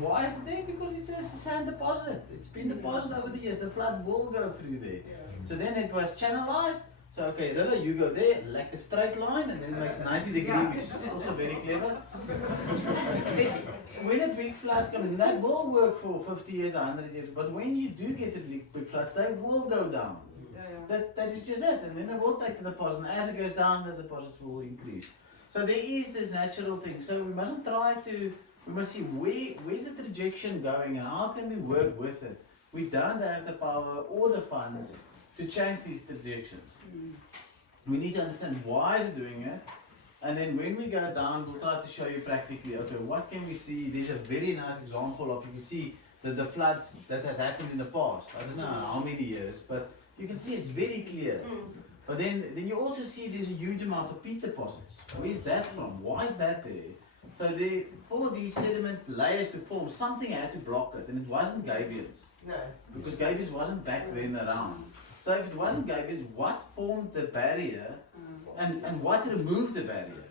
Why is it there? Because it's a sand deposit. It's been deposited over the years. The flood will go through there. So then it was channelized. So okay, river, you go there like a straight line, and then it makes 90 degrees, which is also very clever. When a big floods come in, that will work for 50 years, 100 years. But when you do get the big floods, they will go down. That is just it. And then they will take the deposit. And as it goes down, the deposits will increase. So there is this natural thing. So we mustn't try to. We must see where's the trajectory going and how can we work with it. We don't have the power or the funds to change these trajectories. We need to understand why is it doing it, and then when we go down, we'll try to show you practically, okay, what can we see? There's a very nice example of, you can see the floods that has happened in the past. I don't know how many years, but you can see it's very clear. But then you also see there's a huge amount of peat deposits. Where's that from? Why is that there? So for these sediment layers to form, something had to block it, and it wasn't gabions. No. Because gabions wasn't back then around. So if it wasn't gabions, what formed the barrier, and what removed the barrier?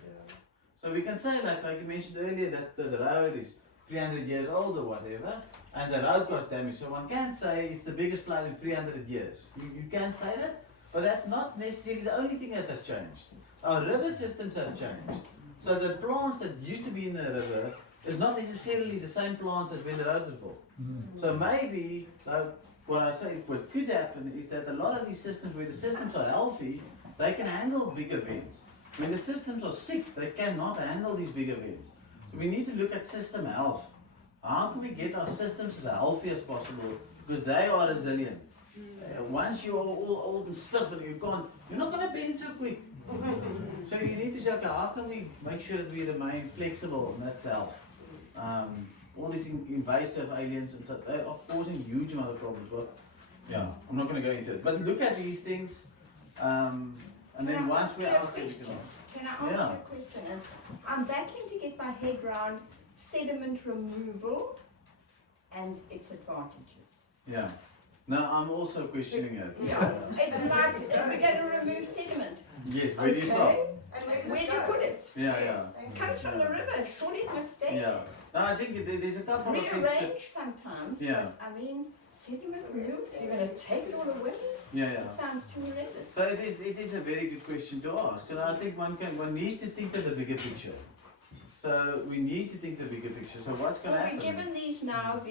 So we can say, like you mentioned earlier, that the road is 300 years old or whatever, and the road got damaged. So one can't say it's the biggest flood in 300 years. You can't say that, but that's not necessarily the only thing that has changed. Our river systems have changed. So the plants that used to be in the river is not necessarily the same plants as when the road was built. So maybe, what I say, what could happen is that a lot of these systems, where the systems are healthy, they can handle big events. When the systems are sick, they cannot handle these big events. So we need to look at system health. How can we get our systems as healthy as possible? Because they are resilient. Once you are all old and stiff and you're not going to bend so quick. So you need to say, okay, how can we make sure that we remain flexible, and that's health. All these invasive aliens and stuff, they are causing huge amount of problems. But yeah, I'm not going to go into it. But look at these things, and then once we're out there, we can ask. Can I ask you a question? I'm battling to get my head around sediment removal and its advantages. Yeah. No, I'm also questioning it. Yeah. It's like we're going to remove sediment. Yes, where do you stop? And where do you put it? Yeah, yeah. It comes from the river, surely it must stay. Yeah. No, I think there's a couple of things that, rearrange sometimes, Yeah. but I mean, sediment removed, you're going to take it all away? Yeah. It sounds too horrendous. So it is a very good question to ask, and I think one needs to think of the bigger picture. So we need to think the bigger picture. So what's going to Well, happen? we're given these now,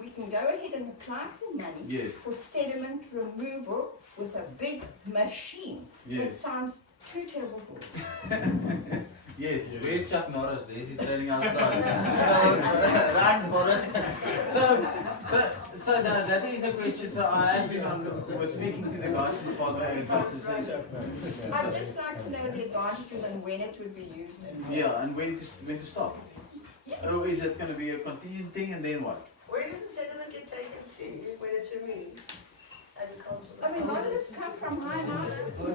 we can go ahead and apply for money Yes. for sediment removal with a big machine. Yes. That sounds too terrible for us. Yes, where's Chuck Norris? There's he's standing outside. So run, Forrest. So that is a question. So I have been was speaking to the guys from the Park Agriculture saying. I'd just like to know the advantages and when it would be used. Yeah, and when to stop. Or is it going to be a continuing thing, and then what? Where does the sediment get taken to when it's removed? Agricultural. I mean, a lot of us come from high Where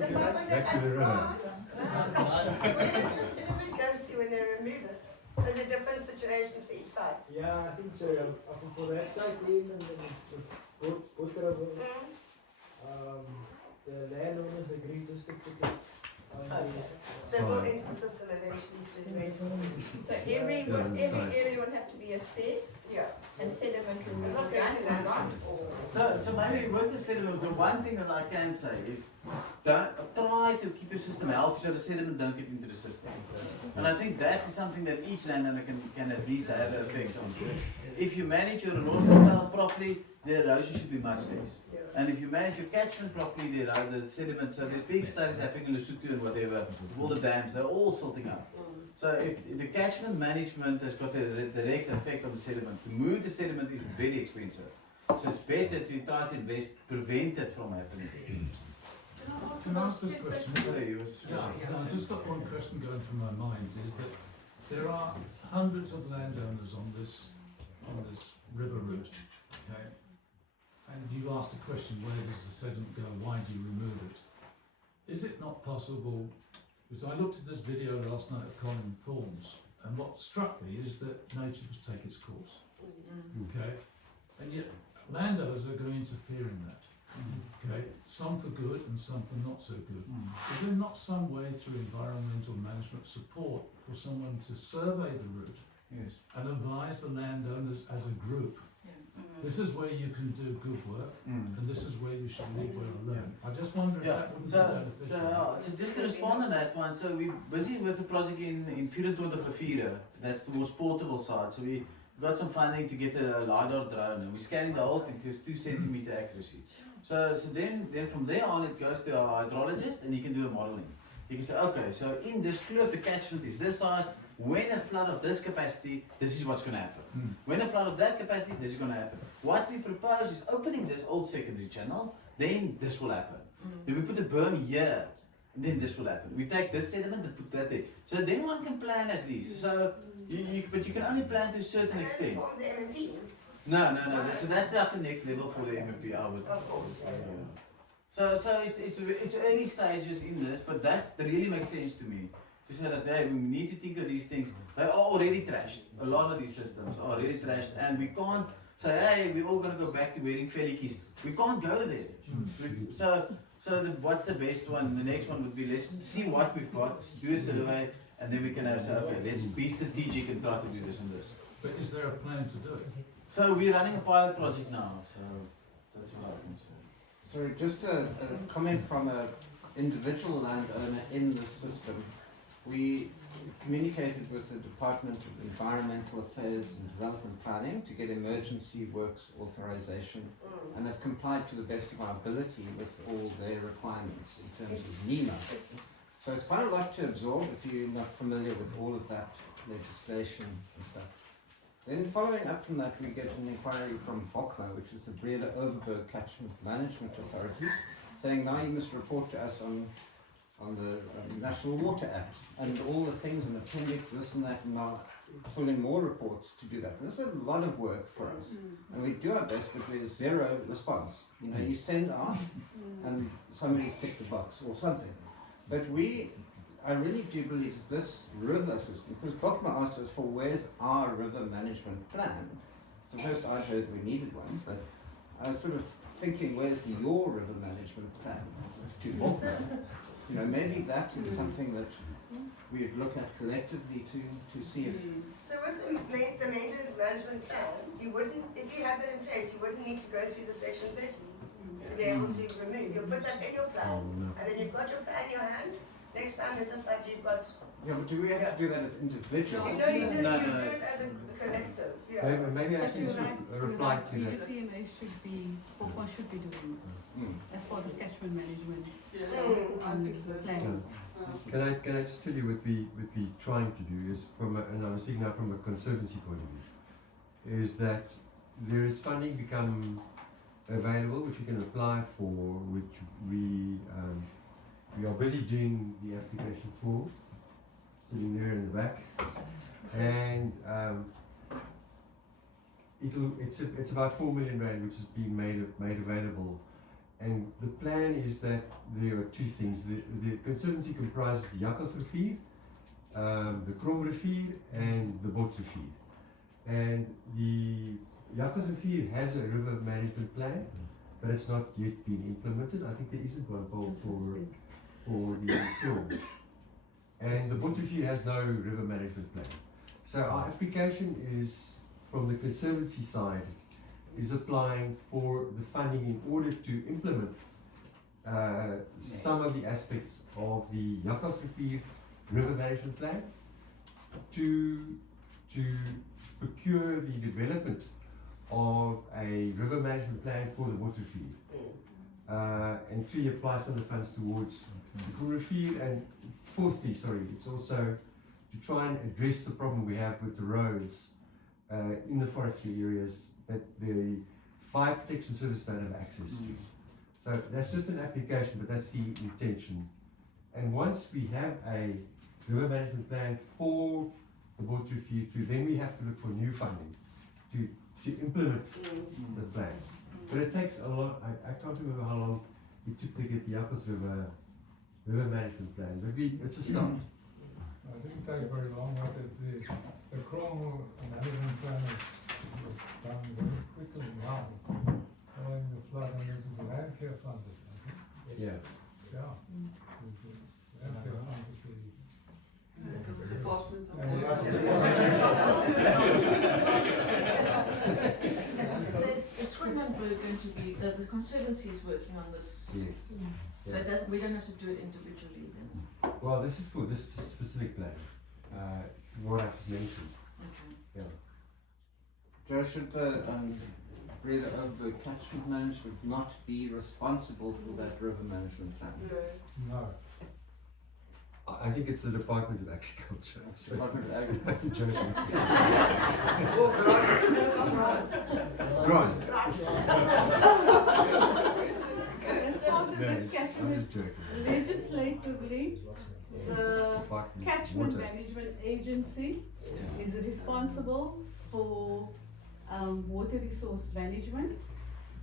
does the sediment go to when they remove it? Is there different situations for each site? Yeah, I think so. I think for that site, then and then Watercourse, the landowners agreed to stick with it. So it will enter the system eventually through the rainfall. So every area would have to be assessed. Yeah. And sediment It's removal not going to done land. or So maybe with the sediment, the one thing that I can say is try to keep your system healthy so the sediment don't get into the system. And I think that is something that each landowner can at least have an effect on. If you manage your water properly, the erosion should be much less. And if you manage your catchment properly, the sediment, so there's big studies happening in Lesotho and whatever, with all the dams, they're all silting up. So if the catchment management has got a direct effect on the sediment, to move the sediment is very expensive. So it's better to try to prevent it from happening. Can I ask this question? Yeah. I just got one question going through my mind, is that there are hundreds of landowners on this river route, okay? And you asked the question, where does the sediment go, why do you remove it? Is it not possible, because I looked at this video last night of Colin Thorne's, and what struck me is that nature must take its course, okay? And yet landowners are going to interfere in that. Okay, some for good and some for not so good. Is there not some way through environmental management support for someone to survey the route and advise the landowners as a group? This is where you can do good work, and this is where you should leave well alone. I just wonder if that wouldn't be beneficial. So just to respond on that one, so we're busy with a project in 24 Riviere. That's the most portable side. So we got some funding to get a LiDAR drone, and we're scanning the whole thing to 2 centimeter accuracy. So then from there on it goes to our hydrologist, and he can do a modeling. He can say, okay, so in this kloof, the catchment is this size. When a flood of this capacity, this is what's going to happen. When a flood of that capacity, this is going to happen. What we propose is opening this old secondary channel, then this will happen. Then we put a berm here, then this will happen. We take this sediment and put that there. So then one can plan at least. So, but you can only plan to a certain extent. No. So that's like the next level for the MVP, I would. Of course. So it's early stages in this, but that really makes sense to me. To say that hey, we need to think of these things. They are already trashed. A lot of these systems are already trashed, and we can't say, hey, we're all going to go back to wearing fellikies. We can't go there. What's the best one? The next one would be let's see what we've got, do a survey, and then we can say, okay, let's be strategic and try to do this and this. But is there a plan to do it? So we're running a pilot project now, so that's what I can say. So just a comment from an individual landowner in the system. We communicated with the Department of Environmental Affairs and Development Planning to get emergency works authorization and have complied to the best of our ability with all their requirements in terms of NEMA. So it's quite a lot to absorb if you're not familiar with all of that legislation and stuff. Then following up from that, we get an inquiry from BOCMA, which is the Breda Overberg Catchment Management Authority, saying now you must report to us on the National Water Act and all the things in appendix, this and that, and now fill in more reports to do that. And this is a lot of work for us, and we do our best, but there's zero response. You know, you send out, and somebody's ticked the box or something. But I really do believe that this river system, because BOCMA asked us for where's our river management plan. So first I heard we needed one, but I was sort of thinking, where's your river management plan to BOCMA? You know, maybe that is something that we'd look at collectively to see if. So with the maintenance management plan, you wouldn't, if you have that in place, you wouldn't need to go through the section 30 to be able to remove. You'll put that in your plan, and then you've got your plan in your hand. Next time there's a flood, you've got. Yeah, but do we have to do that as individuals? You know, you do it as a collective. Yeah. Maybe I can just reply to that. CMA should be, Prof should be doing as part of catchment management. I think so. Plan. Can I just tell you what we trying to do is and I'm speaking now from a conservancy point of view, is that there is funding become available which we can apply for, which we are busy doing the application for, sitting there in the back, and it's about 4 million rand which is being made available. And the plan is that there are two things. The conservancy comprises the Jakkalsrivier, the Kromrivier, and the Botrivier. And the Jakkalsrivier has a river management plan, but it's not yet been implemented. I think there isn't one for the Krom. And the Botrivier has no river management plan. So our application is, from the conservancy side, is applying for the funding in order to implement some of the aspects of the Jakkalsrivier river management plan, to procure the development of a river management plan for the Watercourse. And 3 applies from the funds towards the Kromrivier, and fourthly, it's also to try and address the problem we have with the roads in the forestry areas that the Fire Protection Service don't have access to. So that's just an application, but that's the intention. And once we have a river management plan for the Watercourse, then we have to look for new funding to implement the plan. But it takes a lot. I can't remember how long it took to get the Jakkals River management plan, but it's a start. It didn't take very long, but the Krom management plan was done very quickly now, following the flood, and it was the land care funded, I think. Yeah. Yeah. The land care funded So is Swindenburg going to be, the Conservancy is working on this? Yes. So it doesn't, we don't have to do it individually then? Well, this is for this specific plan, what I just mentioned. Okay. Yeah. Joe, should the breather of the catchment management not be responsible for that river management plan? No. I think it's the Department of Agriculture. Department of Agriculture. Joking. Grant. As part of the catchment legislatively, the catchment management agency is responsible for water resource management,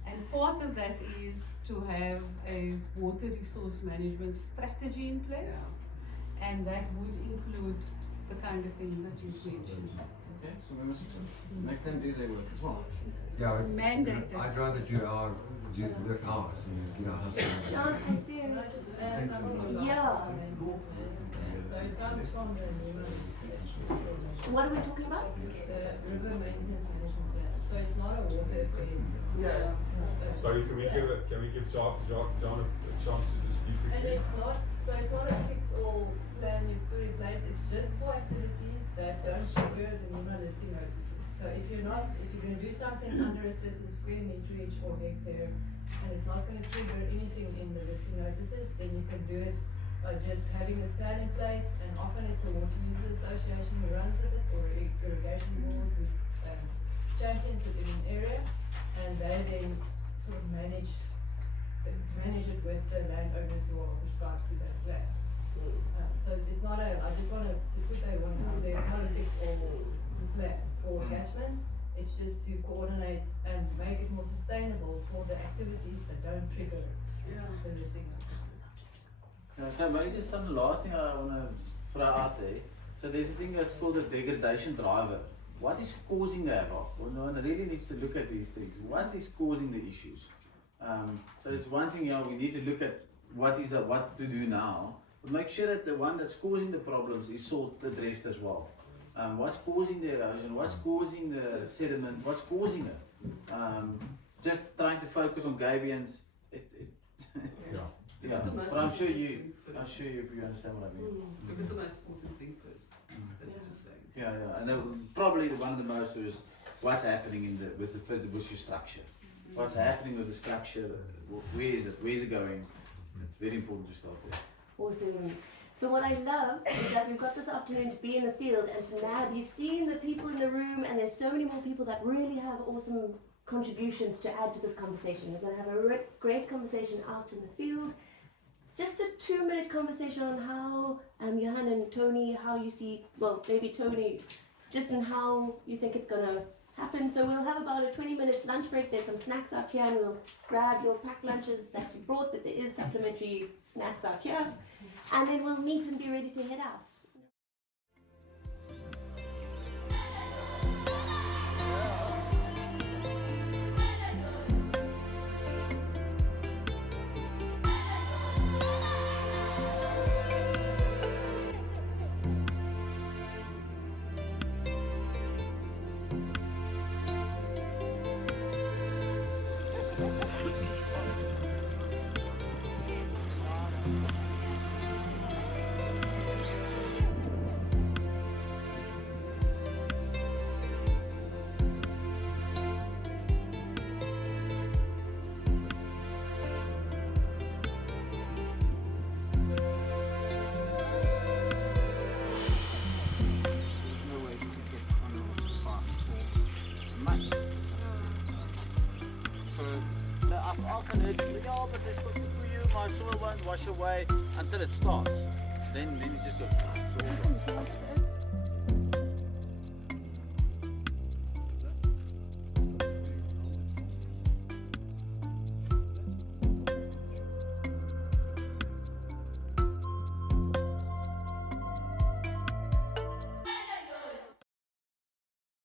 and part of that is to have a water resource management strategy in place, and that would include the kind of things that you've mentioned. Okay, so we must make them do their work as well. Yeah, mandated. I'd rather do ours and get our house. John, I see. Yeah. So it comes from the river legislation. What are we talking about? The river maintenance management plan. So it's not a water place. No. Sorry, can we give John a chance to just speak And quickly? it's not a fix-all plan you put in place. It's just for activities that don't trigger the NEMA listing notices. So if you're going to do something under a certain square meterage or hectare, and it's not going to trigger anything in the listing notices, then you can do it by just having this plan in place. And often it's a water user association who runs with it, or an irrigation board who champions it in an area, and they then sort of manage it with the landowners who are prescribed to that plan. So it's not I just want to put that one out there. It's not a fix-all plan for catchment. It's just to coordinate and make it more sustainable for the activities that don't trigger the listing notices. So maybe just some last thing I want to throw out there. So there's a thing that's called a degradation driver. What is causing the havoc? Well, one really needs to look at these things. What is causing the issues? So it's one thing, we need to look at what to do now, but make sure that the one that's causing the problems is addressed as well. What's causing the erosion? What's causing the sediment? What's causing it? Just trying to focus on gabions. Yeah. But I'm sure you understand what I mean. Look at the most important thing first. That's what you're saying. Yeah. And then probably one of the most is what's happening with the bush structure. What's happening with the structure? Where is it? Where is it going? It's very important to start there. Awesome. So what I love is that we've got this afternoon to be in the field and to nab. You've seen the people in the room, and there's so many more people that really have awesome contributions to add to this conversation. We're going to have a great conversation out in the field. Just a 2-minute conversation on how, Johann and Tony, how you see, well, maybe Tony, just in how you think it's going to happen. So we'll have about a 20-minute lunch break. There's some snacks out here, and we'll grab your packed lunches that you brought, but there is supplementary snacks out here. And then we'll meet and be ready to head out. I've often heard people, yeah, but it's good for you, my soil won't wash away until it starts. Then you just go, soil.